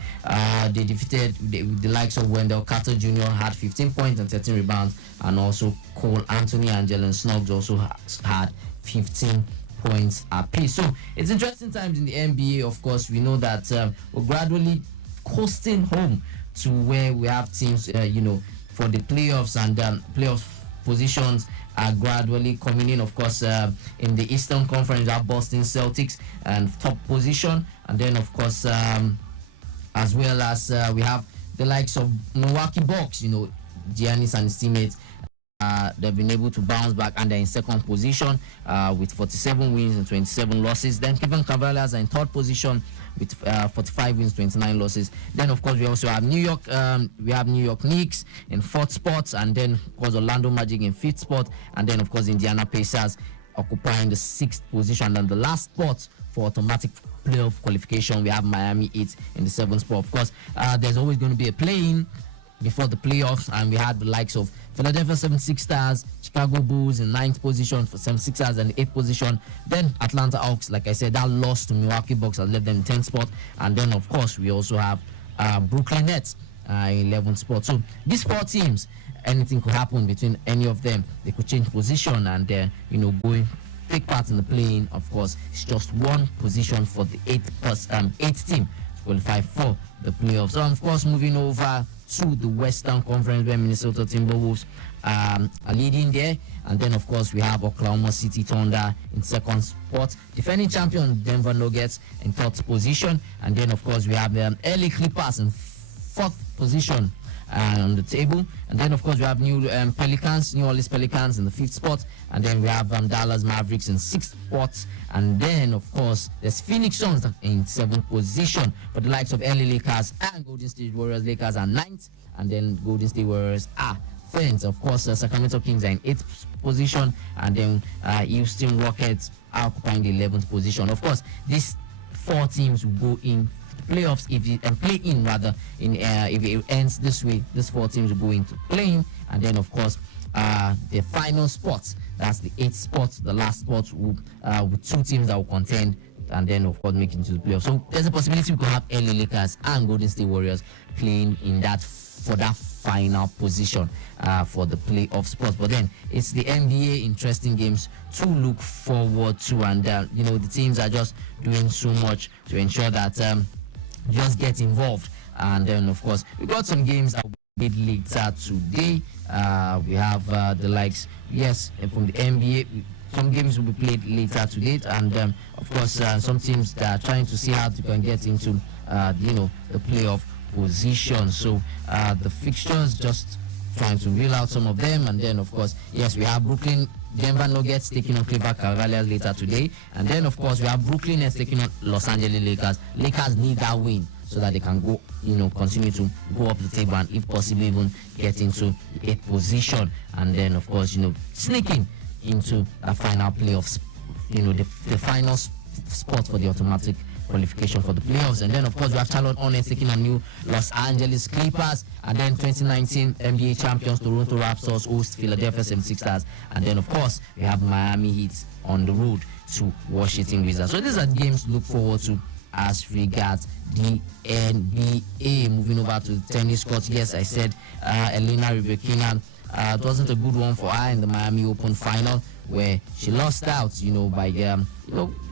They defeated the likes of Wendell Carter Jr. had 15 points and 13 rebounds, and also Cole Anthony and Jalen Suggs also had 15 points apiece. So it's interesting times in the NBA. Of course, we know that we're gradually coasting home to where we have teams, for the playoffs, and playoff positions are gradually coming in. Of course, in the Eastern Conference, we have Boston Celtics and top position, and then of course as well as we have the likes of Milwaukee Bucks. Giannis and his teammates. They've been able to bounce back and they're in second position with 47 wins and 27 losses. Then Cleveland Cavaliers are in third position with 45 wins, 29 losses. Then of course we also have New York Knicks in fourth spot, and then of course Orlando Magic in fifth spot, and then of course Indiana Pacers occupying the sixth position. And the last spot for automatic playoff qualification, we have Miami Heat in the seventh spot. Of course, there's always going to be a play-in before the playoffs, and we had the likes of Philadelphia 76ers, Chicago Bulls in ninth position for 76ers and eighth position. Then Atlanta Hawks, like I said, that lost to Milwaukee Bucks has left them in 10th spot. And then of course we also have Brooklyn Nets in 11th spot. So these four teams, anything could happen between any of them. They could change position and take part in the play-in. Of course, it's just one position for the eighth team to qualify for the playoffs. So of course, moving over to the Western Conference, where Minnesota Timberwolves are leading there, and then of course we have Oklahoma City Thunder in second spot, defending champion Denver Nuggets in third position, and then of course we have the LA Clippers in fourth position on the table, and then of course we have New Orleans Pelicans in the fifth spot, and then we have Dallas Mavericks in sixth spot, and then of course there's Phoenix Suns in seventh position for the likes of LA Lakers and Golden State Warriors. Lakers are ninth, and then Golden State Warriors are 10th. Of course, Sacramento Kings are in eighth position, and then Houston Rockets are occupying the 11th position. Of course, these four teams will go in playoffs if it ends this way. These four teams will go into playing, and then of course the final spot, that's the eighth spot, the last spot with two teams that will contend, and then of course make it into the playoffs. So there's a possibility we could have LA Lakers and Golden State Warriors playing in that for that final position for the playoff spot. But then it's the NBA, interesting games to look forward to, and the teams are just doing so much to ensure that just get involved. And then of course we got some games that will be later today. We have the likes, from the NBA. Some games will be played later today, and of course some teams that are trying to see how they can get into the playoff position. So the fixtures, just trying to reel out some of them, and then of course we have Denver Nuggets taking on Cleveland Cavaliers later today, and then of course we have Brooklyn Nets taking on Los Angeles Lakers. Lakers need that win so that they can go, continue to go up the table and if possible even get into the eighth position, and then of course sneaking into the final playoffs, the final spot for the automatic qualification for the playoffs. And then of course we have Charlotte Hornets taking on new Los Angeles Clippers, and then 2019 NBA champions Toronto Raptors host Philadelphia 76ers, and then of course we have Miami Heat on the road to Washington Wizards. So these are games to look forward to as regards the NBA. Moving over to the tennis court, yes, I said Elena Rybakina, it wasn't a good one for her in the Miami Open final, where she lost out by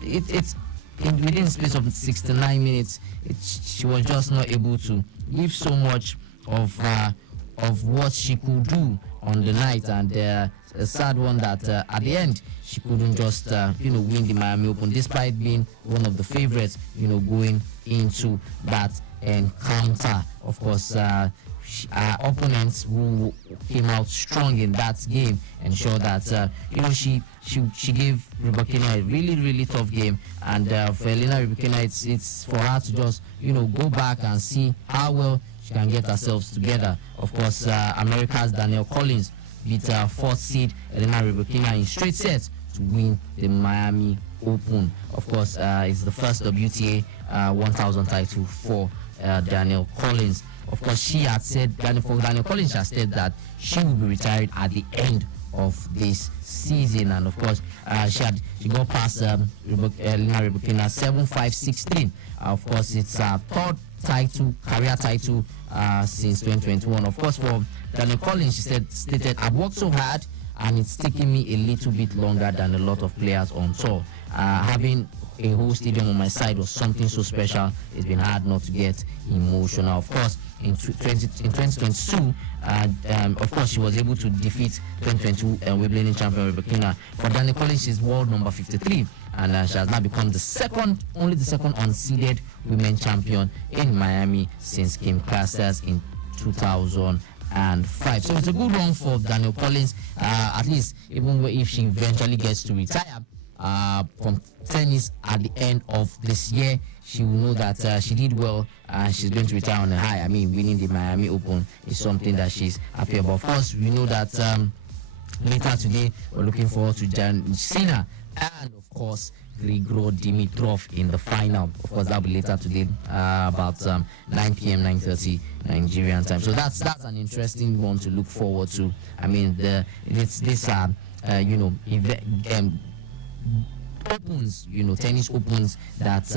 it's within the space of 69 minutes. She was just not able to give so much of what she could do on the night, and a sad one that at the end she couldn't just win the Miami Open, despite being one of the favorites going into that encounter. Of course, our opponents who came out strong in that game ensured that she gave Rybakina a really tough game, and for Elena Rybakina it's for her to just go back and see how well she can get herself together. Of course, America's Danielle Collins beat fourth seed Elena Rybakina in straight sets to win the Miami Open. Of course, it's the first WTA 1000 title for Danielle Collins. Of course, she had said, Danielle Collins has said that she will be retired at the end of this season, and of course she got past Elena Rybakina 7-5-16. Of course, it's her third career title since 2021. Of course, for Danielle Collins, she stated, I've worked so hard and it's taking me a little bit longer than a lot of players on tour. having a whole stadium on my side was something so special. It's been hard not to get emotional. Of course, in 2022, of course, she was able to defeat 2022 Wimbledon champion Rebecca. For Daniel Collins, she's world number 53, and she has now become only the second unseeded women champion in Miami since Kim Clijsters in 2005. So it's a good one for Daniel Collins, at least even if she eventually gets to retire from tennis at the end of this year, she will know that she did well and she's going to retire on a high. I mean, winning the Miami Open is something that she's happy about. Of course, we know that later today we're looking forward to Jan Sina and of course Grigor Dimitrov in the final. Of course, that'll be later today, about 9 p.m. 9:30 Nigerian time. So that's an interesting one to look forward to. I mean, opens, tennis opens that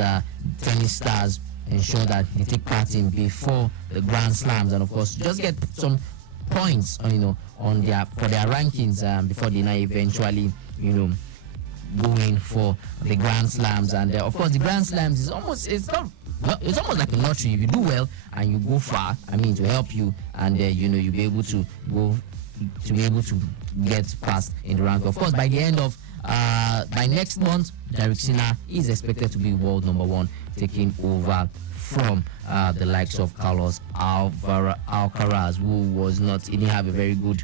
tennis stars ensure that they take part in before the Grand Slams, and of course just get some points, on for their rankings before they now eventually, go in for the Grand Slams. And of course the Grand Slams is almost like a lottery. If you do well and you go far, I mean, to help you, and you'll be able to get past in the rank. Of course, by the end of by next month, Derek Sina is expected to be world number 1, taking over from the likes of Carlos Alcaraz, he didn't have a very good.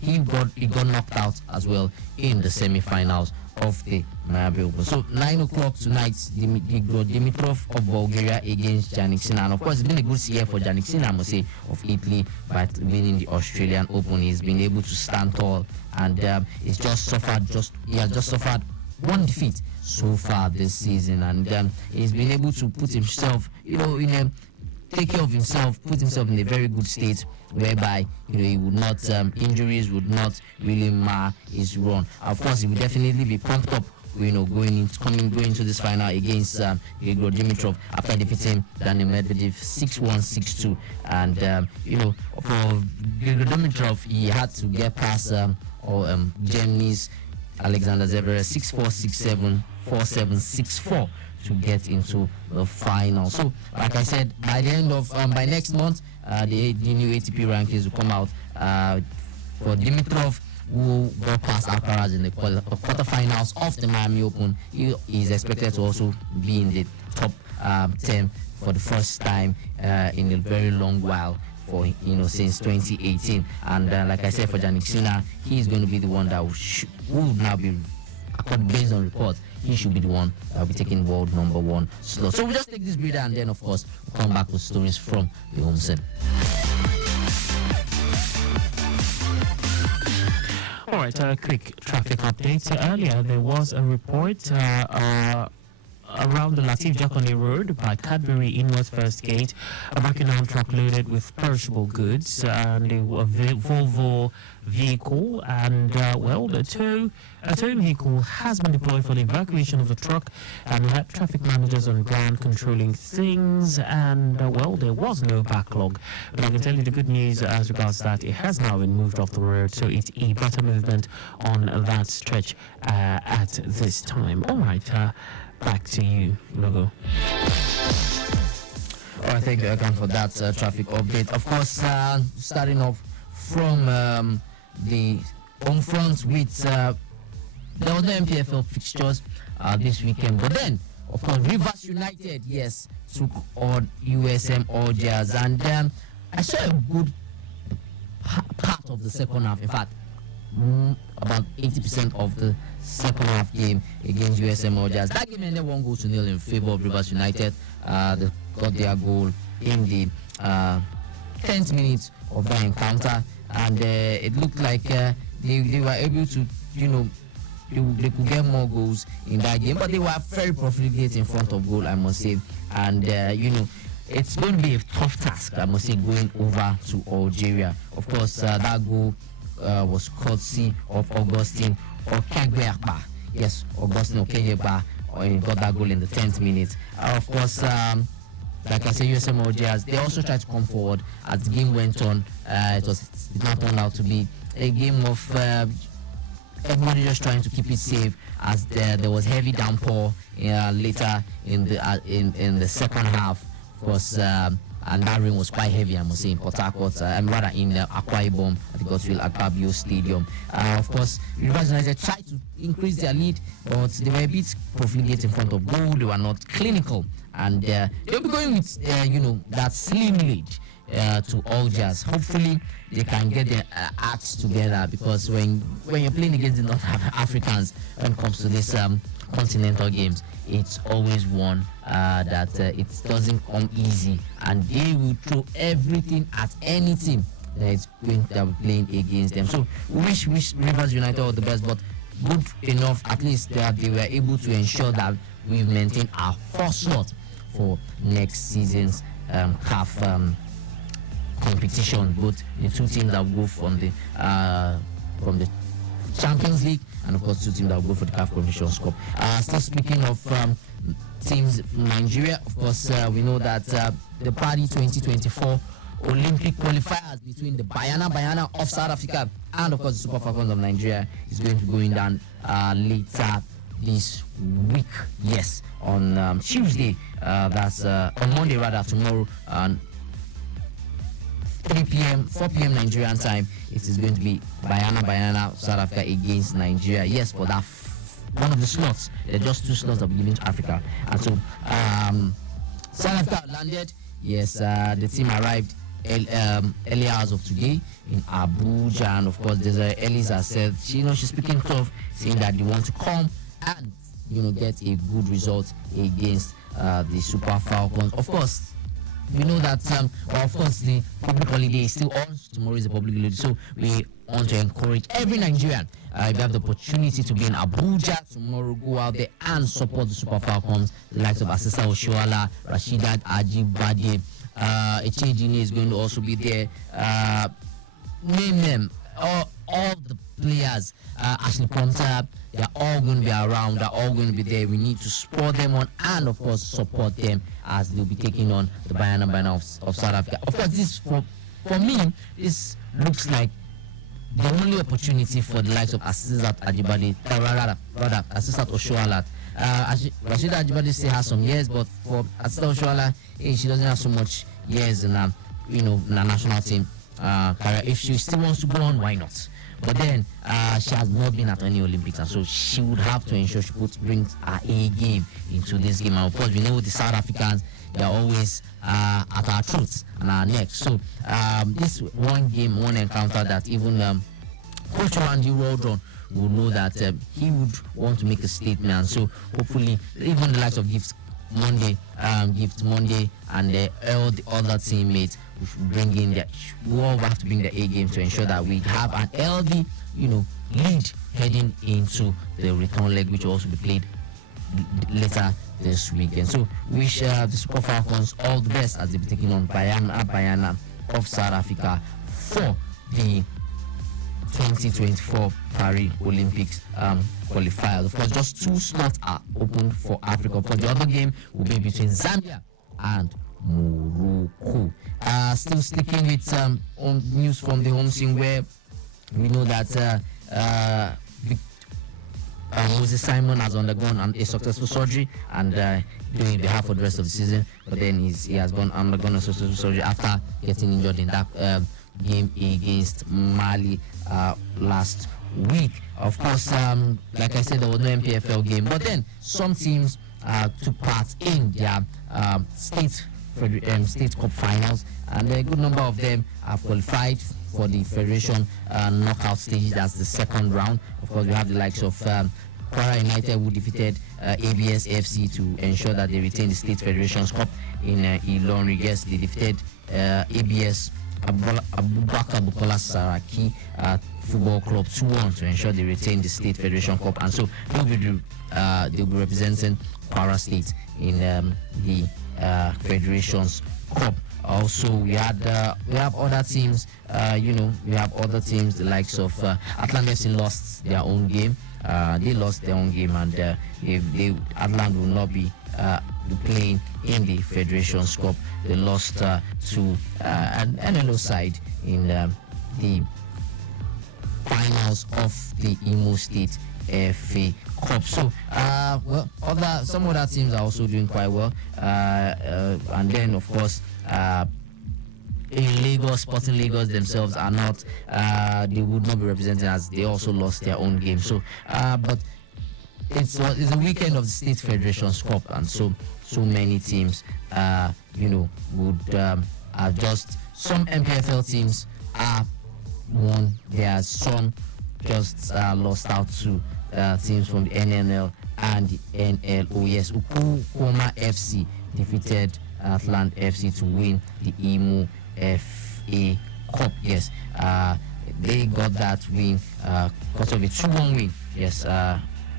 He got knocked out as well in the semi-finals of the Miami Open. So 9 o'clock tonight, Dimitrov of Bulgaria against Jannik Sinner. And of course, it's been a good year for Jannik Sinner, I must say, of Italy, by winning the Australian Open. He's been able to stand tall, and he has just suffered one defeat so far this season, and he's been able to put himself, take care of himself, put himself in a very good state, whereby he would not injuries would not really mar his run. Of course, he will definitely be pumped up, going into this final against Grigor Dimitrov after defeating Daniil Medvedev 6-1, 6-2, and for Grigor Dimitrov, he had to get past Germany's Alexander Zverev 6-4, 6-7, 4-7, 6-4 to get into the final. So, like I said, by the end of by next month, the new ATP rankings will come out. For Dimitrov, who got past Alcaraz in the quarterfinals of the Miami Open, he is expected to also be in the top 10 for the first time in a very long while, for since 2018. And like I said, for Jannik Sinner, he is going to be the one that will now be, based on reports, he should be the one that will be taking world number 1 slot. So we'll just take this breather, and then of course we'll come back with stories from the home set. All right, a quick traffic update. Earlier there was a report around the Latif Jakone Road by Cadbury Inwards First Gate, a Buckingham truck loaded with perishable goods and a Volvo vehicle, and a tow vehicle has been deployed for the evacuation of the truck, and we had traffic managers on ground controlling things, and there was no backlog. But I can tell you the good news as regards that it has now been moved off the road, so it's a better movement on that stretch at this time. All right, back to you, Logo. All right, thank you, Akan, for that traffic update. Of course, starting off from the home front with the other MPFL fixtures this weekend. But then, of course, Rivers United, yes, took on USM Algiers, and I saw a good part of the second half. In fact, about 80% of the second half game against USM Algiers. That game ended 1-0 in favor of Rivers United. They got their goal in the 10th minute of that encounter, and it looked like they were able to, they could get more goals in that game, but they were very profligate in front of goal, I must say. And it's going to be a tough task, I must say, going over to Algeria. Of course, that goal was courtesy of Augustine Okengbeakpa. Yes, Augustine Okengbeakpa got that goal in the 10th minute. Of course, like I said, USM Algiers, they also tried to come forward as the game went on. It did not turn out to be a game of everybody just trying to keep it safe as there was heavy downpour later in the second half, of course. And that rain was quite heavy, I must say, in Port Harcourt, and rather in Akwa Ibom at the Godswill Akpabio Stadium. Of course, Rivers United tried to increase their lead, but they were a bit profligate in front of goal. They were not clinical, and they'll be going with that slim lead to Algiers. Hopefully, they can get their acts together, because when you're playing against the North Africans, when it comes to this continental games, it's always one that it doesn't come easy, and they will throw everything at any team that will be playing against them. So we wish Rivers United all the best, but good enough at least that they were able to ensure that we've maintained our first slot for next season's CAF competition. Both the two teams that will go from the Champions League, and of course 2 teams that will go for the CAF Confederations Cup. Still speaking of teams, Nigeria, of course, we know that the Paris 2024 Olympic qualifiers between the Bayana of South Africa and of course the Super Falcons of Nigeria is going to be going down later this week. Yes, on Tuesday. That's on Monday rather, tomorrow. 4 p.m. Nigerian time. It is going to be Bayana South Africa against Nigeria. Yes, for that one of the slots. There are just 2 slots that will be given to Africa. And so South Africa landed. Yes, the team arrived early hours of today in Abuja, and of course there's Elisa said she's speaking tough, saying that they want to come and get a good result against the Super Falcons. Of course, we know that of course the public holiday is still on. Tomorrow is a public holiday, so we want to encourage every Nigerian, if you have the opportunity to be in Abuja tomorrow, go out there and support the Super Falcons. The likes of Asisa Oshoala, Rashidat Ajibade, Echejini is going to also be there. Name them, all the players, Ashley Ponta, they're all going to be around, they're all going to be there. We need to support them on, and of course support them as they'll be taking on the Bayana of South Africa. Of course, this for me, this looks like the only opportunity for the likes of Asisat Ajibade, rather Asisat Oshoala. Rashida Ajibade still has some years, but for Asisat Oshoala, she doesn't have so much years in the national team career. If she still wants to go on, why not? But then she has not been at any Olympics, and so she would have to ensure she brings her A game into this game. And of course, we know the South Africans, they are always at our throats and our necks. So this one encounter that even Coach Randy Waldron will know that he would want to make a statement, and so hopefully even the likes of Gift Monday, and all the other teammates bring in we all have to bring the A game to ensure that we have an healthy, lead heading into the return leg, which will also be played later this weekend. So wish the Super Falcons all the best as they be taking on Bayana of South Africa for the 2024 Paris Olympics qualifiers. Of course, just 2 slots are open for Africa. Of course, the other game will be between Zambia and Morocco. Still sticking with on news from the home scene, where we know that Moses Simon has undergone a successful surgery and doing behalf for the rest of the season. But then he has undergone a successful surgery after getting injured in that game against Mali last week. Of course, like I said, there was no MPFL game, but then some teams took part in their state cup finals, and a good number of them have qualified for the Federation knockout stage. That's the second round. Of course, we have the likes of Kwara United, who defeated ABS FC to ensure that they retain the State Federations Cup in Ilorin. Yes, they defeated ABS Abubakar Bukola Saraki Football Club 2-1 to ensure they retain the State Federation Cup, and so they'll be representing Kwara State in the Federations Cup. Also, we have other teams. We have other teams, the likes of Atlanta FC lost their own game. They lost their own game, and Atlanta will not be playing in the Federations Cup. They lost to an NLO side in the finals of the Imo State FA Cup. So, some other teams are also doing quite well. And then, of course, in Lagos, Sporting Lagos themselves are not, they would not be represented as they also lost their own game. So, but it's a weekend of the State Federation's Cup, and so many teams, would just some MPFL teams are won. There are some just lost out to teams from the NNL and the NLO. Yes, Ukoma FC defeated Atlant FC to win the Imo FA Cup. Yes, they got that win because of a 2-1 win. Yes,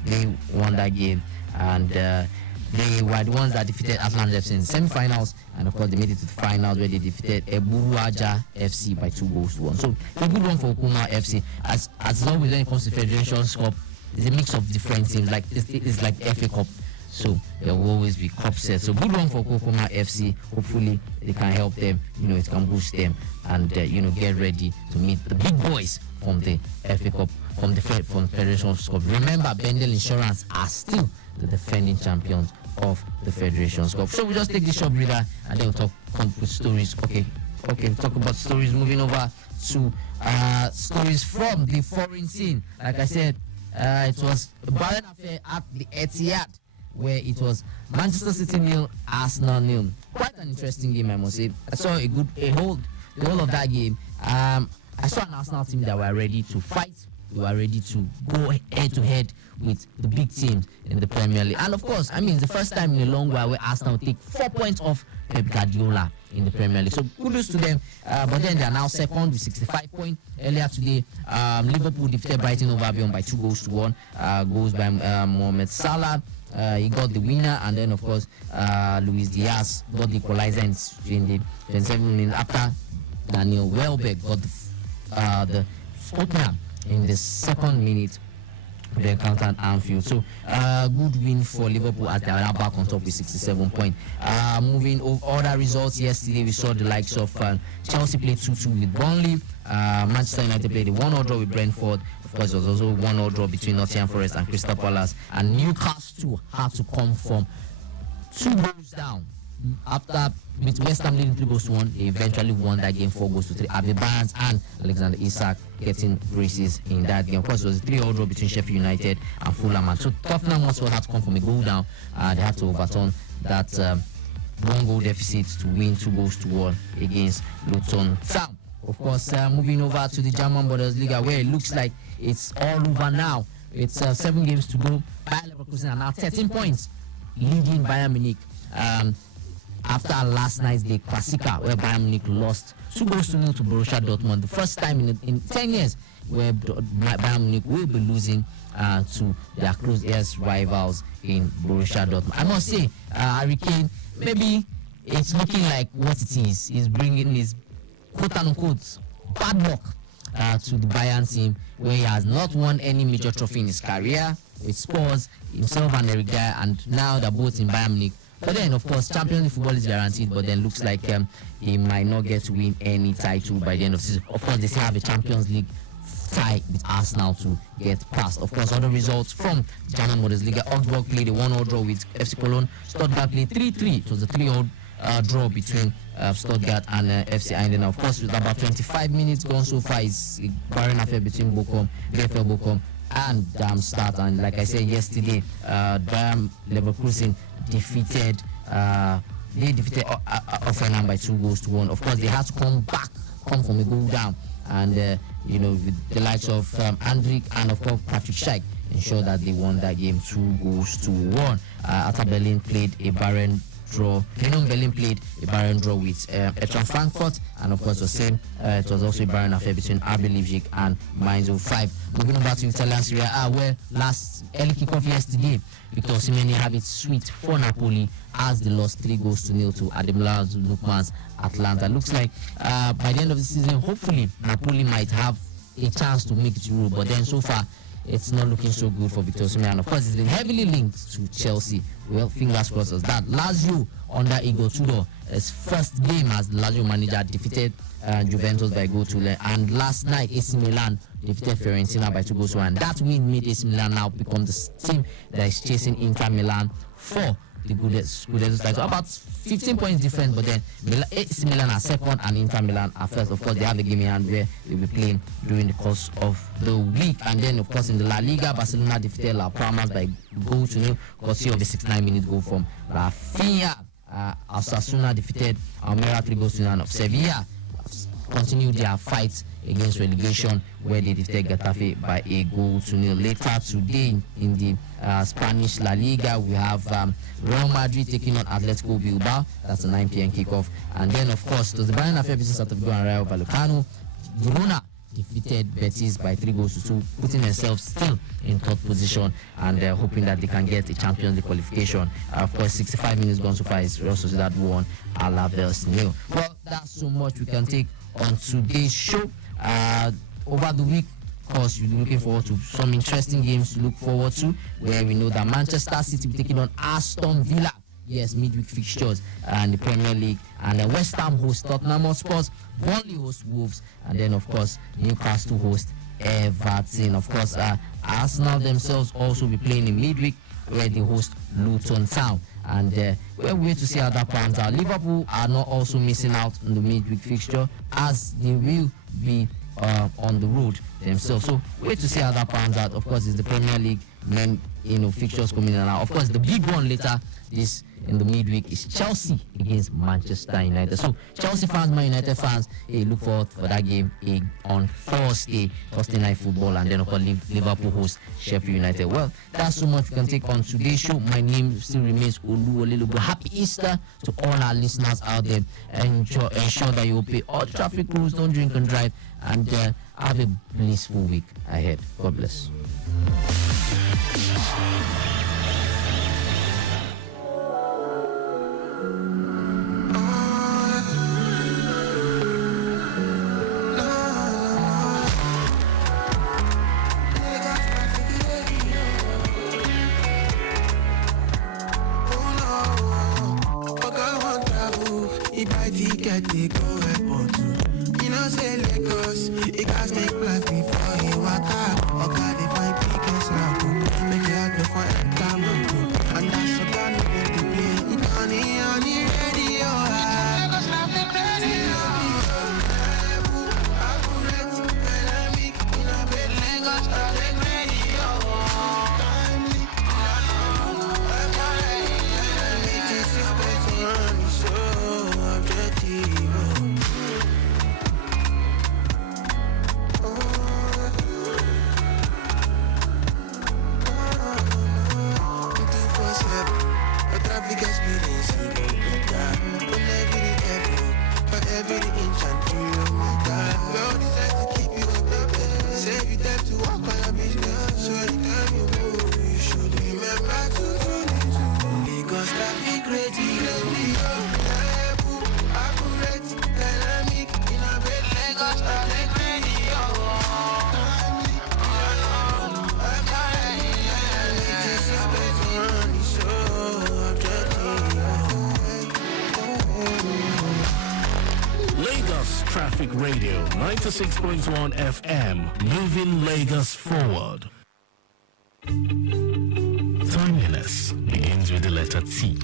they won that game, and they were the ones that defeated Atlant FC in the semi-finals, and of course they made it to the finals where they defeated Eburuaja FC by 2-1. So a good one for Ukoma FC. As always when it comes to Federation's Cup, it's a mix of different teams. Like it's like FA Cup. So there will always be cup sets. So good one for Kokoma FC. Hopefully it can help them. It can boost them and get ready to meet the big boys from the FA Cup, from Federation's Cup. Remember, Bendel Insurance are still the defending champions of the Federation's Cup. So we just take the short breather and then we'll come with stories. Okay, talk about stories. Moving over to stories from the foreign scene. Like I said, it was a violent affair at the Etihad, where it was Manchester City 0, Arsenal 0. Quite an interesting game, I must say. I saw the whole of that game. I saw an Arsenal team that were ready to fight. They were ready to go head to head with the big teams in the Premier League. And of course, it's the first time in a long while where Arsenal take 4 points off Pep Guardiola in the Premier League. So kudos to them. But then they are now second with 65 points. Earlier today, Liverpool defeated Brighton over Albion by 2-1. Goals by Mohamed Salah. He got the winner, and then of course Luis Diaz got the equalizer in the 27 minutes after Daniel Welbeck got the opener in the second minute. They encountered Anfield. So good win for Liverpool as they are now back on top with 67 points. Moving over other results, yesterday we saw the likes of Chelsea played 2-2 with Burnley. Manchester United played a 1-1 draw with Brentford. Of course, there was also a 1-1 draw between Nottingham Forest and Crystal Palace. And Newcastle had to come from 2 goals down. After with West Ham leading 3-1, they eventually won that game 4-3. Abbey Barnes and Alexander Isak getting braces in that game. Of course, it was a 3-0 draw between Sheffield United and Fulham. And so Tottenham Hotspur had to come from a goal down. They had to overturn that 1-goal deficit to win 2-1 against Luton Town. Of course, moving over to the German Bundesliga, where it looks like it's all over now. It's 7 games to go. Bayer Leverkusen are now 13 points, leading Bayern Munich. After last night's day Classica, where Bayern Munich lost 2-0 to Borussia Dortmund, the first time in 10 years where Bayern Munich will be losing to their close rivals in Borussia Dortmund. I must say, Harry Kane, maybe it's looking like what it is. He's bringing his quote-unquote bad luck to the Bayern team, where he has not won any major trophy in his career with Spurs, himself and Eric Dyer, and now they're both in Bayern Munich. But then, of course, Champions League football is guaranteed, but then looks like he might not get to win any title by the end of the season. Of course, they still have a Champions League tie with Arsenal to get past. Of course, other results from the German Bundesliga: Augsburg played a 1-0 draw with FC Cologne. Stuttgart played 3-3. It was a 3-0 draw between Stuttgart and FC Eindhoven. Of course, with about 25 minutes gone so far, it's a barren affair between VfL Bochum and Darmstadt. And like I said yesterday, Leverkusen defeated Hoffenheim by 2-1. Of course, they had to come from a goal down, and with the likes of Andrik and of course Patrick Schick ensured that they won that game 2-1. After Berlin played a barren draw. Berlin played a barren draw with Eintracht Frankfurt, and of course the same. It was also a barren affair between RB Leipzig and Mainz 05. Moving on back to Italian Serie A, where last early kickoff yesterday, Victor Osimhen have it sweet for Napoli as they lost 3-0 to Ademola Lookman's Atlanta. Looks like by the end of the season, hopefully Napoli might have a chance to make it to Europe, but then so far it's not looking so good for Victor Osimhen. And of course, it's been heavily linked to Chelsea. Well, fingers crossed as that. Lazio under Igor Tudor, his first game as Lazio manager, defeated Juventus by goal to 0. And last night, AC Milan defeated Fiorentina by 2-1. That win made AC Milan now become the team that is chasing Inter Milan for the Scudetto title. About 15 points different, but then AC Milan are second and Inter Milan are first. Of course, they have a game in hand where they'll be playing during the course of the week. And then, of course, in the La Liga, Barcelona defeated La Palmas by goal to nil, courtesy of a 69-minute goal from Rafinha. Osasuna defeated Almeria 3-0 and Sevilla continued their fight against relegation, where they defeated Getafe by a goal to nil. Later today in the Spanish La Liga, we have Real Madrid taking on Atletico Bilbao. That's a 9 p.m. kickoff. And then, of course, it was the Bayern Affair out of Vigo and Rayo Vallecano. Girona defeated Betis by 3-2, putting themselves still in third position and hoping that they can get a Champions League qualification. Of course, 65 minutes gone so far is Real Sociedad 1, Alaves 0. Well, that's so much we can take on today's show. Over the week, of course, you're looking forward to some interesting games to look forward to, where we know that Manchester City will be taking on Aston Villa. Yes, midweek fixtures and the Premier League. And then West Ham host Tottenham Hotspur, Burnley host Wolves, and then, of course, Newcastle host Everton. Of course, Arsenal themselves also be playing in midweek, where they host Luton Town. And we're waiting to see how that pans out. Liverpool are not also missing out on the midweek fixture, as they will be on the road themselves. So wait to see how that pans out. Of course, it's the Premier League main fixtures coming in now. Of course, the big one later this in the midweek is Chelsea against Manchester United. So Chelsea fans, Man United fans, hey, look forward for that game on Thursday Night Football, and then of course Liverpool host Sheffield United. Well, that's so much we can take on today's show. My name still remains Olu Olilubu. Happy Easter to all our listeners out there. Ensure that you obey all traffic rules, don't drink and drive, and have a blissful week ahead. God bless. If I ticket, they go airport too. You know, say Lagos, it can make plans before you walk out. Okay, they find tickets now, make it happen for enter man. And that's so gonna make the play. It on the radio. Lagos now, they play. Every inch and kilometer. Well, decide to keep you up, baby. Save you time to walk on your business. So anytime you move, you should remember to do. Lagos traffic radio. Accurate, dynamic, in a bed. Lagos traffic radio. Lagos Traffic Radio, 96.1 FM, moving Lagos forward. Timeliness begins with the letter T.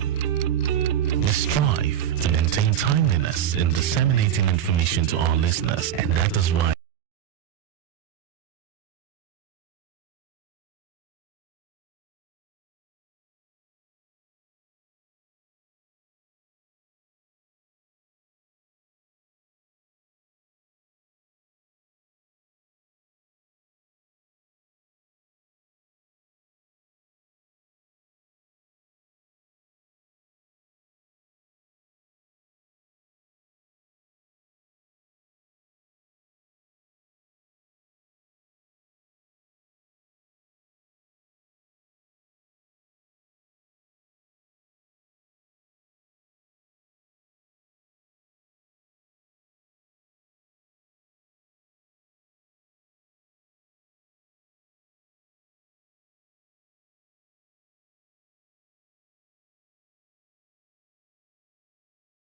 We strive to maintain timeliness in disseminating information to our listeners, and that is why